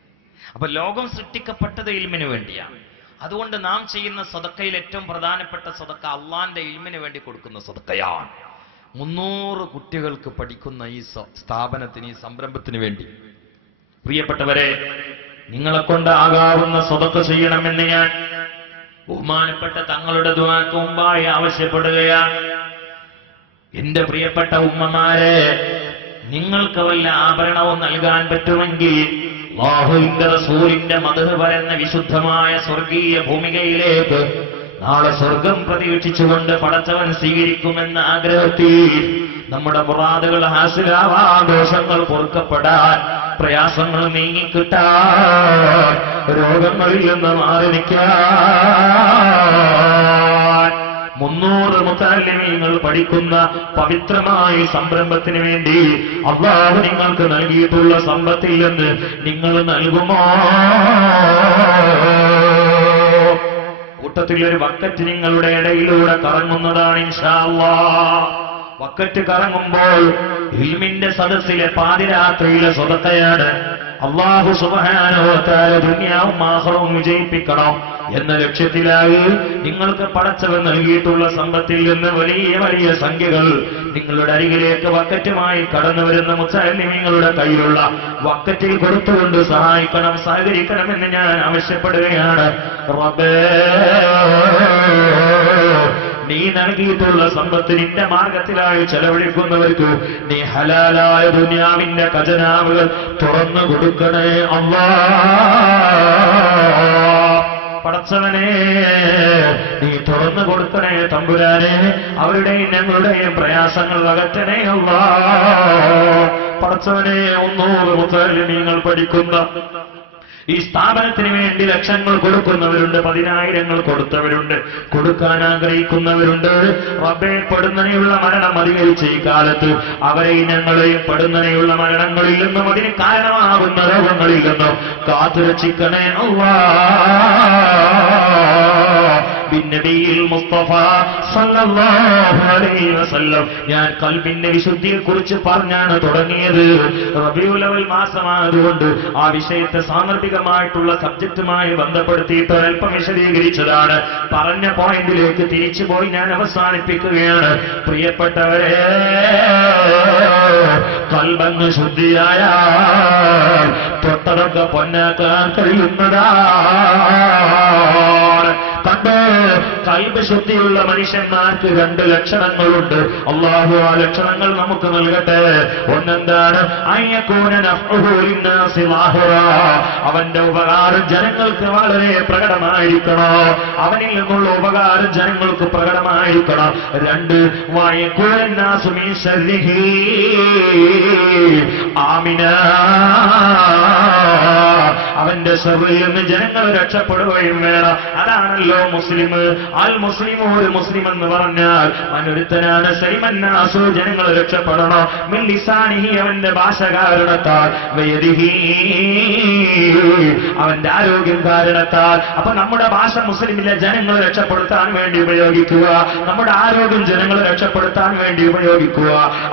അപ്പൊ ലോകം സൃഷ്ടിക്കപ്പെട്ടത് ഇൽമിന് വേണ്ടിയാണ്. അതുകൊണ്ട് നാം ചെയ്യുന്ന സദഖയിൽ ഏറ്റവും പ്രധാനപ്പെട്ട സദഖ അള്ളാന്റെ ഇൽമിന് വേണ്ടി കൊടുക്കുന്ന സദഖയാണ്. 300 കുട്ടികൾക്ക് പഠിക്കുന്ന ഈ സ്ഥാപനത്തിന്, ഈ സംരംഭത്തിന് വേണ്ടി പ്രിയപ്പെട്ടവരെ, നിങ്ങളെ കൊണ്ട് ആകാവുന്ന സദഖ ചെയ്യണമെന്ന് ഞാൻ ബഹുമാനപ്പെട്ട തങ്ങളുടെ ദുആക്ക് മുമ്പായി ആവശ്യപ്പെടുകയാണ്. എന്റെ പ്രിയപ്പെട്ട ഉമ്മമാരെ, നിങ്ങൾക്ക് വല്ല ആഭരണവും നൽകാൻ പറ്റുമെങ്കിൽ അല്ലാഹുവിന്റെ റസൂലിന്റെ മദ്ഹ് പറയുന്ന വിശുദ്ധമായ സ്വർഗീയ ഭൂമികയിലേക്ക് നാളെ സ്വർഗം പ്രതീക്ഷിച്ചുകൊണ്ട് പടച്ചവൻ സ്വീകരിക്കുമെന്ന ആഗ്രഹത്തിൽ നമ്മുടെ മുറാദുകൾ ഹാസിലാവാൻ, ദോഷങ്ങൾ പൊറുക്കപ്പെടാൻ, പ്രയാസങ്ങൾ നീങ്ങിക്കിട്ടാൻ, രോഗങ്ങളിൽ നിന്ന് മാറി നിൽക്കാൻ 300 മുതല്ലിമീങ്ങൾ പഠിക്കുന്ന പവിത്രമായ സംരംഭത്തിന് വേണ്ടി അല്ലാഹു നിങ്ങൾക്ക് നൽകിയിട്ടുള്ള സമ്പത്തിൽ നിന്ന് നിങ്ങൾ നൽകുമോ? കൂട്ടത്തിൽ ഒരു ബക്കറ്റ് നിങ്ങളുടെ ഇടയിലൂടെ കറങ്ങുന്നതാണ് ഇൻഷാ അല്ലാഹ്. ബക്കറ്റ് കറങ്ങുമ്പോൾ ഇൽമിന്റെ സദസ്സിലെ പാതിരാത്രിയിലെ സ്വതക്കയാണ്. അല്ലാഹു സുബ്ഹാനഹു വ തആല ദുനിയാവും ആഖിറവും വിജയിപ്പിക്കണം എന്ന ലക്ഷ്യത്തിലായി നിങ്ങൾക്ക് പടച്ചവൻ നൽകിയിട്ടുള്ള സമ്പത്തിൽ നിന്ന് വലിയ വലിയ സംഖ്യകൾ നിങ്ങളുടെ അരികിലേക്ക് വക്കറ്റുമായി കടന്നു വരുന്ന മുത്തഅല്ലിമീങ്ങളുടെ കയ്യിലുള്ള വക്കറ്റിൽ കൊടുത്തുകൊണ്ട് സഹായിക്കണം, സഹകരിക്കണമെന്ന് ഞാൻ ആവശ്യപ്പെടുകയാണ്. റബ്ബേ, നീ നൽകിയിട്ടുള്ള സമ്പത്ത് നിന്റെ മാർഗത്തിലായി ചെലവഴിക്കുന്നവർക്ക് നീ ഹലാലായ ദുനിയാവിന്റെ ഖജനാവുകൾ തുറന്നു കൊടുക്കണേ അല്ലാഹ്. പടച്ചവനെ, നീ തുറന്നു കൊടുക്കണേ തമ്പുരാനെ. അവരുടെയും ഞങ്ങളുടെയും പ്രയാസങ്ങൾ അകറ്റണേ അല്ലാഹ്. പടച്ചവനെ, 300 മുതല്ലിമീങ്ങൾ പഠിക്കുന്ന ഈ സ്ഥാപനത്തിന് വേണ്ടി ലക്ഷങ്ങൾ കൊടുക്കുന്നവരുണ്ട്, 10,000 കൊടുത്തവരുണ്ട്, കൊടുക്കാൻ ആഗ്രഹിക്കുന്നവരുണ്ട്. റബ്ബേ, പെടുന്നതിനുള്ള മരണം അധികരിച്ച ഈ കാലത്ത് അവരെയും ഞങ്ങളെയും പെടുന്നതിനുള്ള മരണങ്ങളിൽ നിന്നും അതിന് കാരണമാകുന്ന രോഗങ്ങളിൽ നിന്നും കാത്തുരക്ഷിക്കണേ അല്ലാഹ്. ബിന്നബിയിൽ മുസ്തഫ സല്ലല്ലാഹു അലൈഹി വസല്ലം. ഞാൻ ഖൽബിന്റെ വിശുദ്ധിയെ കുറിച്ച് പറഞ്ഞാണ് തുടങ്ങിയത്. റബീഉൽ അവൽ മാസമായതുകൊണ്ട് ആ വിഷയത്തെ സാന്ദർഭികമായിട്ടുള്ള സബ്ജക്റ്റുമായി ബന്ധപ്പെടുത്തിയിട്ട് ഒരൽപ്പം വിശദീകരിച്ചതാണ്. പറഞ്ഞ പോയിന്റിലേക്ക് തിരിച്ചുപോയി ഞാൻ അവസാനിപ്പിക്കുകയാണ്. പ്രിയപ്പെട്ടവരെ, ഖൽബങ്ങ് ശുദ്ധിയായ തൊട്ടതൊക്കെ പൊന്നാക്കാൻ കഴിയുന്നതാണ്. കണ്ടോ, ഖൽബ് ശുദ്ധിയുള്ള മനുഷ്യന്മാർക്ക് 2 ലക്ഷണങ്ങളുണ്ട്. അല്ലാഹു ആ ലക്ഷണങ്ങൾ നമുക്ക് നൽകട്ടെ. ഒന്നെന്താണ്? അയ്യകൂന നഫ്ഉഹു ലിന്നാസി ളാഹിറ. അവന്റെ ഉപകാരം ജനങ്ങൾക്ക് വളരെ പ്രകടമായിരിക്കണം. അവനിൽ നിന്നുള്ള ഉപകാരം ജനങ്ങൾക്ക് പ്രകടമായിരിക്കണം. 2 വയകൂന നാസു മിൻ ശർരിഹി ആമിന. അവന്റെ ശർറിൽ നിന്ന് ജനങ്ങൾ രക്ഷപ്പെടുകയും വേണം. അതാണല്ലോ മുസ്ലിം. അൽ മുസ്ലിം, ഒരു മുസ്ലിം എന്ന് പറഞ്ഞാൽ മനൊരുത്തനാണ്. സൈമന്നാസു, ജനങ്ങൾ രക്ഷപ്പെടണം. മിൻ ലിസാനിഹി, അവന്റെ ഭാഷ കാരണത്താൽ. വയദിഹി, അവന്റെ ആരോഗ്യം കാരണത്താൽ. അപ്പൊ നമ്മുടെ ഭാഷ മുസ്ലിമിലെ ജനങ്ങൾ രക്ഷപ്പെടുത്താൻ വേണ്ടി ഉപയോഗിക്കുക, നമ്മുടെ ആരോഗ്യം ജനങ്ങളെ രക്ഷപ്പെടുത്താൻ വേണ്ടി ഉപയോഗിക്കുക.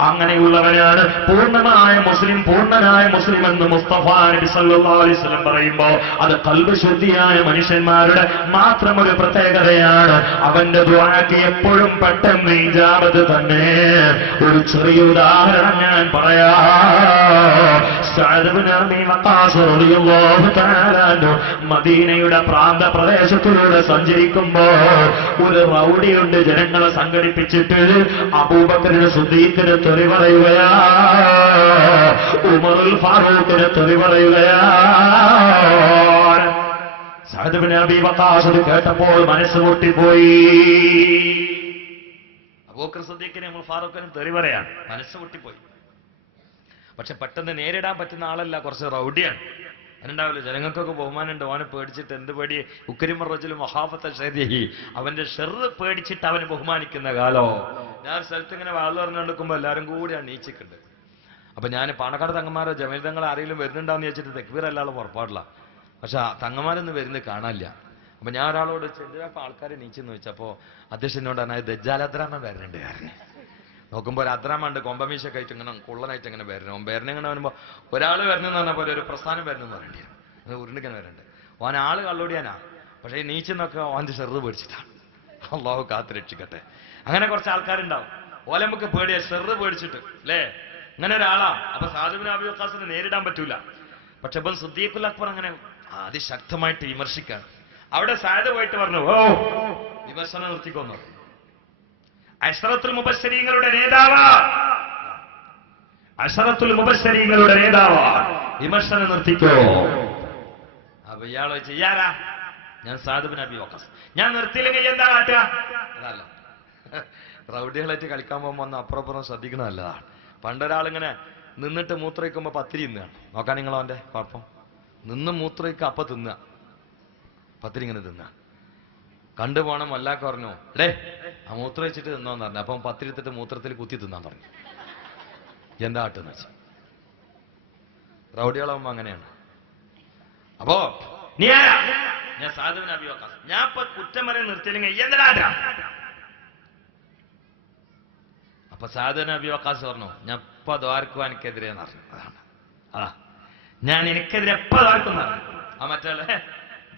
അങ്ങനെയുള്ളവനാണ് പൂർണ്ണമായ മുസ്ലിം, പൂർണ്ണനായ മുസ്ലിം എന്ന് മുസ്തഫ നബി സല്ലല്ലാഹു അലൈഹി വസല്ലം പറയുമ്പോ അത് ഖൽബ് ശുദ്ധിയായ മനുഷ്യന്മാരുടെ മാത്രം ഒരു പ്രത്യേകതയാണ്. അവന്റെ ദുആക്ക് എപ്പോഴും പെട്ടെന്ന് ഇജാബത്ത് തന്നെ. ഒരു ചെറിയ ഉദാഹരണം ഞാൻ പറയാം. സഅദ് ഇബ്നു അബീ വഖാസ് റളിയല്ലാഹു തആല അൻഹു മദീനയുടെ പ്രാന്ത പ്രദേശത്തിലൂടെ സഞ്ചരിക്കുമ്പോ ഒരു റൗഡിയുണ്ട് ജനങ്ങളെ സംഘടിപ്പിച്ചിട്ട് അബൂബക്കറിന് സിദ്ദീഖിന് തെറി പറയുകയാ, ഉമറുൽ ഫാറൂഖിന് തെറി പറയുകയാ. സഅദ് ഇബ്നു അബീ വഖാസ് കേട്ടപ്പോൾ മനസ്സ് പൊട്ടിപ്പോയി. അബൂബക്കർ സിദ്ദീഖിനെ ഉമർ ഫാറൂഖിനും തെറി പറയാൻ മനസ്സ് പൊട്ടിപ്പോയി. പക്ഷെ പെട്ടെന്ന് നേരിടാൻ പറ്റുന്ന ആളല്ല, കുറച്ച് റൗഡിയാണ്. അതിനുണ്ടാവില്ല, ജനങ്ങൾക്കൊക്കെ ബഹുമാനുണ്ട്. ഓനെ പേടിച്ചിട്ട് എന്ത് പേടി? ഉക്കരിമർ റജുൽ മഹാഫത്ത ഷരീഹി, അവന്റെ ഷെറ് പേടിച്ചിട്ട് അവനെ ബഹുമാനിക്കുന്ന കാലോ. ഞാൻ സ്ഥലത്ത് ഇങ്ങനെ വാള് പറഞ്ഞുകൊണ്ടിരിക്കുമ്പോ എല്ലാവരും കൂടി അണീച്ചിട്ടുണ്ട്. അപ്പൊ ഞാൻ പാണക്കാട് തങ്ങന്മാരോ ജമീൽ തങ്ങളോ ആരെങ്കിലും വരുന്നുണ്ടാന്ന് ചോദിച്ചിട്ട് തെക്ബീർ അല്ലാതെ പുറപ്പാടില്ല. പക്ഷെ തങ്ങന്മാരൊന്നും വരുന്നത് കാണാനില്ല. അപ്പൊ ഞാൻ ഒരാളോട് എന്തിനാ ആൾക്കാരെ നീച്ചെന്ന് ചോദിച്ചപ്പോ അധ്യക്ഷനോട് പറഞ്ഞാൽ ദജ്ജാലദ്രാമൻ വരുന്നുണ്ട് കാരണം. നോക്കുമ്പോൾ ഒരു അദ്രാമുണ്ട് കൊമ്പമീശൊക്കെ ആയിട്ട് ഇങ്ങനെ കുള്ളനായിട്ട് ഇങ്ങനെ വരണം. വരണിങ്ങനെ വരുമ്പോൾ ഒരാൾ വരണമെന്ന് പറഞ്ഞ പോലെ ഒരു പ്രസ്ഥാനം വരണമെന്ന് പറയേണ്ടി വരും. അത് ഉരുണ്ടിങ്ങനെ വരണ്ട്. ഓൻ ആള് കള്ളോടിയാനാ, പക്ഷേ ഈ നീച്ചെന്നൊക്കെ ഓൻ്റെ ചെറുത് പേടിച്ചിട്ടാണ്. അള്ളാഹു കാത്ത് രക്ഷിക്കട്ടെ. അങ്ങനെ കുറച്ച് ആൾക്കാരുണ്ടാവും. ഓലമ്പക്ക് പേടിയാ, ചെറുത് പേടിച്ചിട്ട് അല്ലേ? അങ്ങനെ ഒരാളാ. അപ്പൊ സഅദ് ഇബ്നു അബീ വഖാസിനെ നേരിടാൻ പറ്റൂല. പക്ഷെ ഇബ്നു സിദ്ദീഖുൽ അക്ബർ അങ്ങനെ അതിശക്തമായിട്ട് വിമർശിക്കാണ്. അവിടെ സഅദ് പോയിട്ട് പറഞ്ഞു, ഓ വിമർശനം നിർത്തിക്കൊന്നു. അശ്റത്തുൽ മുബശ്ശരീങ്ങളുടെ നേതാവ്, അശ്റത്തുൽ മുബശ്ശരീങ്ങളുടെ നേതാവ്, വിമർശനം നിർത്തിക്കോ. അപ്പൊ ഇയാൾ ചെയ്യാറാ, ഞാൻ സഅദ് ഇബ്നു അബീ വഖാസ്, ഞാൻ നിർത്തിയില്ലെങ്കിൽ എന്താ കാട്ടുക? അതല്ല, റൗഡികളായിട്ട് കളിക്കാൻ പോകുമ്പോ ഒന്ന് അപ്പുറപ്പുറം ശ്രദ്ധിക്കണ നല്ലതാണ്. പണ്ടൊരാളിങ്ങനെ നിന്നിട്ട് മൂത്രയിക്കുമ്പോ പത്തിരി തിന്നുകയാണ്. നോക്കാൻ നിങ്ങൾ അവന്റെ കുഴപ്പം. നിന്ന് മൂത്രയിക്ക അപ്പൊ തിന്നുക, പത്തിരി ഇങ്ങനെ തിന്നുക. കണ്ടുപോണം വല്ലാക്ക പറഞ്ഞു, ഡേ ആ മൂത്രം വെച്ചിട്ട് തിന്നോന്ന് പറഞ്ഞു. അപ്പം പത്തിരിത്തിട്ട് മൂത്രത്തിൽ കുത്തി തിന്നാൻ പറഞ്ഞു. എന്താ ആട്ടെന്ന് വെച്ചു. റൗഡികളാവുമ്പോ അങ്ങനെയാണ്. അപ്പോ നീ ആരാ? ഞാൻ സഅദ് ഇബ്നു അബീ വഖാസ്. ഞാൻ ഇപ്പൊ കുറ്റം പറയാൻ നിർത്തിയില്ലെങ്കിൽ എന്താ? അപ്പൊ സഅദ് ഇബ്നു അബീ വഖാസ് പറഞ്ഞു, ഞാൻ ഇപ്പൊ ദ്വാരക്കും എനിക്കെതിരെ പറഞ്ഞു. അതാ ഞാൻ എനിക്കെതിരെ എപ്പോ ദ്വാരക്കും പറഞ്ഞു. ആ മറ്റേ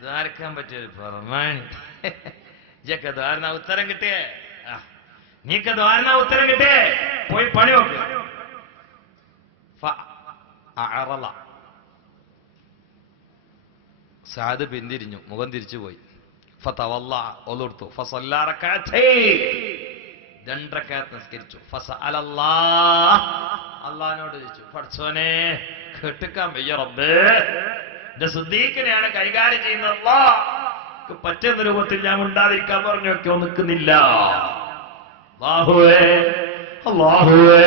ദ്വാരക്കാൻ പറ്റിയ പ്രമാണി ഇതൊക്കെ ദ്വാരണ ഉത്തരം കിട്ടിയേ, നീക്ക ദ്വാരണ ഉത്തരം കിട്ടിയേ, പോയി പണി നോക്ക്. സഅദ് പിന്തിരിഞ്ഞു, മുഖം തിരിച്ചു പോയി. ഫതവല്ല, ഒളുർത്തു. ഫസല്ല റകഅതൈൻ, 2 റകഅത്ത് നിസ്കരിച്ചു. ഫസഅലല്ലാഹ്, അല്ലാഹുവിനോട് ചോദിച്ചു, പടച്ചോനെ കേട്ടുക്കാൻ വയ്യ റബ്ബേ, എന്റെ സിദ്ദീഖിനെയാണ് കൈകാര്യം ചെയ്യുന്നത്, അല്ലാഹ് പറ്റുന്ന രൂപത്തിൽ ഞാൻ ഉണ്ടാതിരിക്കാൻ പറഞ്ഞൊക്കെ നിൽക്കുന്നില്ല. അല്ലാഹുവേ, അല്ലാഹുവേ,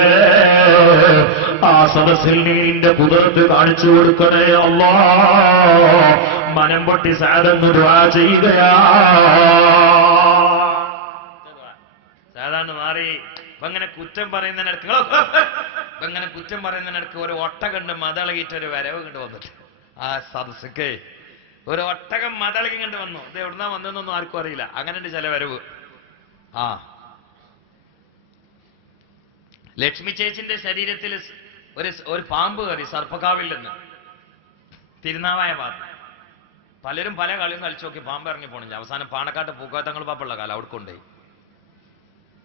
ആ സദസ്സിൽ നീന്റെ കുതിരത്ത് കാണിച്ചു കൊടുക്കണേ അല്ലാഹ്. മനം പൊട്ടി സഅദ് ദുആ ചെയ്യുകയാ. സാധാരണ മാറി ഇങ്ങനെ കുറ്റം പറയുന്നതിനടുക്ക്, ഇങ്ങനെ കുറ്റം പറയുന്നതിനടുക്ക് ഒരു ഒട്ട കണ്ട് മതളകിയിട്ട് ഒരു വരവ് കണ്ട് വന്നിട്ട് ആ സദസ്സൊക്കെ ഒരു ഒട്ടകം മതളകി കണ്ട് വന്നു. ഇത് എവിടുന്നാ വന്നതെന്നൊന്നും ആർക്കും അറിയില്ല. അങ്ങനെ ഉണ്ട് ചില വരവ്. ആ ലക്ഷ്മി ചേച്ചിന്റെ ശരീരത്തിൽ ഒരു പാമ്പ് കയറി സർപ്പക്കാവിൽ നിന്ന് തിരുനാവായ ഭാഗത്ത്. പലരും പല കളിയും കളിച്ചു നോക്കി, പാമ്പ് ഇറങ്ങി പോണില്ല. അവസാനം പാണക്കാട്ട് പൂക്കോയ തങ്ങൾ പാപ്പുള്ള കാലം അവിടെ കൊണ്ടുപോയി.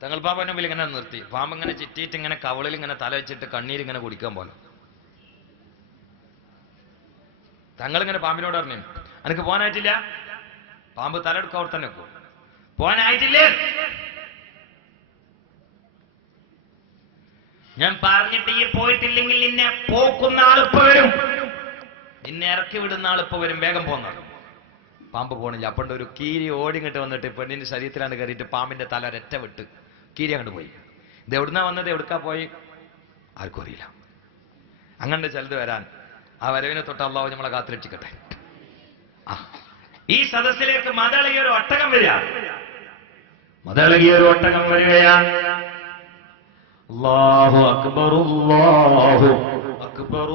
തങ്ങൾ പാപ്പന്റെ മുമ്പിൽ ഇങ്ങനെ നിർത്തി. പാമ്പ് ഇങ്ങനെ ചിറ്റിയിട്ട് ഇങ്ങനെ കവളിൽ ഇങ്ങനെ തല വെച്ചിട്ട് കണ്ണീരിങ്ങനെ കുടിക്കാൻ പോലെ. തങ്ങളിങ്ങനെ പാമ്പിനോട് പറഞ്ഞു, എനിക്ക് പോകാനായിട്ടില്ല. പാമ്പ് തലെടുക്കുക അവിടെ തന്നെ വെക്കും. പോകാനായിട്ടില്ലേ? ഞാൻ പറഞ്ഞിട്ട് ഈ പോയിട്ടില്ലെങ്കിൽ നിന്നെ പോക്കുന്ന ആളിപ്പോ വരും, നിന്നെ ഇറക്കി വിടുന്ന ആളിപ്പോ വരും, വേഗം പോന്ന. പാമ്പ് പോണില്ല. അപ്പണ്ട് ഒരു കീരി ഓടിങ്ങിട്ട് വന്നിട്ട് പെണ്ണിന്റെ ശരീരത്തിലാണ് കയറിയിട്ട് പാമ്പിന്റെ തല ഒരൊറ്റ വിട്ട് കീരി അങ്ങോട്ട് പോയി. ഇത് എവിടുന്നാ വന്നത്, എവിടുക്കാ പോയി ആർക്കും അറിയില്ല. അങ്ങനെ ചിലത് വരാൻ. ആ വരവിനെ തൊട്ട് അള്ളാഹു നമ്മളെ കാത്തുരക്ഷിക്കട്ടെ. ഈ സദസ്സിലേക്ക് മതളകിയൊരു ഒട്ടകം വരിക. മതളകിയൊരു ഒട്ടകം വരികയാണ്. അല്ലാഹു അക്ബർ അല്ലാഹു അക്ബർ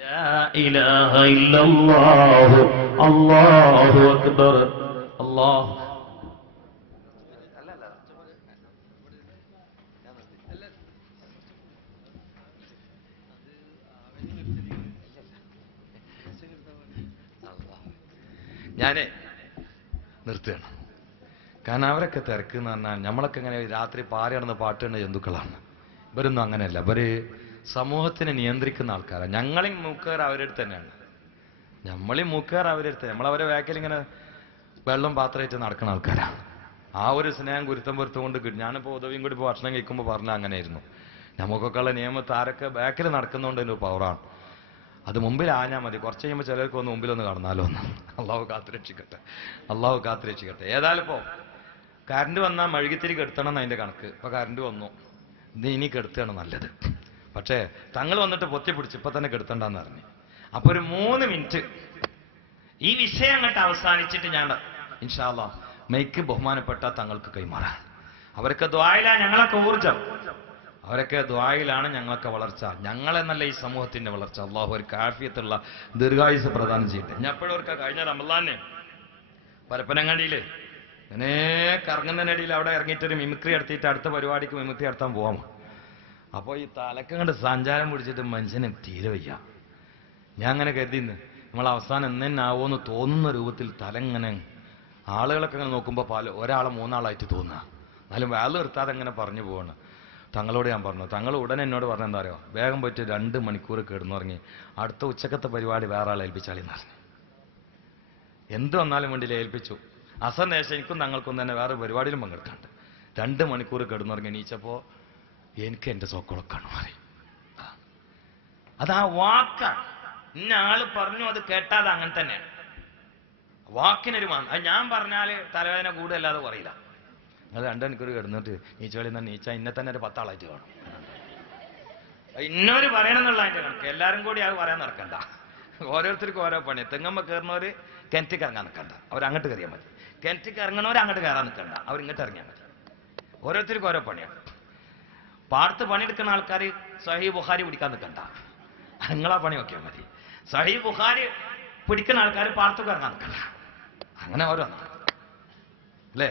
ലാ ഇലാഹ ഇല്ലല്ലാഹു അല്ലാഹു അക്ബർ അല്ലാഹു. ഞാനേ നിർത്തുകയാണ്. കാരണം അവരൊക്കെ തിരക്ക് എന്ന് പറഞ്ഞാൽ നമ്മളൊക്കെ ഇങ്ങനെ രാത്രി പാറി നടന്ന് പാട്ടുന്ന ജന്തുക്കളാണ്. ഇവരൊന്നും അങ്ങനെയല്ല. ഇവര് സമൂഹത്തിനെ നിയന്ത്രിക്കുന്ന ആൾക്കാരാണ്. ഞങ്ങളെയും മൂക്കേർ അവരുടെ അടുത്ത് തന്നെയാണ്. നമ്മളെയും മൂക്കേർ അവരുടെ അടുത്ത്. നമ്മളവരെ വേക്കൽ ഇങ്ങനെ വെള്ളം പാത്രമായിട്ട് നടക്കുന്ന ആൾക്കാരാണ്. ആ ഒരു സ്നേഹം ഗുരുത്തം കൊണ്ട് ഞാനിപ്പോൾ ഉദവിയും കൂടി ഇപ്പോൾ ഭക്ഷണം കഴിക്കുമ്പോൾ പറഞ്ഞ അങ്ങനെയായിരുന്നു. നമുക്കൊക്കെ ഉള്ള നിയമത്ത് ആരൊക്കെ ബാക്കിൽ നടക്കുന്നതുകൊണ്ട് ഒരു പവറാണ്. അത് മുമ്പിൽ ആഞ്ഞാൽ മതി. കുറച്ച് കഴിയുമ്പോൾ ചിലർക്ക് ഒന്ന് മുമ്പിലൊന്ന് കടന്നാലോ ഒന്ന്. അള്ളാഹു കാത്തുരക്ഷിക്കട്ടെ, അള്ളാഹു കാത്തുരക്ഷിക്കട്ടെ. ഏതായാലും ഇപ്പോൾ കറണ്ട് വന്നാൽ മെഴുകുതിരി കെടുത്തണം എന്ന് അതിൻ്റെ കണക്ക്. ഇപ്പോൾ കറണ്ട് വന്നു, ഇത് ഇനി കെടുത്തുകയാണ് നല്ലത്. പക്ഷേ തങ്ങൾ വന്നിട്ട് പൊത്തിപ്പിടിച്ച് ഇപ്പം തന്നെ കെടുത്തണ്ടെന്ന് പറഞ്ഞു. അപ്പോൾ ഒരു 3 മിനിറ്റ് ഈ വിഷയം അങ്ങോട്ട് അവസാനിച്ചിട്ട് ഞാൻ ഇൻഷാ അല്ലാഹ് മൈക്ക് ബഹുമാനപ്പെട്ട തങ്ങൾക്ക് കൈമാറാൻ. അവരൊക്കെ ദ്വായിലാണ് ഞങ്ങളൊക്കെ ഊർജം, അവരൊക്കെ ദ്വായിലാണ് ഞങ്ങളൊക്കെ വളർച്ച. ഞങ്ങളെന്നല്ല ഈ സമൂഹത്തിന്റെ വളർച്ച. അള്ളാഹു ഒരു കാഫിയത്തുള്ള ദീർഘായുസ് പ്രദാനം ചെയ്യട്ടെ. ഞാൻ എപ്പോഴും അവർക്ക് കഴിഞ്ഞ റമളാനെ പരപ്പനങ്ങാടിയിൽ ഇങ്ങനെ കറങ്ങുന്നതിനിടയിൽ അവിടെ ഇറങ്ങിയിട്ടൊരു മിമിക്രി നടത്തിയിട്ട് അടുത്ത പരിപാടിക്ക് മിമിക്രി നടത്താൻ പോവാം. അപ്പോൾ ഈ തലക്കങ്ങോട്ട് സഞ്ചാരം പിടിച്ചിട്ട് മനുഷ്യന് തീരെ വയ്യ. ഞാൻ അങ്ങനെ കരുതിന്ന് നമ്മൾ അവസാനം എന്നെന്നാവോന്ന് തോന്നുന്ന രൂപത്തിൽ തലങ്ങനെ ആളുകളൊക്കെ അങ്ങനെ നോക്കുമ്പോൾ ഒരാളെ 3 ആളായിട്ട് തോന്നുക. എന്നാലും വേല നിർത്താതെ അങ്ങനെ പറഞ്ഞു പോവാണ്. തങ്ങളോട് ഞാൻ പറഞ്ഞു, തങ്ങൾ ഉടനെ എന്നോട് പറഞ്ഞ എന്താ അറിയോ, വേഗം പോയിട്ട് 2 മണിക്കൂർ കിടന്നുറങ്ങി അടുത്ത ഉച്ചക്കത്തെ പരിപാടി വേറെ ആളെ ഏൽപ്പിച്ചാളിന്ന് പറഞ്ഞു. എന്ത് വന്നാലും വേണ്ടിയില്ല ഏൽപ്പിച്ചു. അസറിന് ശേഷം എനിക്കും തങ്ങൾക്കും തന്നെ വേറെ പരിപാടിയിലും പങ്കെടുക്കാണ്ട് 2 മണിക്കൂർ കിടന്നുറങ്ങി എണീച്ചപ്പോൾ എനിക്ക് എൻ്റെ സോക്കോളൊക്കെയാണ് മാറി. അതാ വാക്കാണ്. ഇന്ന ആള് പറഞ്ഞു അത് കേട്ടാതെ അങ്ങനെ തന്നെയാണ്. വാക്കിനൊരു അത് ഞാൻ പറഞ്ഞാല് തലവേദന കൂടുതലല്ലാതെ പറയില്ല. നിങ്ങൾ 2 മണിക്കൂർ കിടന്നിട്ട് നീച്ചോളി എന്നാൽ നീച്ച ഇന്നെ തന്നെ ഒരു 10 ആളായിട്ട് കാണും. ഇന്നൊരു പറയണമെന്നുള്ള അതിന്റെ കണക്ക്. എല്ലാവരും കൂടി അത് പറയാൻ നടക്കണ്ട. ഓരോരുത്തർക്കും ഓരോ പണി. തെങ്ങമ്മ കയറുന്നവര് കിണറ്റിക്ക് ഇറങ്ങാൻ നിൽക്കണ്ട, അവരങ്ങോട്ട് കയറിയാൽ മതി. കിണറ്റിക്ക് ഇറങ്ങണവർ അങ്ങോട്ട് കയറാൻ നിൽക്കണ്ട, അവരിങ്ങോട്ട് ഇറങ്ങിയാൽ മതി. ഓരോരുത്തർക്കും ഓരോ പണിയാണ്. പാടത്ത് പണിയെടുക്കുന്ന ആൾക്കാർ സഹീഹ് ബുഖാരി പിടിക്കാൻ നിൽക്കണ്ട, നിങ്ങളാ പണി നോക്കിയാൽ മതി. സഹീഹ് ബുഖാരി പിടിക്കുന്ന ആൾക്കാർ പാടത്തൊക്കെ ഇറങ്ങാൻ നിൽക്കണ്ട. അങ്ങനെ ഓരോന്ന് അല്ലേ.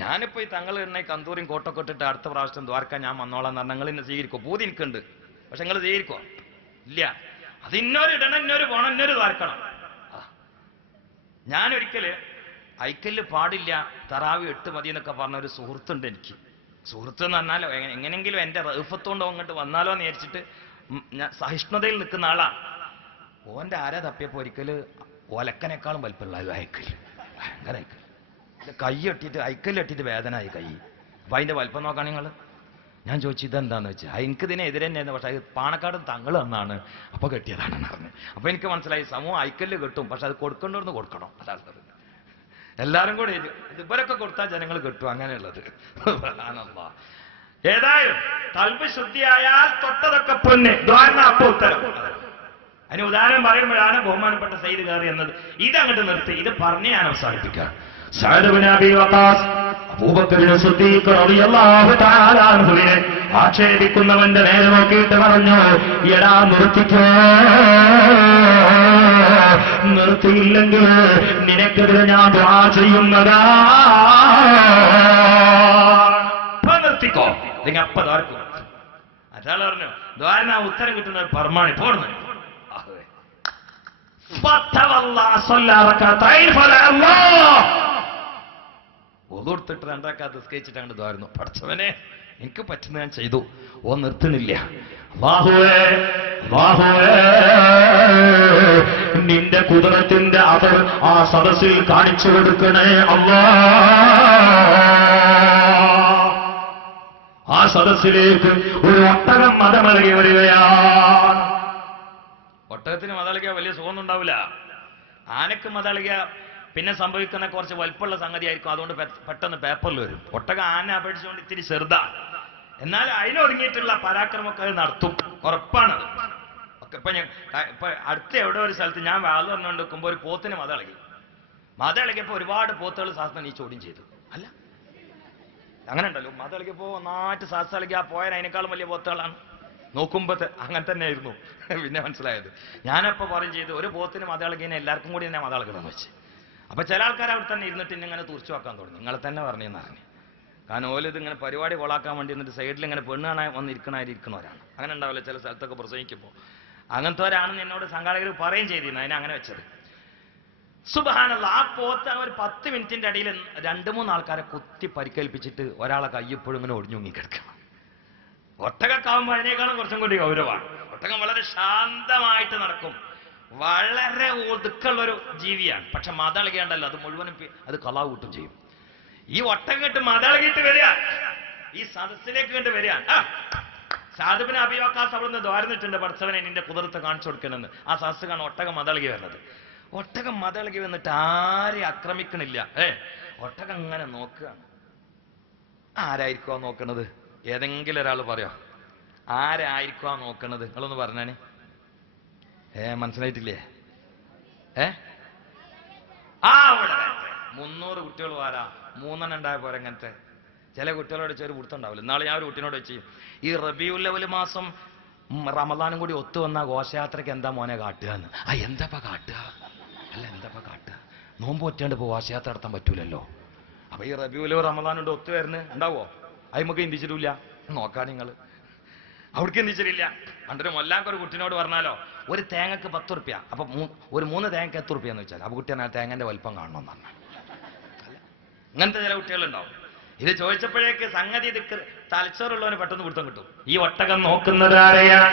ഞാനിപ്പോ ഈ തങ്ങൾ എന്നെ കന്തൂരിയും കോട്ടൊക്കെ ഇട്ടിട്ട് അടുത്ത പ്രാവശ്യം ദ്വാരക്കാൻ ഞാൻ വന്നോളാം എന്ന് പറഞ്ഞാൽ നിങ്ങൾ എന്നെ സ്വീകരിക്കോ? പൂതി എനിക്കുണ്ട്, പക്ഷെ നിങ്ങൾ സ്വീകരിക്കോ? ഇല്ല. അത് ഇന്നൊരു ഇടണം, ഇന്നൊരു പോണം, ഇന്നൊരു ദ്വാരക്കണം. ഞാനൊരിക്കല് ഐക്കല്ല് പാടില്ല, തറാവി 8 മതി എന്നൊക്കെ പറഞ്ഞ ഒരു സുഹൃത്തുണ്ട് എനിക്ക്. സുഹൃത്ത് എന്ന് പറഞ്ഞാലോ എങ്ങനെങ്കിലും എൻ്റെ റൗഫത്തോണ്ടോ അങ്ങോട്ട് വന്നാലോ എന്ന് വിചാരിച്ചിട്ട് ഞാൻ സഹിഷ്ണുതയിൽ നിൽക്കുന്ന ആളാണ്. ഓൻ്റെ ആരാ തപ്പിയപ്പോൾ ഒരിക്കല് ഒലക്കനേക്കാളും വലിപ്പമുള്ള ഐക്കല്ല്, ഭയങ്കര ഐക്കല്ല്. കൈ കെട്ടിയിട്ട് ഐക്കല്ല് കെട്ടിയിട്ട് വേദനയായി കൈ. അപ്പം അതിൻ്റെ വലിപ്പം നോക്കാൻ നിങ്ങൾ. ഞാൻ ചോദിച്ചു ഇതെന്താന്ന് വെച്ചാൽ എനിക്കിതിനെതിരെ തന്നെയായിരുന്നു, പക്ഷെ അത് പാണക്കാട് തങ്ങൾ എന്നാണ് അപ്പോൾ കെട്ടിയതാണെന്ന് പറഞ്ഞു. അപ്പോൾ എനിക്ക് മനസ്സിലായി സമൂഹം ഐക്കല്ല് കെട്ടും, പക്ഷെ അത് കൊടുക്കേണ്ടവന്ന് കൊടുക്കണം. അതാണ് എല്ലാവരും കൂടി ഇവരൊക്കെ കൊടുത്താൽ ജനങ്ങൾ കിട്ടും, അങ്ങനെയുള്ളത്. ഏതായാലും കൽബ് ശുദ്ധിയായാൽ തൊട്ടതൊക്കെ പൊന്ന്. അപ്പൊ ഉത്തരം. അതിന് ഉദാഹരണം പറയുമ്പോഴാണ് ബഹുമാനപ്പെട്ട സയ്യിദ് ഖാരി എന്നത്. ഇതങ്ങോട്ട് നിർത്തി, ഇത് പറഞ്ഞ് ഞാൻ അവസാനിപ്പിക്കാം. സഅദ് ഇബ്നു അബീ വഖാസ് അബൂബക്കർ സിദ്ദീഖ് റളിയല്ലാഹു തആല അൻഹുവിനെ ആക്ഷേപിക്കുന്നവന്റെ നേരെ നോക്കിയിട്ട് പറഞ്ഞു, എടാ നിർത്തിക്കോ, നിർത്തിയില്ലെങ്കിൽ നിനക്കെതിരെ ഞാൻ ദുആ ചെയ്യുന്നതാ. നിർത്തിക്കോ, നിങ്ങൾ അപ്പ ദ്വാരക്കും. അയാൾ പറഞ്ഞു ദ്വാരന ഉത്തരം കിട്ടുന്ന പർമാണി പോർന്ന് ഒതുർത്തിട്ട് രണ്ടാക്കാത്ത സ്കേച്ചിട്ട് അങ്ങോട്ട് ദ്വാരുന്നു. പഠിച്ചവനെ എനിക്ക് പറ്റുന്ന ഞാൻ ചെയ്തു. ഓ നിർത്തുന്നില്ല. നിന്റെ കുതിരത്തിന്റെ അവർ ആ സദസ്സിൽ കാണിച്ചു കൊടുക്കണേ അല്ലാ. ആ സദസ്സിലേക്ക് ഒരു ഒട്ടകം മതമലകി വരികയാണ്. ഒട്ടകത്തിന് മതളകിയ വലിയ സുഖമൊന്നും ഉണ്ടാവില്ല. ആനക്ക് മതളകിയ പിന്നെ സംഭവിക്കുന്ന കുറച്ച് വലിപ്പമുള്ള സംഗതി ആയിരിക്കും. അതുകൊണ്ട് പെട്ടെന്ന് പേപ്പറിൽ വരും. ഒട്ടകം ആന അപേക്ഷിച്ചുകൊണ്ട് ഇത്തിരി ചെറുതാ. എന്നാൽ അതിനൊടുങ്ങിയിട്ടുള്ള പരാക്രമമൊക്കെ അത് നടത്തും, ഉറപ്പാണ്. ഒക്കെ ഇപ്പൊ അടുത്ത എവിടെ ഒരു സ്ഥലത്ത് ഞാൻ വാത് പറഞ്ഞുകൊണ്ട് നിൽക്കുമ്പോൾ ഒരു പോത്തിന് മതളകിയപ്പോൾ ഒരുപാട് പോത്തുകൾ ശാസ്ത്രം ഈ ചോദ്യം ചെയ്തു. അല്ല അങ്ങനെ ഉണ്ടല്ലോ, മതളകിയപ്പോൾ ഒന്നായിട്ട് ശാസ്ത്രം ഇളകി ആ പോയാൽ അതിനേക്കാളും വലിയ പോത്തുകളാണ്. നോക്കുമ്പോൾ അങ്ങനെ തന്നെ ആയിരുന്നു. പിന്നെ മനസ്സിലായത് ഞാനപ്പോൾ പറയും ചെയ്തു ഒരു പോത്തിന് മതളകിനെ എല്ലാവർക്കും കൂടി തന്നെ മതളകണമെന്ന് വെച്ച്. അപ്പൊ ചില ആൾക്കാർ അവിടെ തന്നെ ഇരുന്നിട്ട് ഇങ്ങനെ തുറച്ചു വെക്കാൻ തുടങ്ങി. നിങ്ങളെ തന്നെ പറഞ്ഞെന്ന് പറഞ്ഞു. കാരണം ഓല് ഇതിങ്ങനെ പരിപാടി കൊളാക്കാൻ വേണ്ടി എന്നിട്ട് സൈഡിൽ ഇങ്ങനെ പെണ്ണ് കാണാൻ വന്നിരിക്കണവരാണ്. അങ്ങനെ ഉണ്ടാവില്ല ചില സ്ഥലത്തൊക്കെ പ്രസംഗിക്കുമ്പോൾ. അങ്ങനത്തെവരാണെന്ന് എന്നോട് സംഘാടകർ പറയുകയും ചെയ്തിരുന്നു. അതിനെ അങ്ങനെ വെച്ചത്. സുബ്ഹാനല്ലാഹ്, ആ പോത്ത് ഒരു 10 മിനിറ്റിന്റെ ഇടയിൽ 2-3 ആൾക്കാരെ കുത്തി പരിക്കേൽപ്പിച്ചിട്ട് ഒരാളെ കയ്യപ്പോഴും ഇങ്ങനെ ഒടിഞ്ഞുങ്ങി കിടക്കണം. ഒട്ടകക്കാവുമ്പോൾ അതിനേക്കാളും കുറച്ചും കൂടി ഗൗരവമാണ്. ഒട്ടകം വളരെ ശാന്തമായിട്ട് നടക്കും, വളരെ ഒതുക്കുള്ളൊരു ജീവിയാണ്. പക്ഷെ മതളകിയാണ്ടല്ലോ അത് മുഴുവനും അത് കളാവ് കൂട്ടും ചെയ്യും. ഈ ഒട്ടകം കെട്ട് മതളകിയിട്ട് വരിക, ഈ സദസ്സിലേക്ക് കണ്ട് വരിക. സാധുബിന് അബിവാക്കാസ് അവിടുന്ന് ദ്വാരന്നിട്ടുണ്ട്, പഠിച്ചവനെ നിന്റെ കുതിർത്ത് കാണിച്ചു കൊടുക്കണമെന്ന്. ആ സദസ്സ് കാണാൻ ഒട്ടകം മതളകി വരുന്നത്. ഒട്ടകം മതളകി വന്നിട്ട് ആരെ ആക്രമിക്കണില്ല. ഒട്ടകം ഇങ്ങനെ നോക്കുകയാണ്. ആരായിരിക്കുമോ നോക്കണത്? ഏതെങ്കിലും ഒരാൾ പറയോ ആരായിരിക്കുമോ നോക്കണത്? നിങ്ങളൊന്ന് പറഞ്ഞാന്. മനസ്സിലായിട്ടില്ലേ? അവിടെ 300 കുട്ടികൾ വാരാ 3 ഉണ്ടായ പോരെ. അങ്ങനത്തെ ചില കുട്ടികളോട് ചെറിയ പിടുത്തുണ്ടാവില്ല. നാളെ ഞാൻ ഒരു കുട്ടീനോട് വെച്ച് ഈ റബീഉൽ അവ്വൽ മാസം റമദാനും കൂടി ഒത്തു വന്ന ഘോഷയാത്രയ്ക്ക് എന്താ മോനെ കാട്ടുക എന്ന്. എന്താ കാട്ടുക? അല്ല എന്താ കാട്ടുക? നോമ്പ് ഒറ്റാണ്ട് ഇപ്പോൾ ഘോഷയാത്ര നടത്താൻ പറ്റൂലല്ലോ. അപ്പൊ ഈ റബീഉൽ അവ്വൽ റമദാനുണ്ട് ഒത്തു വരുന്നത് ഉണ്ടാവോ? അതിമൊക്കെ ചിന്തിച്ചിട്ടില്ല. നോക്കാൻ നിങ്ങൾ അവിടേക്ക് ചിന്തിച്ചിട്ടില്ല. പണ്ടൊരു മൊല്ലാക്കൊരു കുട്ടിനോട് പറഞ്ഞാലോ ഒരു തേങ്ങക്ക് 10 റുപ്യ, അപ്പൊ ഒരു 3 തേങ്ങക്ക് എത്ര റുപ്യ എന്ന് വെച്ചാൽ അപ്പൊ കുട്ടി ആ തേങ്ങന്റെ വലിപ്പം കാണണമെന്ന് പറഞ്ഞാൽ അങ്ങനത്തെ ചില കുട്ടികളുണ്ടാവും. ഇത് ചോദിച്ചപ്പോഴേക്ക് സംഗതി ഇത് തലച്ചോറുള്ളവന് പെട്ടെന്ന് പിടുത്തം കിട്ടും. ഈ ഒട്ടകം നോക്കുന്നതാരെയാണ്?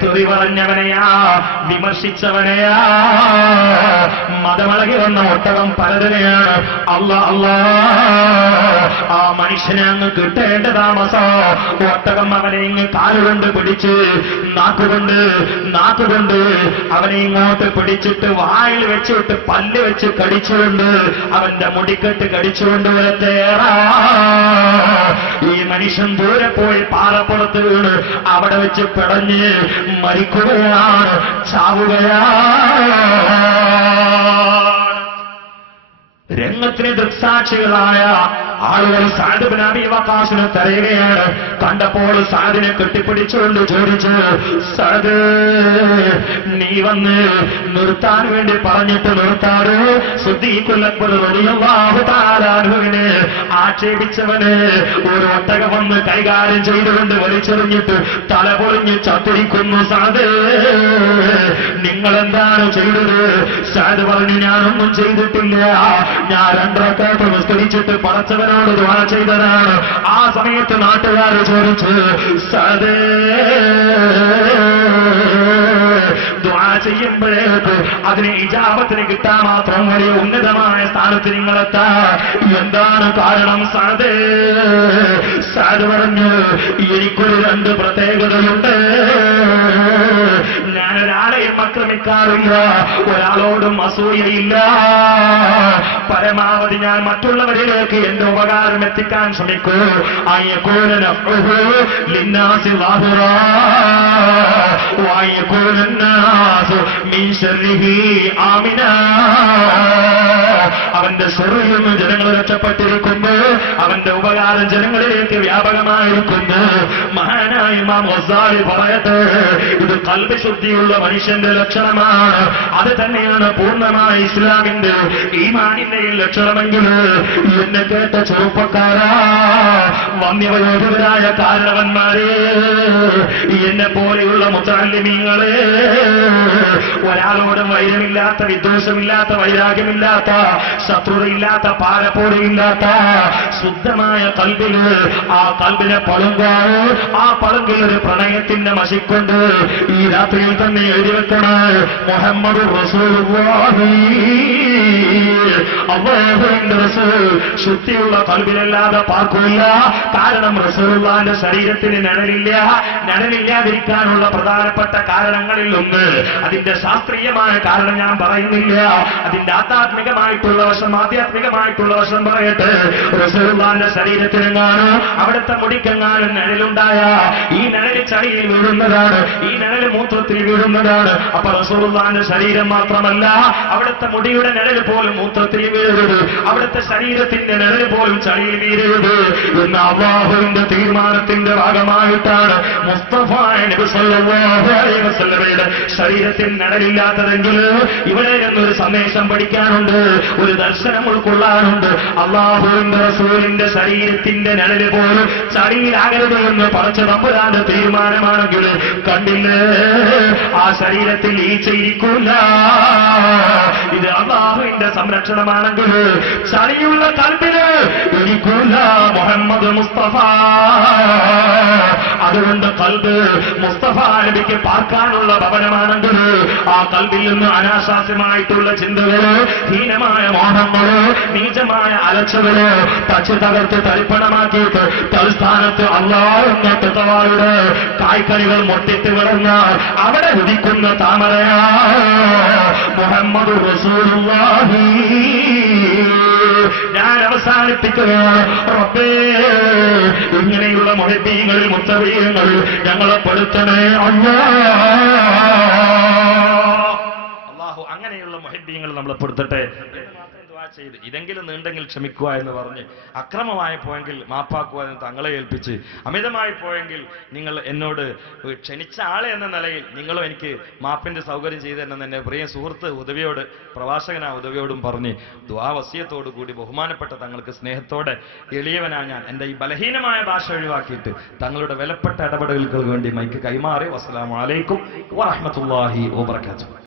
തെറി പറഞ്ഞവനെയാ, വിമർശിച്ചവനെയാ. മതമളകി വന്ന ഒട്ടകം പലതിനെയാണ്. ആ മനുഷ്യനെ അങ്ങ് കിട്ടേണ്ട താമസോ. ഒട്ടകം അവനെ ഇങ്ങ് കാലുകൊണ്ട് പിടിച്ച് നാക്കുകൊണ്ട് അവനെ ഇങ്ങോട്ട് പിടിച്ചിട്ട് വായിൽ വെച്ചിട്ട് പല്ല് വെച്ച് കടിച്ചുകൊണ്ട് അവന്റെ മുടിക്കെട്ട് കടിച്ചുകൊണ്ട് വരത്തേറാ. ഈ മനുഷ്യൻ ദൂരെ പോയി പാറപ്പുറത്ത് വീണ് അവിടെ വെച്ച് പിടഞ്ഞ് മരിക്കുകയാണ്, ചാവുകയാണ്. രംഗത്തിന് ദൃക്സാക്ഷികളായ ആളുകൾ സഅദ് ഇബ്നു അബീ വഖാസിനെ തടയുകയാണ്. കണ്ടപ്പോൾ സഅദിനെ കെട്ടിപ്പിടിച്ചുകൊണ്ട് ചോദിച്ചു, സഅദ് നീ വന്ന് നിർത്താൻ വേണ്ടി പറഞ്ഞിട്ട് നിർത്താറ്? സിദ്ദീഖുൽ അക്ബർ റളിയല്ലാഹു തആല അൻഹുവിനെ ആക്ഷേപിച്ചവന് ഒരു ഒട്ടകം വന്ന് കൈകാര്യം ചെയ്തുകൊണ്ട് വലിച്ചെറിഞ്ഞിട്ട് തല പൊളിഞ്ഞ് ചത്തിരിക്കുന്നു. സഅദ് നിങ്ങളെന്താണ് ചെയ്തത്? സഅദ് പറഞ്ഞു, ഞാനൊന്നും ചെയ്തിട്ടില്ല, ഞാൻ 2 റക്അത്ത് നിസ്കരിച്ചിട്ട് പടച്ചവനോട് ദുആ ചെയ്തതാണ്. ആ സമയത്ത് നാട്ടുകാർ ചോദിച്ചു, സഅദ് ദുആ ചെയ്യുമ്പോഴേക്ക് അതിന് ഇജാബത്തിന് കിട്ടാൻ മാത്രം വലിയ ഉന്നതമായ സ്ഥാനത്ത് നിങ്ങളെത്താ, എന്താണ് കാരണം? സഅദ് പറഞ്ഞു, എനിക്കൊരു 2 പ്രത്യേകതയുണ്ട്. ഞാനൊരാളെയും ആക്രമിക്കാറില്ല, ഒരാളോടും അസൂയയില്ല. പരമാവധി ഞാൻ മറ്റുള്ളവരിലേക്ക് എന്റെ ഉപകാരം എത്തിക്കാൻ ശ്രമിക്കൂ. ويكون الناس من شره آمنا. അവന്റെ ശർറിൽ നിന്ന് ജനങ്ങൾ രക്ഷപ്പെട്ടിരിക്കുന്നു, അവന്റെ ഉപകാരം ജനങ്ങളിലേക്ക് വ്യാപകമായിരിക്കുന്നു. മഹാനായ ഇമാം ഗസാലി പറയട്ടെ, ഇത് ഖൽബ് ശുദ്ധിയുള്ള മനുഷ്യന്റെ ലക്ഷണമാണ്. അത് തന്നെയാണ് പൂർണ്ണമായ ഇസ്ലാമിന്റെ ഈമാനിന്റെ ലക്ഷണമെങ്കിൽ എന്നെ കേട്ട ചെറുപ്പക്കാരാ, വന്യവയോധകരായ കാരണവന്മാരെ, എന്നെ പോലെയുള്ള മുതഅല്ലിമീങ്ങളെ, ഒരാളോടും വൈരമില്ലാത്ത, വിദ്വേഷമില്ലാത്ത, വൈരാഗ്യമില്ലാത്ത, ശത്രുതയില്ലാത്ത, പാരപ്പോടിയില്ലാത്ത ശുദ്ധമായ കൽബില്, ആ കൽബിനെ പളുങ്കാണ്, ആ പളുങ്കിൽ ഒരു പ്രണയത്തിന്റെ മഷിക്കൊണ്ട് ഈ രാത്രിയിൽ തന്നെ എഴുതി വെക്കണം, മുഹമ്മദ് റസൂലുള്ളാഹി, അല്ലാഹുവിന്റെ റസൂൽ. ശുദ്ധിയുള്ള കൽബിലല്ലാതെ പാർക്കില്ല. കാരണം റസൂലുള്ളാഹിന്റെ ശരീരത്തിന് നിഴലില്ലാതിരിക്കാനുള്ള പ്രധാനപ്പെട്ട കാരണങ്ങളിൽ ഒന്ന്, അതിന്റെ ശാസ്ത്രീയമായ കാരണം ഞാൻ പറയുന്നില്ല, അതിന്റെ ആധ്യാത്മികമായിട്ടുള്ള വശം പറയട്ടെ. റസൂലുള്ളാഹിന്റെ ശരീരത്തിനെങ്ങാനും അവിടുത്തെ മുടിക്കെങ്ങാനും നിഴലുണ്ടായ, ഈ നിഴല് ചളിയിൽ വീഴുന്നതാണ്, ഈ നിഴല് മൂത്രത്തിൽ വീഴുന്നതാണ്. അപ്പൊ റസൂലുള്ളാഹിന്റെ ശരീരം മാത്രമല്ല, അവിടുത്തെ മുടിയുടെ നിഴല് പോലും മൂത്രത്തിൽ വീഴരുത്, അവിടുത്തെ ശരീരത്തിന്റെ നിഴല് പോലും ചളിയിൽ വീഴരുത് എന്ന അല്ലാഹുവിന്റെ തീരുമാനത്തിന്റെ ഭാഗമായിട്ടാണ് മുസ്തഫ നബി സല്ലല്ലാഹു അലൈഹി വസല്ലമയുടെ ശരീരത്തിൽ നിഴലില്ലാത്തതെങ്കിൽ ഇവിടെ നിന്നൊരു സന്ദേശം പഠിക്കാനുണ്ട്, ഒരു ദർശനം ഉൾക്കൊള്ളാനുണ്ട്. അല്ലാഹുവിന്റെ റസൂലിന്റെ ശരീരത്തിന്റെ നിഴല് പോലും ചളിയിലാകരുത് എന്ന് പടച്ച തമ്പുരാന്റെ തീരുമാനമാണെങ്കിൽ കണ്ടില്ലേ, ആ ശരീരത്തിൽ ഈച്ചയിരിക്കൂല. ഇത് അല്ലാഹുവിന്റെ സംരക്ഷണമാണെങ്കിൽ ചളിയുള്ള കൽബിന് ഇരിക്കൂല മുഹമ്മദ് മുസ്തഫ. അതുകൊണ്ട് കൽബ് മുസ്തഫ നബിക്ക് പാർക്കാനുള്ള ഭവനമാണെങ്കിൽ ആ കൽബിൽ നിന്ന് അനാശാസ്യമായിട്ടുള്ള ചിന്തകള്, ഹീനമായ മോഹങ്ങള്, നീചമായ അലച്ചകള് തച്ച് തകർത്ത് തരിപ്പണമാക്കിയിട്ട് തൽസ്ഥാനത്ത് അല്ലാഹുവിന്റെ തഖ്വയുടെ കായ്ക്കനികൾ മൊട്ടിട്ട് വിളഞ്ഞാൽ അവിടെ ഉദിക്കുന്ന താമരയാ മുഹമ്മദ് റസൂലുള്ളാഹി. ഞാൻ അവസാനിപ്പിക്കുകയാണ്. റബ്ബേ, ഇങ്ങനെയുള്ള മുഹബ്ബീങ്ങളിൽ മുത്തബീങ്ങളിൽ ഞങ്ങളെ പെടുത്തണേ അല്ലാഹു. അങ്ങനെയുള്ള മുഹബ്ബീങ്ങൾ നമ്മളെ പെടുത്തട്ടെ. ചെയ്ത് ഇതെങ്കിലും നീണ്ടെങ്കിൽ ക്ഷമിക്കുക എന്ന് പറഞ്ഞ്, അക്രമമായി പോയെങ്കിൽ മാപ്പാക്കുക എന്ന് തങ്ങളെ ഏൽപ്പിച്ച്, അമിതമായി പോയെങ്കിൽ നിങ്ങൾ എന്നോട് ക്ഷണിച്ച ആളെ എന്ന നിലയിൽ നിങ്ങളും എനിക്ക് മാപ്പിന്റെ സൗകര്യം ചെയ്തു തരണം എന്നെ പ്രിയ സുഹൃത്ത് ഉദവിയോട്, പ്രവാചകനായ ഉദവിയോടും പറഞ്ഞ് ദുആ വസിയത്തോടു കൂടി ബഹുമാനപ്പെട്ട തങ്ങൾക്ക് സ്നേഹത്തോടെ എളിയവനാ ഞാൻ എന്റെ ഈ ബലഹീനമായ ഭാഷ ഒഴിവാക്കിയിട്ട് തങ്ങളുടെ വിലപ്പെട്ട ഇടപെടലുകൾക്ക് വേണ്ടി മൈക്ക് കൈമാറി. അസ്സലാമു അലൈക്കും വറഹ്മത്തുള്ളാഹി വബറകാതുഹു.